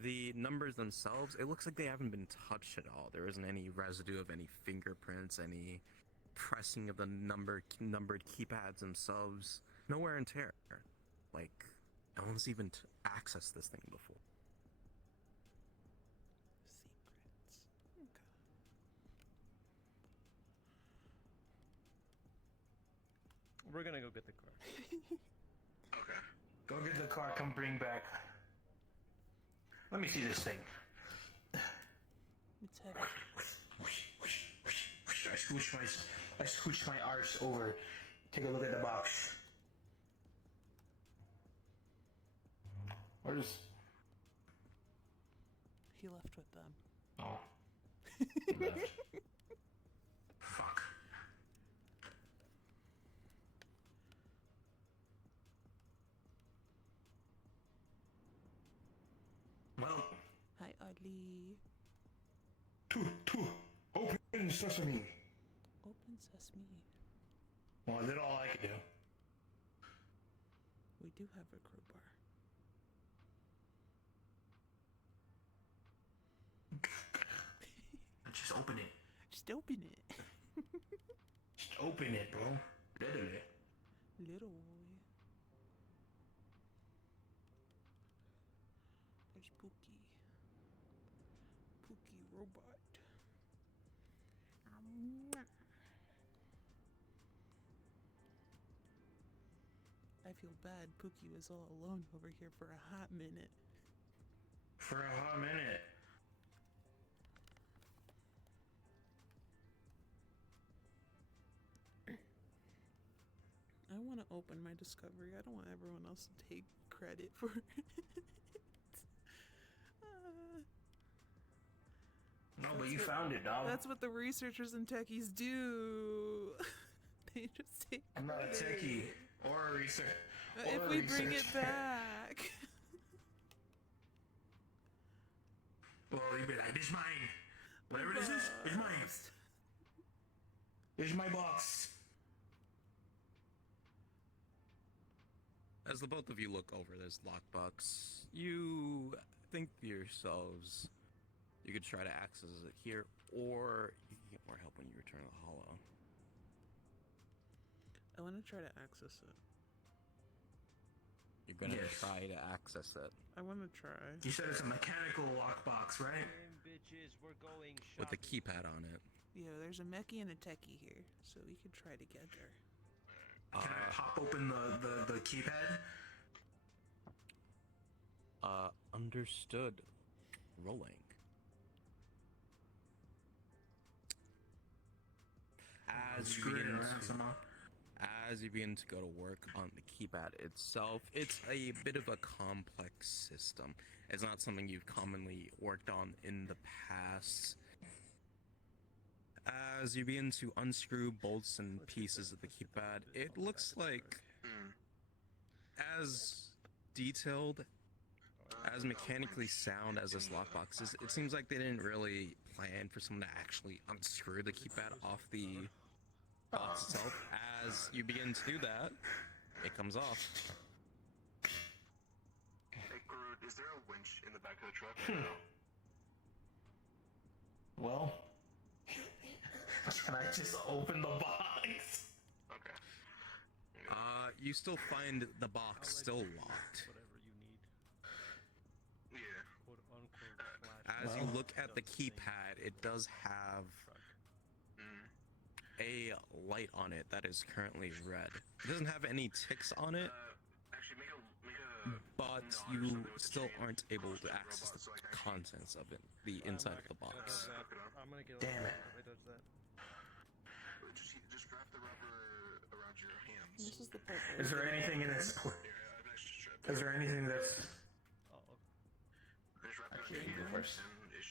The numbers themselves, it looks like they haven't been touched at all. There isn't any residue of any fingerprints, any pressing of the numbered keypads themselves. No wear and tear. Like, no one's even accessed this thing before. We're gonna go get the car. Okay. Go get the car, come bring back. Let me see this thing. It's heavy. I scooch my arse over. Take a look at the box. Where's... He left with them. Oh. Left. Fuck. Well. Hi, Audley. Open sesame. Open sesame. Well, I did all I could do. We do have a crowbar. Just open it. Just open it. Just open it, bro. Literally. Little boy. There's Pookie. Pookie robot. I feel bad. Pookie was all alone over here for a hot minute. For a hot minute. I want to open my discovery. I don't want everyone else to take credit for it. No, but you found it, dog. That's what the researchers and techies do. They just take I'm not a credit. techie or a researcher. If we bring it back. Well, you'd be like, this is mine. Whatever this is, it's mine. Here's my box. As the both of you look over this lockbox, you think to yourselves, you could try to access it here, or get more help when you return to the hollow. I want to try to access it. You're gonna Yes. try to access it. I want to try. You said it's a mechanical lockbox, right? Bitches, we're going With the keypad on it. Yeah, there's a mechie and a techie here, so we could try together. Can I pop open the keypad? Understood. Rolling. As you begin to go to work on the keypad itself, it's a bit of a complex system. It's not something you've commonly worked on in the past. As you begin to unscrew bolts and pieces of the keypad, it looks like as detailed, as mechanically sound as this lockbox is, it seems like they didn't really plan for someone to actually unscrew the keypad off the box itself. As you begin to do that, it comes off. Hey, Groot, is there a winch in the back of the truck? Well, can I just open the box? Okay. You still find the box still locked. As you look at the keypad, it does have a light on it that is currently red. It doesn't have any ticks on it, but you still aren't able to access the contents of it, the inside of the box. I'm gonna get Damn it. If it does that. Just wrap the rubber around your hands. This is the part. Is there anything in this? Is there anything that's? Just wrap it around Actually, your you go hands, first. and you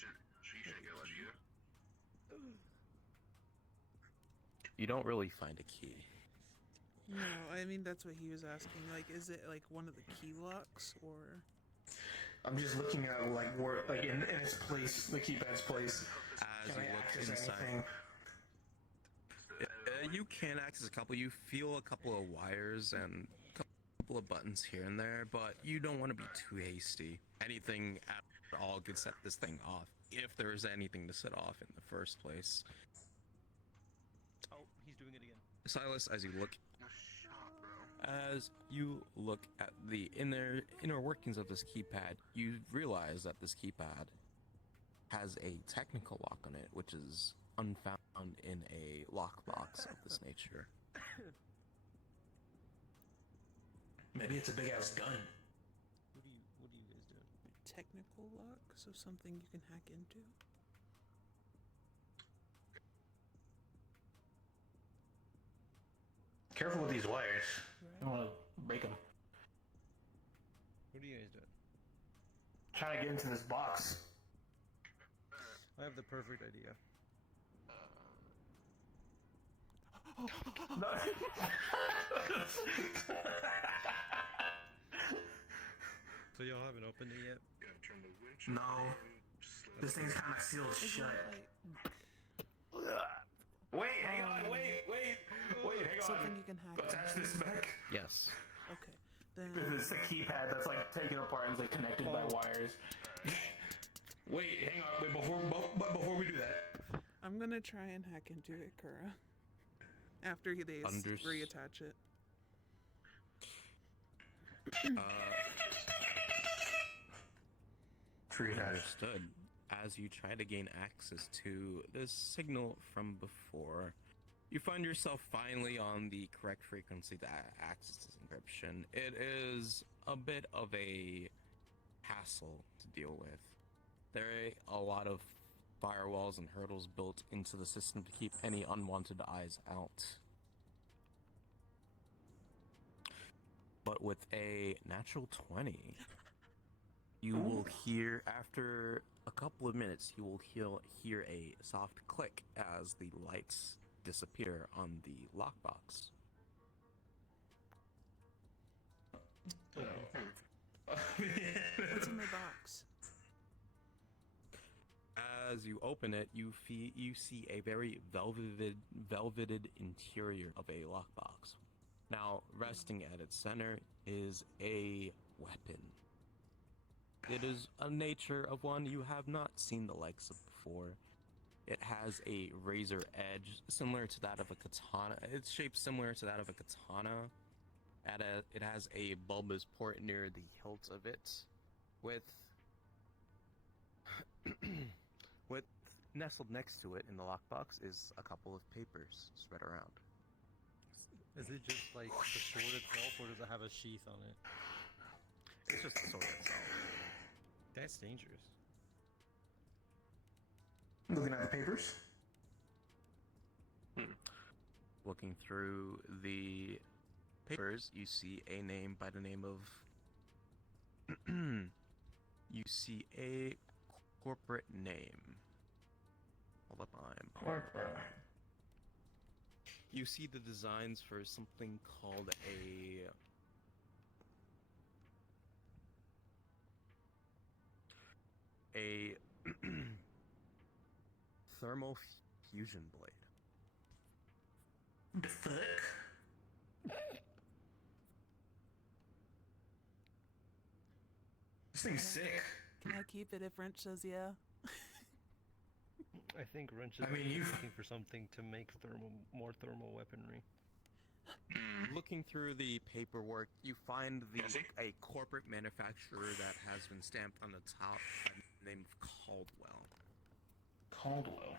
shouldn't get much either. You don't really find a key. No, I mean that's what he was asking. Like, is it like one of the key locks or? I'm just looking at like where, like in its place, the keypad's place. As Can you I look access inside, anything? You can access a couple. You feel a couple of wires and a couple of buttons here and there, but you don't want to be too hasty. Anything at all could set this thing off, if there is anything to set off in the first place. Oh, he's doing it again. Silas, as you look at the inner workings of this keypad, you realize that this keypad has a technical lock on it, which is unfound in a lockbox of this nature. Maybe it's a big ass gun. What are you guys doing? Technical lock, so something you can hack into. Careful with these wires. I don't want to break them. What are you guys doing? Trying to get into this box. I have the perfect idea. No. So y'all haven't opened it yet? No. This thing's kind of sealed shut. Wait, hang on, wait, hang on. Something you can hack Attach into. this back. Yes. Okay, then. This is the keypad that's like taken apart and is like connected by wires. Wait, hang on, wait, before we do that. I'm gonna try and hack into it, Kura. After they reattach it. Understood. As you try to gain access to this signal from before, you find yourself finally on the correct frequency to access this encryption. It is a bit of a hassle to deal with. There are a lot of firewalls and hurdles built into the system to keep any unwanted eyes out. But with a natural 20, you will hear, after a couple of minutes, you will hear a soft click as the lights disappear on the lockbox. What's in my box? As you open it, you see a very velveted interior of a lockbox. Now, resting at its center is a weapon. It is a nature of one you have not seen the likes of before. It has a razor edge similar to that of a katana. It's shaped similar to that of a katana. It has a bulbous port near the hilt of it, with with nestled next to it in the lockbox is a couple of papers spread around. Is it just like the sword itself, or does it have a sheath on it? It's just the sword itself. That's dangerous. Looking at the papers. Looking through the papers, you see a name by the name of. You see a corporate name. Hold up, Corporate. You see the designs for something called a thermal fusion blade. The fuck? This thing's sick. Can I keep it if Wrench says yeah? I think Wrench is looking for something to make more thermal weaponry. Looking through the paperwork, you find a corporate manufacturer that has been stamped on the top by the name of Caldwell. Caldwell.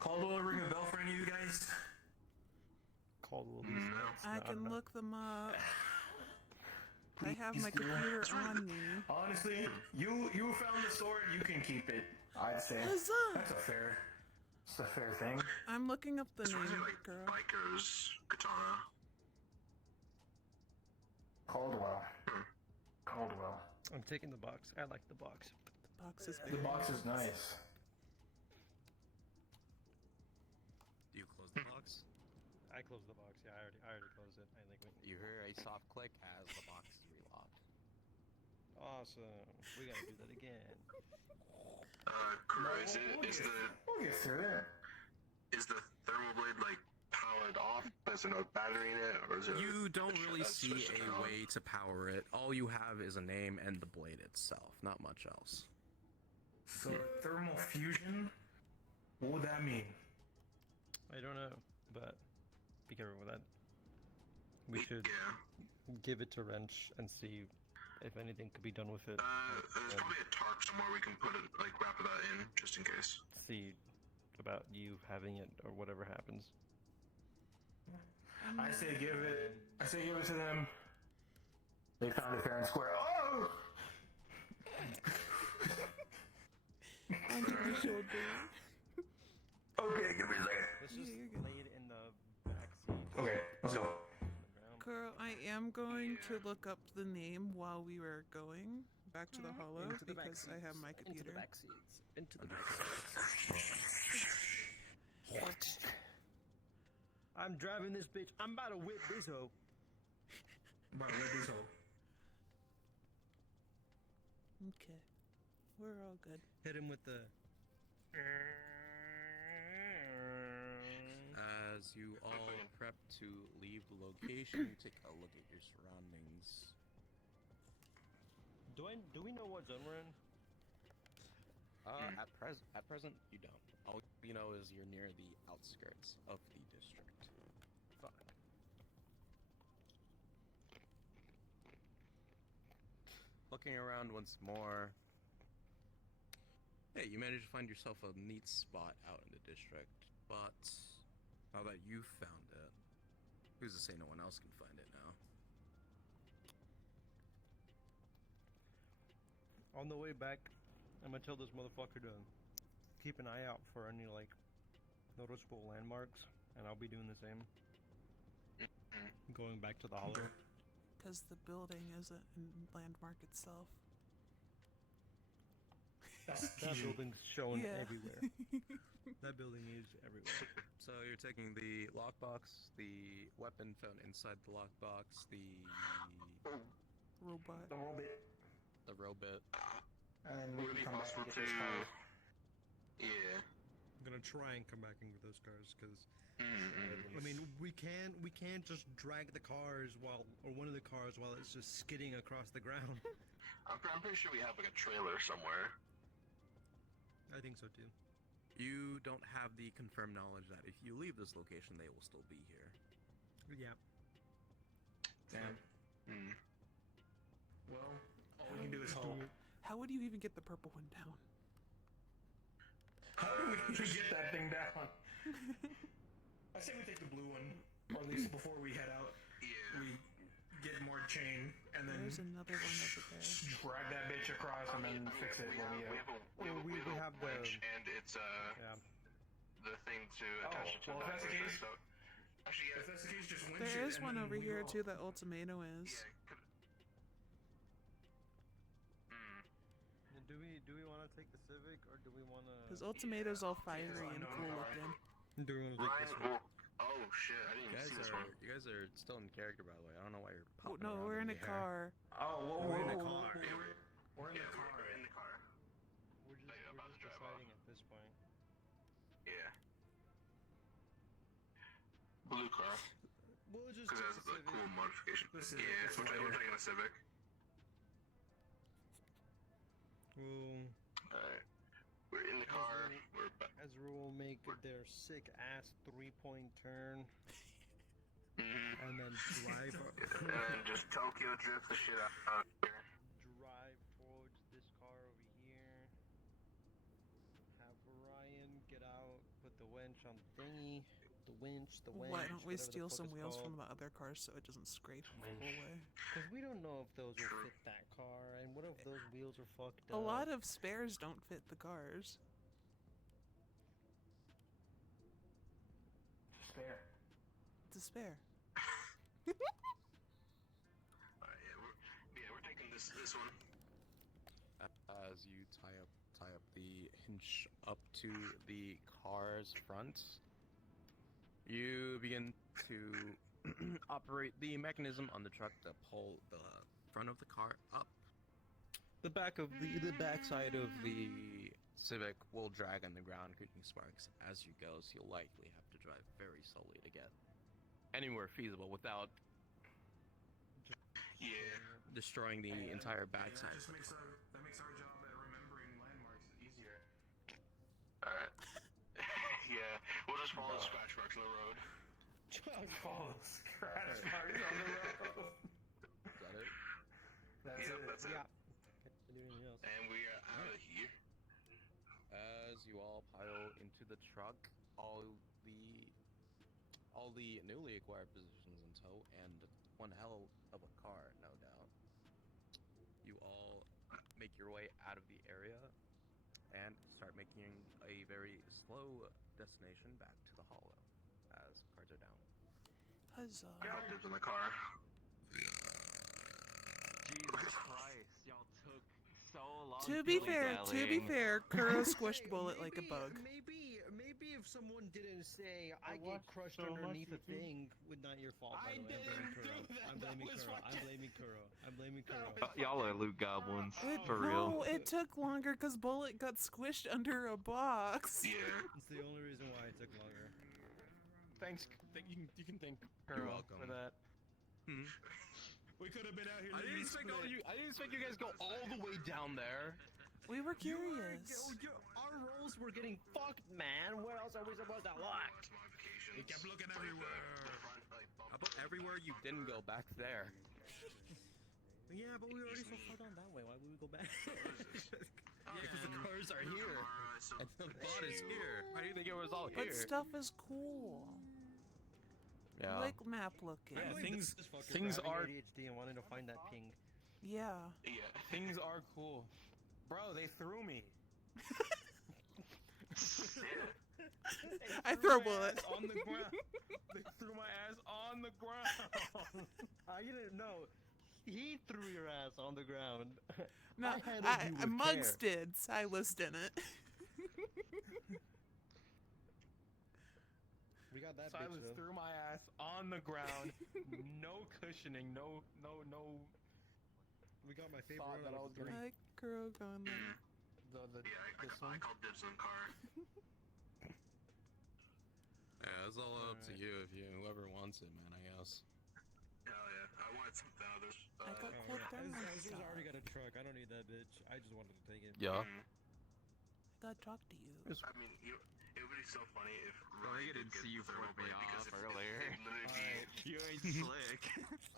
Caldwell ring a bell for any of you guys? Caldwell. I can look them up. I have my computer on me. Honestly, you found the sword, you can keep it. I'd say. Huzzah! That's a fair thing. I'm looking up the It's name, like girl. Biker's katana. Caldwell. Caldwell. I'm taking the box. I like the box. The box is The box is nice. Do you close the box? I closed the box. Yeah, I already closed it. I think You hear a soft click as the box is relocked. Awesome. We gotta do that again. Kuro, We'll get through it. Is the thermal blade like powered off? Is there no battery in it, or is it? You don't really see switch it a on? way to power it. All you have is a name and the blade itself, not much else. So thermal fusion? What would that mean? I don't know, but be careful with that. We should give it to Wrench and see if anything could be done with it. There's probably a tarp somewhere we can put it, like wrap that in, just in case. See about you having it or whatever happens. I say give it to them. They found it fair and square. Oh! Onto my shoulder. Okay, give me a second. Let's just lay it in the back seat. Okay, let's go. Girl, I am going to look up the name while we were going back to the hollow Into the back because I have my computer. Into the back seats. Into the back seats. What? I'm driving this bitch. I'm about to whip this hoe. Okay. We're all good. Hit him with the. As you all prep to leave the location, you take a look at your surroundings. Do we know what zone we're in? At present, you don't. All you know is you're near the outskirts of the district. Fine. Looking around once more. Hey, you managed to find yourself a neat spot out in the district, but now that you found it, who's to say no one else can find it now? On the way back, I'm gonna tell this motherfucker to keep an eye out for any like noticeable landmarks, and I'll be doing the same. Going back to the hollow. Because the building isn't a landmark itself. That building's shown Yeah. everywhere. That building is everywhere. So you're taking the lockbox, the weapon found inside the lockbox, the Robot. the robot. And Would it be possible to? Yeah. I'm gonna try and come back in with those cars because I mean we can't just drag the cars or one of the cars while it's just skidding across the ground. I'm pretty sure we have like a trailer somewhere. I think so too. You don't have the confirmed knowledge that if you leave this location, they will still be here. Yep. Damn. Well, all we can do is hope. How would you even get the purple one down? How do we get that thing down? I say we take the blue one, or at least before we head out. Yeah. We get more chain, and then There's another one over there. drag that bitch across and then fix it when we We have the winch, and it's the thing to attach it to. Well, if that's the case, so, actually, yeah. if that's the case, just winch There it. is and one then over we here will- too that Ultimato is. Do we want to take the Civic or do we want to? Because Ultimato's all fiery and cool looking. Do we want to take this one? Oh shit! I didn't even see this one. You guys are still in character, by the way. I don't know why you're Oh, popping no, around we're in a the air. car. Oh, We're in a car. We're in the car. We're in the car. We're just deciding at this point. Yeah. Blue car. We'll just Because take that's the a Civic. cool modification. The Civic Yeah, is we're later. taking a Civic. We'll, Alright. We're in the car. We're back. Ezra will make their sick ass 3-point turn. Mm-hmm. And then drive. And then just Tokyo drift the shit out here. Drive towards this car over here. Have Ryan get out, put the winch on the thingy. The winch, the winch. Why don't we whatever the steal fuck some it's wheels called. from the other cars so it doesn't scrape the whole way? Because we don't know if those will fit that car, and what if those wheels are fucked A up? lot of spares don't fit the cars. Spare. It's a spare. Alright, yeah, we're taking this one. As you tie up the hinge up to the car's front, you begin to operate the mechanism on the truck to pull the front of the car up. The backside of the Civic will drag on the ground, creating sparks as you go, so you'll likely have to drive very slowly to get anywhere feasible without destroying the entire backside. That makes our job at remembering landmarks easier. Alright. Yeah, we'll just follow the scratch marks on the road. Just follow scratch marks on the road. Is that it? That's it. Yeah. Anything else? And we are out of here. As you all pile into the truck, all the newly acquired positions in tow, and one hell of a car, no doubt. You all make your way out of the area and start making a very slow destination back to the hollow as cards are down. Huzzah. I got dibs in the car. Jesus Christ, y'all took so long. To be fair, Kuro squished Bullet like a bug. Maybe if someone didn't say I get crushed underneath a thing, would not your fault. By the way, I'm blaming Kuro. I'm blaming Kuro. Y'all are loot goblins, It, for real. No, it took longer because Bullet got squished under a box. Yeah. It's the only reason why it took longer. Thanks. You can thank You're Kuro welcome. for that. We could have been out here. I didn't expect you guys go all the way down there. We were curious. Our rolls were getting fucked, man. What else are we supposed to look? We kept looking everywhere. How about everywhere you didn't go back there? Yeah, but we were already so far down that way. Why would we go back? Yeah, because the cars are here, and the bot is here. How do you think it was all But here? stuff is cool. Yeah. I like map looking. Yeah, things Things are ADHD and wanting to find that ping. Yeah. things are cool. Bro, they threw me. I throw Bullet. On the ground. They threw my ass on the ground. I didn't know. He threw your ass on the ground. No, I handled you with Muggs care. did. Silas didn't. We got that Silas bitch though. threw my ass on the ground. No cushioning. No. We got my favorite Thought one that I out was of the gonna- three. I like Kuro going there. I called dibs on the car. Yeah, it's all up to you if whoever wants it, man. I guess. Hell yeah. I wanted some others. I got clipped down. Ezra's already got a truck. I don't need that bitch. I just wanted to take it. Yeah. God talk to you. I mean, it would be so funny if Bro, I Ryan didn't did see you get the flip me thermal blade because off it'd earlier. literally be You ain't slick.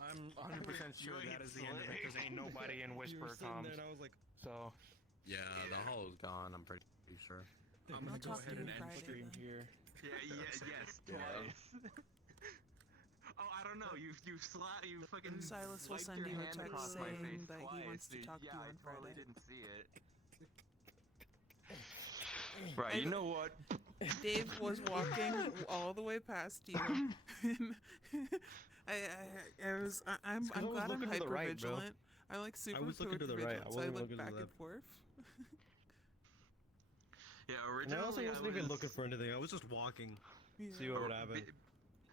I'm 100% sure You that ain't is the end of it because ain't nobody in You were Whisper sitting comms. there and I was like, So Yeah, the hall's gone, I'm pretty sure. I'm gonna I'll go talk to ahead you and end Friday stream then. here. Yes, twice. Oh, I don't know. You fucking Silas will swiped send your you a hand text across my saying face that he twice, wants to dude. talk to you Yeah, on I totally Friday. didn't see it. Right, you know what? Dave was walking all the way past you. I'm I was glad I'm looking to the hyper right, bro. vigilant. I'm like super I was looking to the right. vigilant, I so I wasn't look looking to back the and left. forth. Yeah, And I also originally wasn't even looking for anything. I was just walking. See what would happen.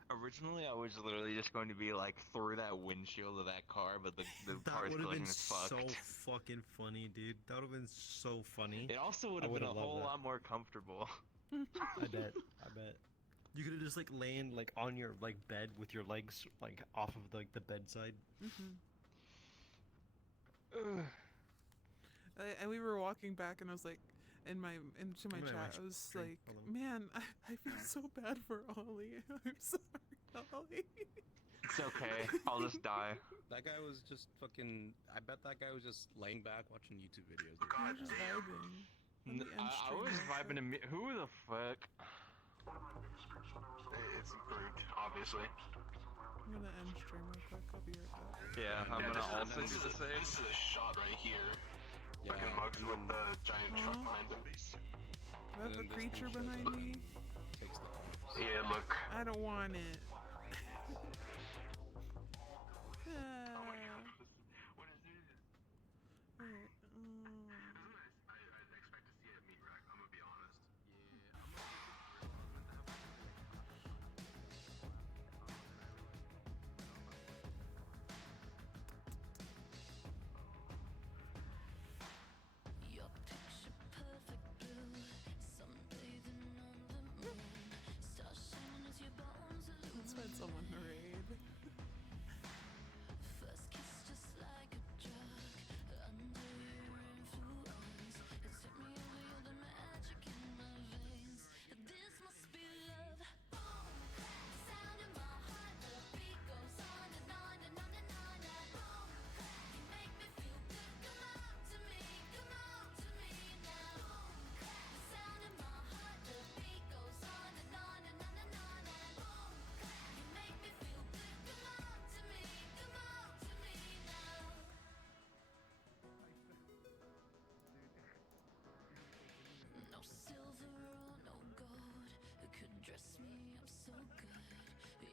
Originally, I was literally just going to be like through that windshield of that car, but the That car's would have collision been is fucked. so fucking funny, dude. That would have been so funny. It also would I have been a would've loved whole that. lot more comfortable. I bet. I bet. You could have just like laying like on your like bed with your legs like off of like the bedside. And we were walking back, and I was like, into my I'm gonna chat, watch I was stream. like, Hold on. man, I feel so bad for Ollie. I'm sorry, Ollie. It's okay. I'll just die. That guy was just fucking. I bet that guy was just laying back watching YouTube videos. We're just vibing. On the end I stream was real vibing to quick. me. Who the fuck? It's improved, obviously. I'm gonna end stream real quick. I'll be right back. Yeah, I'm gonna also do the same. This is a shot right here. Yeah, Fucking mugs with the giant truck behind them. I have a creature behind me. Takes the corners. Yeah, look. I don't want it. Oh my god. What is it? Alright, I'd expect to see a meat rack, I'm gonna be honest. Your picture perfect blue, sunbathing on the moon, stars shining as your bones let's find someone to raid. First kiss just like a drug, under your influence, it's hit me over, you're the magic in my veins. This must be love. Boom, clap, sound in my heart, the beat goes on and on and on and on and boom, clap, you make me feel good. Come on to me now. Boom, clap, the sound in my heart, the beat goes on and on and on and on and boom, clap, you make me feel good. Come on to me now. No silver or no gold could dress me up so good.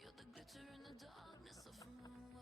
You're the glitter in the darkness of moon.